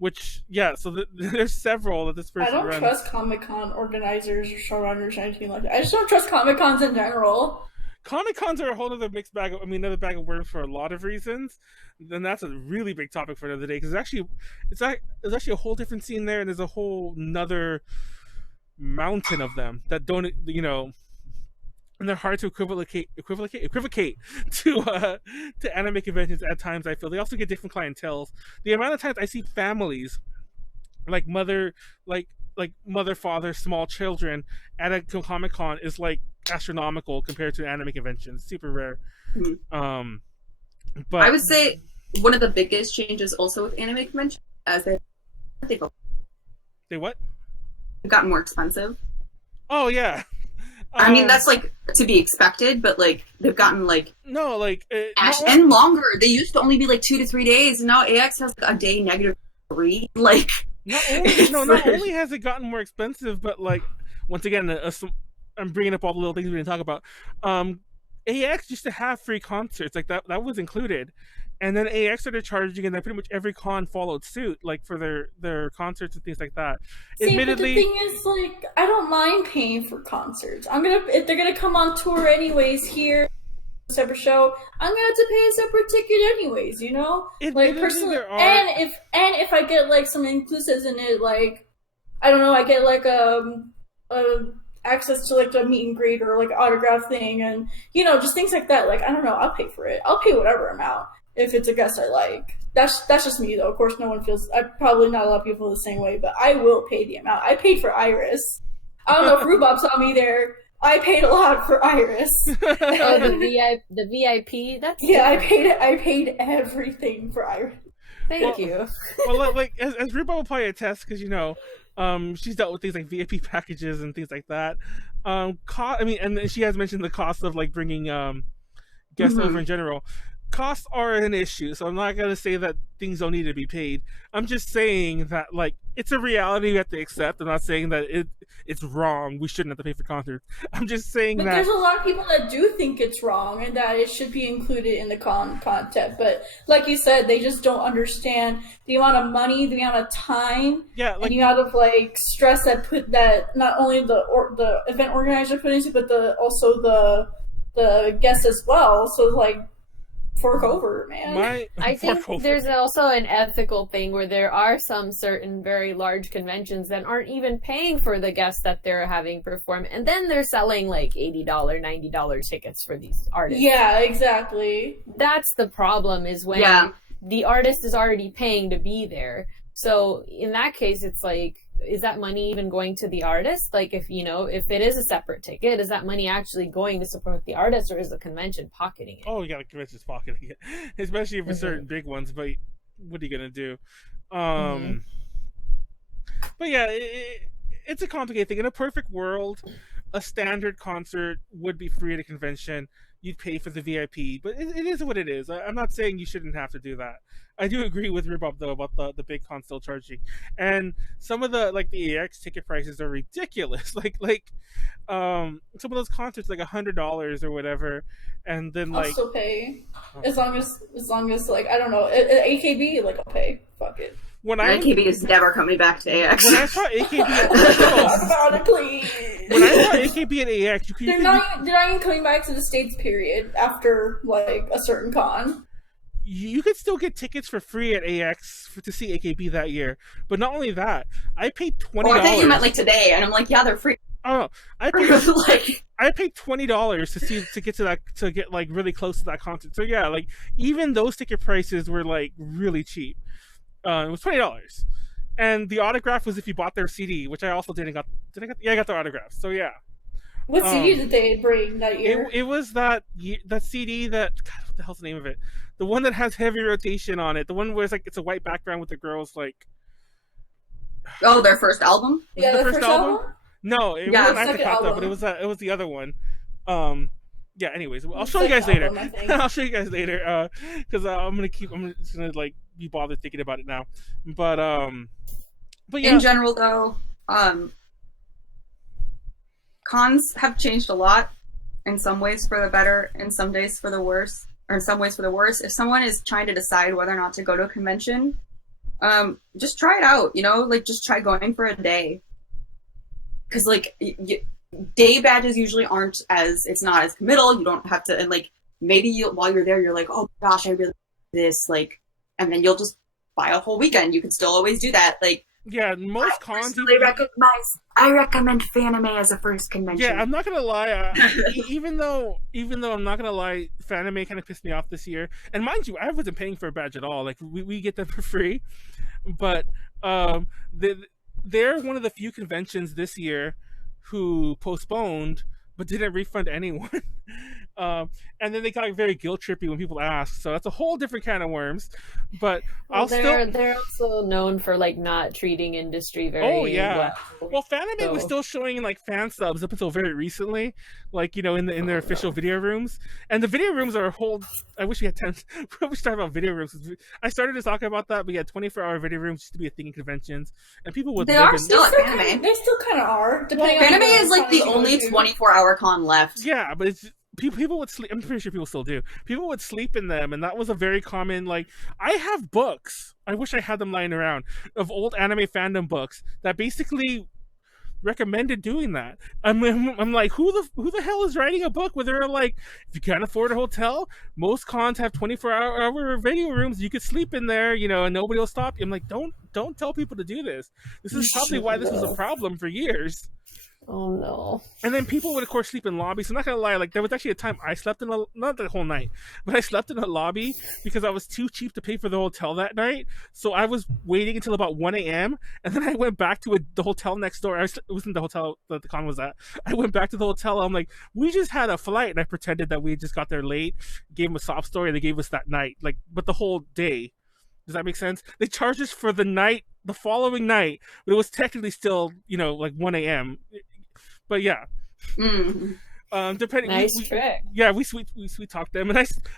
there's several that this person runs. I don't trust Comic Con organizers or showrunners or anything like that. I just don't trust Comic Cons in general. Comic Cons are a whole other mixed bag. Another bag of worms for a lot of reasons. Then that's a really big topic for another day, because there's actually a whole different scene there, and there's a whole another mountain of them that don't, you know, and they're hard to equivocate to anime conventions at times. I feel they also get different clienteles. The amount of times I see families, like mother, father, small children at a Comic Con is like astronomical compared to anime conventions. Super rare. But I would say one of the biggest changes also with anime conventions as they've gotten more expensive. Oh yeah. I mean, that's like to be expected, but like they've gotten like and longer. They used to only be like 2 to 3 days, and now AX has like a day -3. Like not only has it gotten more expensive, but like once again, I'm bringing up all the little things we didn't talk about. AX used to have free concerts, like that was included, and then AX started charging, and then pretty much every con followed suit, like for their concerts and things like that. Admittedly, but the thing is, like, I don't mind paying for concerts. If they're gonna come on tour anyways here, a separate show, I'm gonna have to pay a separate ticket anyways, you know. Like personally, and if I get like some inclusives in it, like I don't know, I get like a access to like a meet and greet or like autograph thing, and you know, just things like that. Like I don't know, I'll pay for it. I'll pay whatever amount if it's a guest I like. That's just me though. Of course, no one feels. Probably not a lot of people feel the same way, but I will pay the amount. I paid for Iris. I don't know if Rubab saw me there. I paid a lot for Iris. The VIP. That's I paid everything for Iris. Thank you. Well, like as Rubab will probably attest, because you know. She's dealt with things like VIP packages and things like that. And then she has mentioned the cost of like bringing guests over in general. Costs are an issue, so I'm not gonna say that things don't need to be paid. I'm just saying that like it's a reality we have to accept. I'm not saying that it's wrong. We shouldn't have to pay for concerts. I'm just saying that there's a lot of people that do think it's wrong and that it should be included in the content. But like you said, they just don't understand the amount of money, the amount of time, and the amount of like stress that not only the event organizer put into, but also the guests as well. So like fork over, man. I think there's also an ethical thing where there are some certain very large conventions that aren't even paying for the guests that they're having perform, and then they're selling like $80, $90 tickets for these artists. Yeah, exactly. That's the problem, is when the artist is already paying to be there. So in that case, it's like, is that money even going to the artist? Like, if it is a separate ticket, is that money actually going to support the artist, or is the convention pocketing it? Oh, yeah, the convention's pocketing it, especially for certain big ones. But what are you gonna do? But yeah, it's a complicated thing. In a perfect world, a standard concert would be free at a convention. You'd pay for the VIP, but it is what it is. I'm not saying you shouldn't have to do that. I do agree with Rubab though about the big con still charging, and some of the the AX ticket prices are ridiculous. Some of those concerts like $100 or whatever, and then I'll still pay as long as I don't know, AKB, I'll pay. Fuck it. AKB is never coming back to AX. When I saw AKB Talk about it, please. When I saw AKB at AX, they're not even coming back to the States, period, after a certain con. You could still get tickets for free at AX to see AKB that year. But not only that, I paid $20. Oh, I think you meant today, and I'm like, yeah, they're free. Oh, I paid $20 to get really close to that concert. So yeah, even those ticket prices were really cheap. It was $20, and the autograph was if you bought their CD, which I also didn't got. I got their autograph. So yeah. What CD did they bring that year? It was that CD that, God, what the hell's the name of it? The one that has heavy rotation on it. The one where it's a white background with the girls Oh, their first album? Yeah, their first album? No, it wasn't Akakata, but it was the other one. Yeah. Anyways, I'll show you guys later. I'll show you guys later. Because I'm just gonna be bothered thinking about it now. But yeah. In general, though, cons have changed a lot. In some ways for the better, in some days for the worse, or in some ways for the worse. If someone is trying to decide whether or not to go to a convention, just try it out. Just try going for a day. Because day badges usually aren't it's not as committal. You don't have to, and maybe while you're there, you're like, oh gosh, I really like this, and then you'll just buy a whole weekend. You can still always do that. Yeah, most cons. I recommend Fanime as a first convention. Yeah, I'm not gonna lie. Even though I'm not gonna lie, Fanime kind of pissed me off this year. And mind you, I wasn't paying for a badge at all. We get them for free, but they're one of the few conventions this year who postponed but didn't refund anyone. And then they got very guilt trippy when people ask. So that's a whole different can of worms. But they're also known for not treating industry very well. Well, Fanime was still showing fan subs up until very recently, in their official video rooms. And the video rooms are a whole. I wish we had 10. We should talk about video rooms. I started to talk about that, but yeah, 24-hour video rooms used to be a thing in conventions, and people would. They are still at Fanime. They still kind of are. Fanime is the only 24-hour con left. Yeah, but it's. People would sleep. I'm pretty sure people still do. People would sleep in them, and that was a very common. I have books. I wish I had them lying around of old anime fandom books that basically recommended doing that. I'm like, who the hell is writing a book where they're if you can't afford a hotel, most cons have 24-hour video rooms. You could sleep in there, and nobody will stop you. I'm like, don't tell people to do this. This is probably why this was a problem for years. Oh no. And then people would of course sleep in lobbies. So I'm not gonna lie, there was actually a time I slept not the whole night, but I slept in a lobby because I was too cheap to pay for the hotel that night. So I was waiting until about 1 a.m. and then I went back to the hotel next door. It wasn't the hotel that the con was at. I went back to the hotel. I'm like, we just had a flight, and I pretended that we just got there late, gave them a sob story, and they gave us that night, but the whole day. Does that make sense? They charged us for the night, the following night, but it was technically still 1 a.m. But yeah, depending. Nice trick. Yeah, we sweet talked them,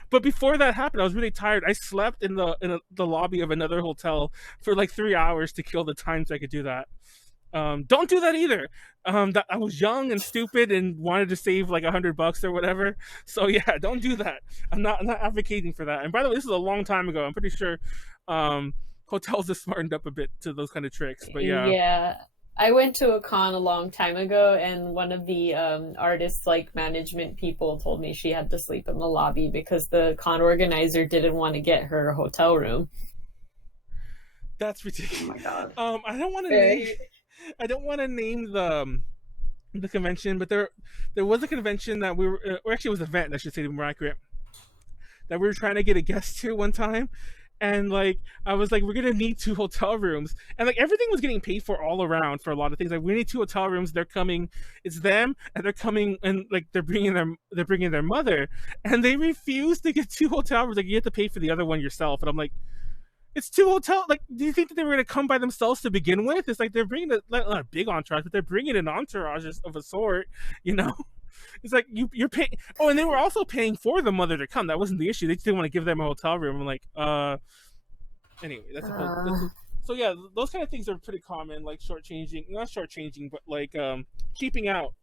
but before that happened, I was really tired. I slept in the lobby of another hotel for 3 hours to kill the time so I could do that. Don't do that either. I was young and stupid and wanted to save $100 or whatever. So yeah, don't do that. I'm not advocating for that. And by the way, this is a long time ago. I'm pretty sure hotels have smartened up a bit to those kind of tricks. But yeah. Yeah. I went to a con a long time ago, and one of the artist management people told me she had to sleep in the lobby because the con organizer didn't want to get her a hotel room. That's ridiculous. Oh my god. I don't want to name the convention, but there was a convention that we were, or actually it was an event, I should say, to be more accurate, that we were trying to get a guest to one time. And like I was like, we're gonna need 2 hotel rooms, and like everything was getting paid for all around for a lot of things. Like we need 2 hotel rooms. They're coming. It's them, and they're coming, and like they're bringing their mother, and they refuse to get 2 hotel rooms. Like you have to pay for the other one yourself. And I'm like, it's 2 hotel. Like, do you think that they were gonna come by themselves to begin with? It's like they're bringing not a big entourage, but they're bringing an entourage of a sort, you know. It's like you're paying. Oh, and they were also paying for the mother to come. That wasn't the issue. They just didn't want to give them a hotel room. I'm like, anyway, so yeah, those kind of things are pretty common, like not shortchanging, but like cheaping out.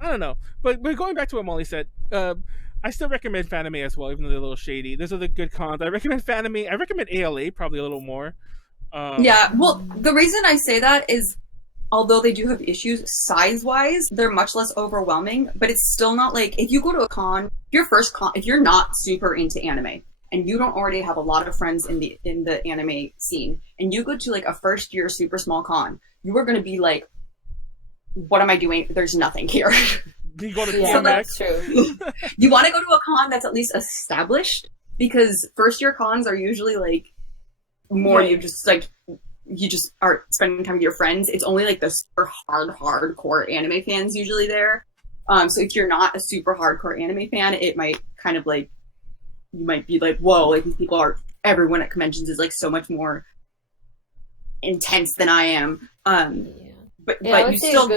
I don't know, but going back to what Molly said, I still recommend Fanime as well, even though they're a little shady. There's other good cons. I recommend Fanime. I recommend ALA probably a little more. Yeah, well, the reason I say that is, although they do have issues size-wise, they're much less overwhelming, but it's still not like, if you go to a con, if you're not super into anime, and you don't already have a lot of friends in the anime scene, and you go to like a first year super small con, you are going to be like, what am I doing? There's nothing here. You go to yeah, that's true. You want to go to a con that's at least established, because first year cons are usually like more you just are spending time with your friends. It's only like the super hardcore anime fans usually there. So if you're not a super hardcore anime fan, it might kind of like, you might be like, whoa, like these people are, everyone at conventions is like so much more intense than I am. But I would you say still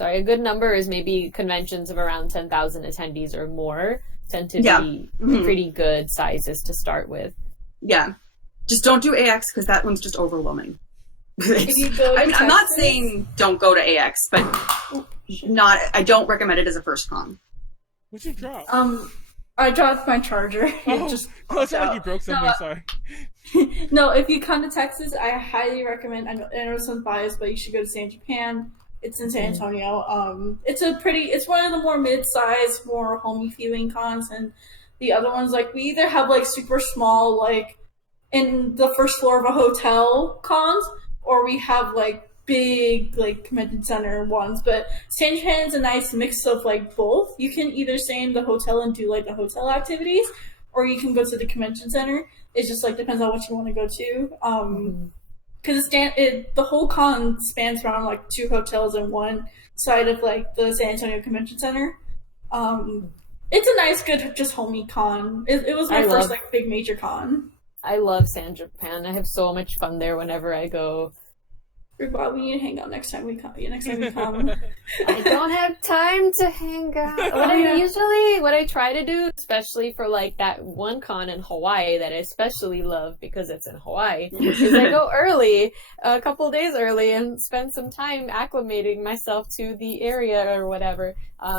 a good number is maybe conventions of around 10,000 attendees or more tend to be pretty good sizes to start with. Yeah. Just don't do AX because that one's just overwhelming. If you go to I'm not saying don't go to AX, but I don't recommend it as a first con. What'd you drop? I dropped my charger. Oh, It just it's like you broke something. Sorry. No, if you come to Texas, I highly recommend. I know some bias, but you should go to San Japan. It's in San Antonio. It's one of the more mid-sized, more homey feeling cons, and the other ones, like, we either have like super small, like in the first floor of a hotel cons, or we have like big like convention center ones. But San Japan's a nice mix of like both. You can either stay in the hotel and do like the hotel activities, or you can go to the convention center. It just like depends on what you want to go to. Because the whole con spans around like 2 hotels and one side of like the San Antonio Convention Center. It's a nice, good, just homey con. It was my first like big major con. I love San Japan. I have so much fun there whenever I go. Rubab, we need to hang out next time we come. I don't have time to hang out. What I try to do, especially for like that one con in Hawaii that I especially love because it's in Hawaii, is I go early, a couple days early, and spend some time acclimating myself to the area or whatever.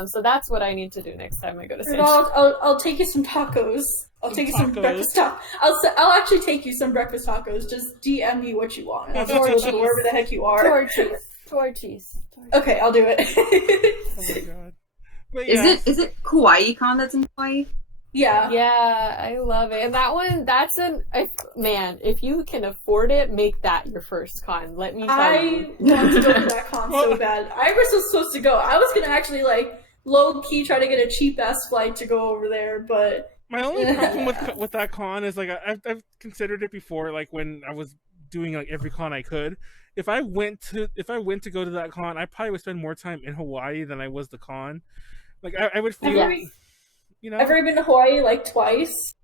So that's what I need to do next time I go to San Japan. I'll take you some tacos. I'll take you some breakfast tacos. I'll actually take you some breakfast tacos. Just DM me what you want. And I'll just go wherever the heck you are. Torchies. Okay, I'll do it. Oh my god. But yeah. Is it Kauai Con that's in Hawaii? Yeah. Yeah, I love it. And that one, if you can afford it, make that your first con. Let me tell you. I want to go to that con so bad. Iris was supposed to go. I was going to actually, like, low-key try to get a cheap-ass flight to go over there, but... My only problem with that con is, like, I've considered it before, like, when I was doing, like, every con I could. If I went to go to that con, I probably would spend more time in Hawaii than I was the con. Like, I would feel... You know? I've already been to Hawaii like twice.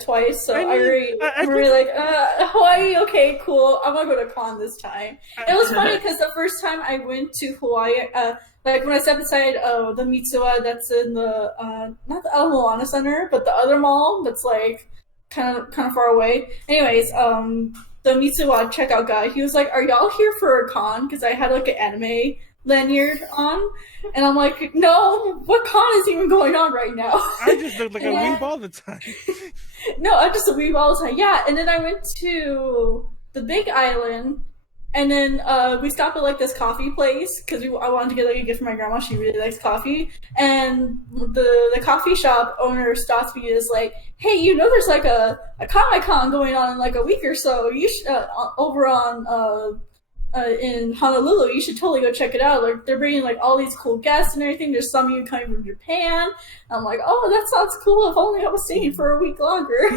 Twice. So I'm really like, Hawaii, okay, cool. I'm gonna go to con this time. It was funny because the first time I went to Hawaii, like when I stepped inside the Mitsuwa that's in the not the Ala Moana Center, but the other mall that's like kind of far away. Anyways, the Mitsuwa checkout guy, he was like, "Are y'all here for a con?" Because I had like an anime lanyard on, and I'm like, no, what con is even going on right now? I just look like a weeb all the time. No, I'm just a weeb all the time. Yeah, and then I went to the Big Island, And then we stopped at like this coffee place because I wanted to get like a gift for my grandma. She really likes coffee, and the coffee shop owner stops me and is like, "Hey, you know, there's like a Comic-Con going on in like a week or so. You should over on in Honolulu. You should totally go check it out. Like they're bringing like all these cool guests and everything. There's some of you coming from Japan." I'm like, "Oh, that sounds cool. If only I was staying for a week longer."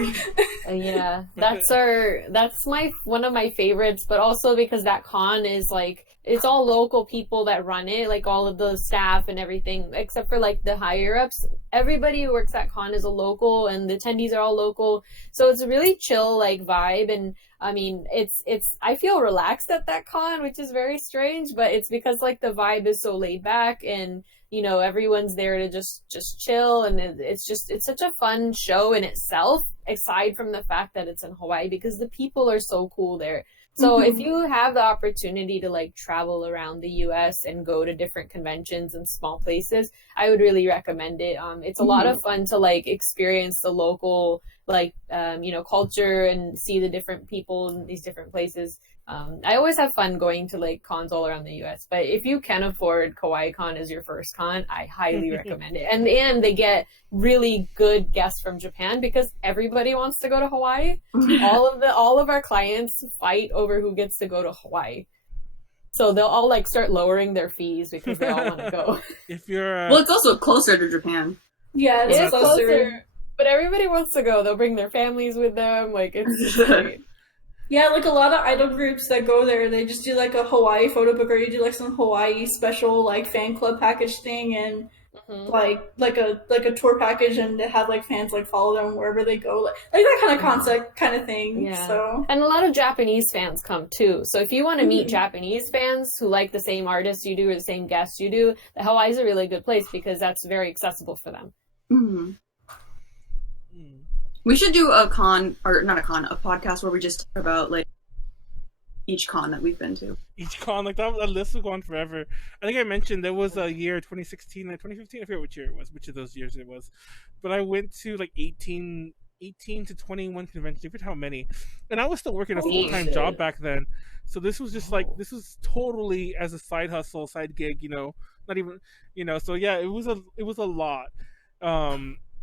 Yeah, that's one of my favorites, but also because that con is like, it's all local people that run it, like all of the staff and everything, except for like the higher ups. Everybody who works at con is a local, and the attendees are all local, so it's a really chill like vibe. And I mean, it's I feel relaxed at that con, which is very strange, but it's because like the vibe is so laid back, and you know, everyone's there to just chill, and it's such a fun show in itself, aside from the fact that it's in Hawaii, because the people are so cool there. So if you have the opportunity to like travel around the US and go to different conventions in small places, I would really recommend it. It's a lot of fun to like experience the local like you know, culture and see the different people in these different places. I always have fun going to like cons all around the US, but if you can afford Kawaii Con as your first con, I highly recommend it. And they get really good guests from Japan because everybody wants to go to Hawaii. all of our clients fight over who gets to go to Hawaii. So they'll all like start lowering their fees because they all want to go. If you're well, it's also closer to Japan. Yeah, it's closer. But everybody wants to go. They'll bring their families with them. Like, it's great. Yeah, like a lot of idol groups that go there, they just do like a Hawaii photo book, or you do like some Hawaii special like fan club package thing, and like a tour package, and they have like fans like follow them wherever they go, like that kind of concept kind of thing. Yeah. So, and a lot of Japanese fans come too. So if you want to meet Japanese fans who like the same artists you do or the same guests you do, Hawaii is a really good place because that's very accessible for them. Mm-hmm. We should do a con, or not a con, a podcast where we just talk about like each con that we've been to. Each con, like that list will go on forever. I think I mentioned there was a year 2016 and 2015. I forget which year it was, which of those years it was. But I went to like 18 to 21 conventions. I forget how many. And I was still working a full-time job back then. So this was just like, this was totally as a side hustle, side gig, you know, not even, you know. So yeah, it was a lot.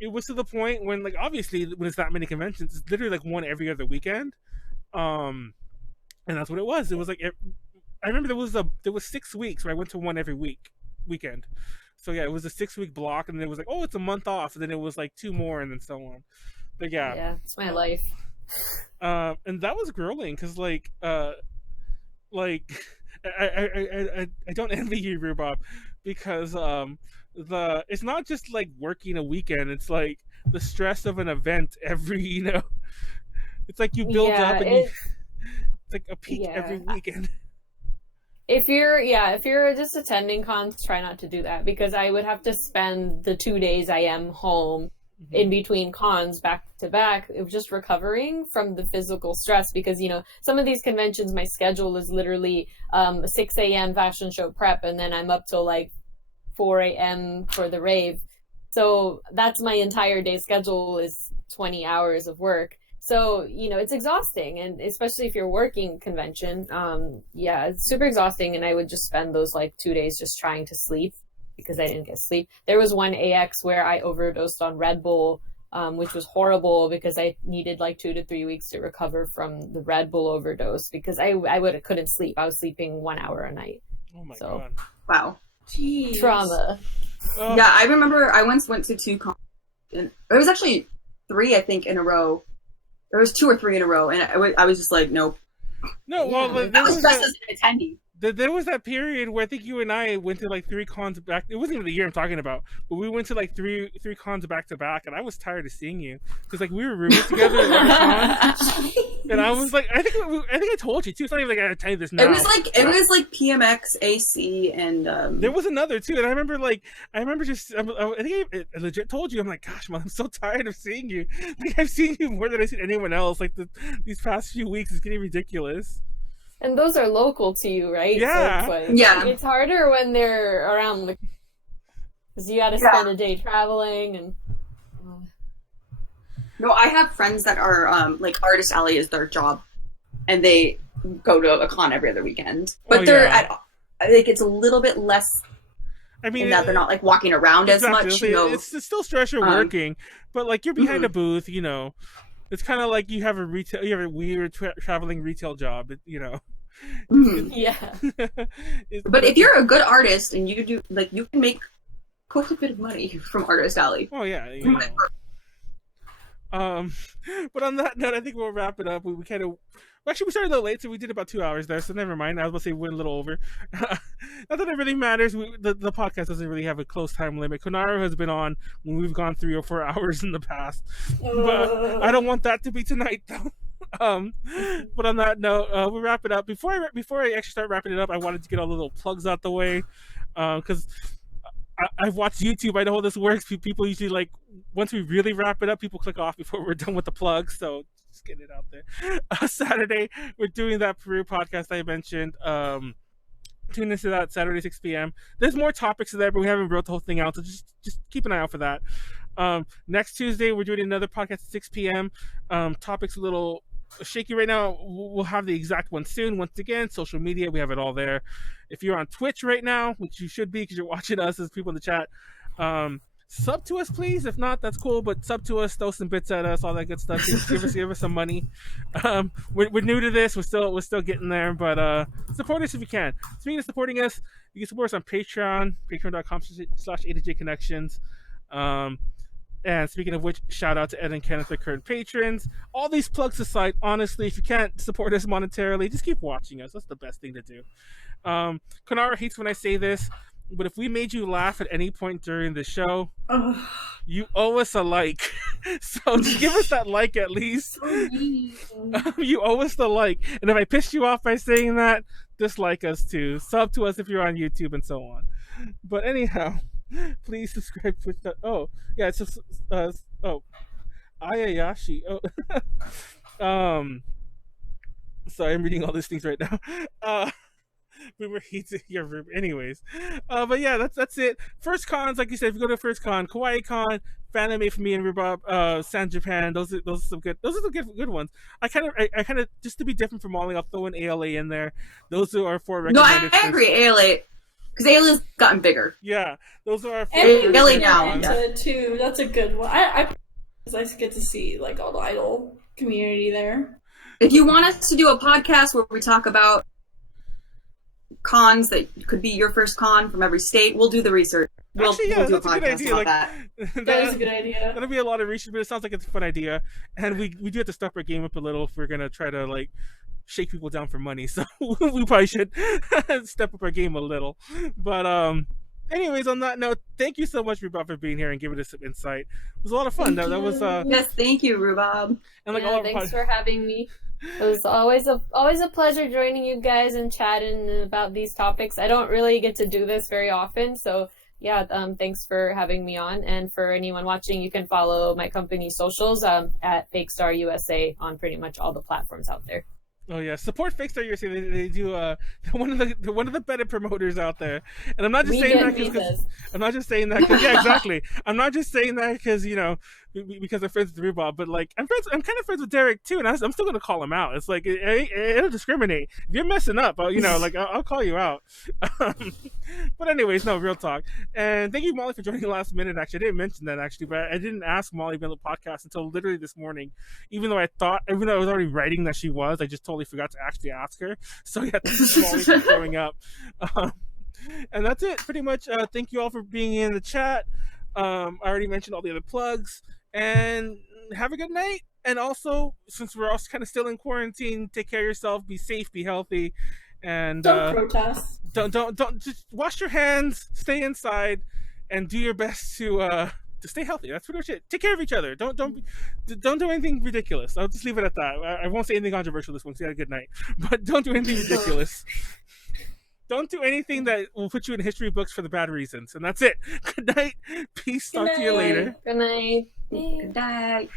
It was to the point when, like, obviously when it's that many conventions, it's literally like one every other weekend. And that's what it was. It was like, I remember there was 6 weeks where I went to one every weekend. So yeah, it was a 6-week block, and then it was like, oh, it's a month off, and then it was like 2 more, and then so on. But yeah, it's my life. And that was grueling because like I don't envy you, Rubab, because it's not just like working a weekend. It's like the stress of an event every, you know, it's like you build up and it's like a peak every weekend. If you're just attending cons, try not to do that, because I would have to spend the 2 days I am home in between cons back to back, just recovering from the physical stress, because, you know, some of these conventions, my schedule is literally 6 a.m. fashion show prep, and then I'm up till like 4 a.m. for the rave. So that's my entire day schedule, is 20 hours of work. So, you know, it's exhausting, and especially if you're working convention, it's super exhausting. And I would just spend those like 2 days just trying to sleep because I didn't get sleep. There was one AX where I overdosed on Red Bull, which was horrible because I needed like 2 to 3 weeks to recover from the Red Bull overdose because I couldn't sleep. I was sleeping 1 hour a night. Oh my God. Wow. Jeez. Trauma. Oh. Yeah, I remember I once went to 2 cons. It was actually 3, I think, in a row. There was 2 or 3 in a row, and I was just like, nope. No, well, I was just as an attendee. There was that period where I think you and I went to like 3 cons back. It wasn't even the year I'm talking about, but we went to like three cons back to back, and I was tired of seeing you because like we were roommates together at every con, and I was like, I think I told you too. It's not even like I tell you this now. It was like PMX, AC, and there was another too, and I remember I think I legit told you, I'm like, gosh, man, I'm so tired of seeing you. Like I've seen you more than I've seen anyone else. Like these past few weeks, it's getting ridiculous. And those are local to you, right? Yeah. So it's harder when they're around, because you got to spend a day traveling and. No, I have friends that are like Artist Alley is their job, and they go to a con every other weekend. But I think it's a little bit less. I mean, in that they're not like walking around exactly, as much. It's still stress you're working, but like you're behind a booth. It's kind of like you have a weird traveling retail job. Yeah. But if you're a good artist and you do you can make quite a bit of money from Artist Alley. Oh yeah. But on that note, I think we'll wrap it up. We actually started a little late, so we did about 2 hours there. So never mind. I was about to say we went a little over. Not that it really matters. The podcast doesn't really have a close time limit. Konaru has been on when we've gone 3 or 4 hours in the past, but I don't want that to be tonight, though. But on that note, we'll wrap it up. Before I actually start wrapping it up, I wanted to get all the little plugs out the way, because I've watched YouTube. I know how this works. People usually once we really wrap it up, people click off before we're done with the plugs. So just get it out there. Saturday, we're doing that Peru podcast I mentioned. Tune into that Saturday 6 p.m. There's more topics there, but we haven't wrote the whole thing out, so just keep an eye out for that. Next Tuesday, we're doing another podcast at 6 p.m. Topics a little shaky right now. We'll have the exact one soon. Once again, social media, we have it all there. If you're on Twitch right now, which you should be because you're watching us as people in the chat, sub to us, please. If not, that's cool, but sub to us, throw some bits at us, all that good stuff. Give us some money. We're new to this. We're still getting there, but support us if you can. Speaking of supporting us, you can support us on Patreon, patreon.com/A2JConnections. And speaking of which, shout out to Ed and Kenneth, the current patrons. All these plugs aside, honestly, if you can't support us monetarily, just keep watching us. That's the best thing to do. Konaru hates when I say this, but if we made you laugh at any point during the show, you owe us a like. So just give us that like at least. You owe us the like. And if I pissed you off by saying that, dislike us too. Sub to us if you're on YouTube and so on. But anyhow, please subscribe to Twitch. Oh, yeah, it's just Ayayashi. Sorry, I'm reading all these things right now. Boomer hates it here. Anyways, but yeah, that's it. First cons, like you said, if you go to first con, Kawaii Con, Fanime for me and Rubab, San Japan. Those are some good. Those are the good ones. I kind of just to be different from Molly, I'll throw in ALA in there. Those are our 4 recommended. No, I agree. ALA. Because ALA's gotten bigger. Yeah, those are our ALA now. Too. That's a good one. I get to see all the idol community there. If you want us to do a podcast where we talk about cons that could be your first con from every state, we'll do the research. We'll do a podcast about that. That is a good idea. That'll be a lot of research, but it sounds like it's a fun idea. And we do have to step our game up a little if we're gonna try to shake people down for money. So we probably should step up our game a little. But anyways, on that note, thank you so much, Rubab, for being here and giving us some insight. It was a lot of fun. That was yes, thank you, Rubab. And thanks for having me. It was always a pleasure joining you guys and chatting about these topics. I don't really get to do this very often, so yeah, thanks for having me on. And for anyone watching, you can follow my company's socials at Fake Star USA on pretty much all the platforms out there. Oh yeah, support Fake Star USA. They do one of the better promoters out there. And I'm not just saying that because I'm not just saying that because yeah, exactly. I'm not just saying that because because I'm friends with Rubab, but I'm kind of friends with Derek too, and I'm still gonna call him out. It's it'll discriminate. If you're messing up, I'll call you out. But anyways, no, real talk. And thank you, Molly, for joining last minute. Actually, I didn't mention that but I didn't ask Molly about the podcast until literally this morning. Even though I was already writing that she was, I just totally forgot to actually ask her. So yeah, thank you, Molly, for showing up. And that's it, pretty much. Thank you all for being in the chat. I already mentioned all the other plugs. And have a good night. And also, since we're all kind of still in quarantine, take care of yourself. Be safe. Be healthy. And don't protest. Don't just wash your hands. Stay inside, and do your best to stay healthy. That's pretty much it. Take care of each other. Don't do anything ridiculous. I'll just leave it at that. I won't say anything controversial this one. So you have a good night. But don't do anything ridiculous. Don't do anything that will put you in history books for the bad reasons. And that's it. Good night. Peace. Talk to you later. Good night. Good night.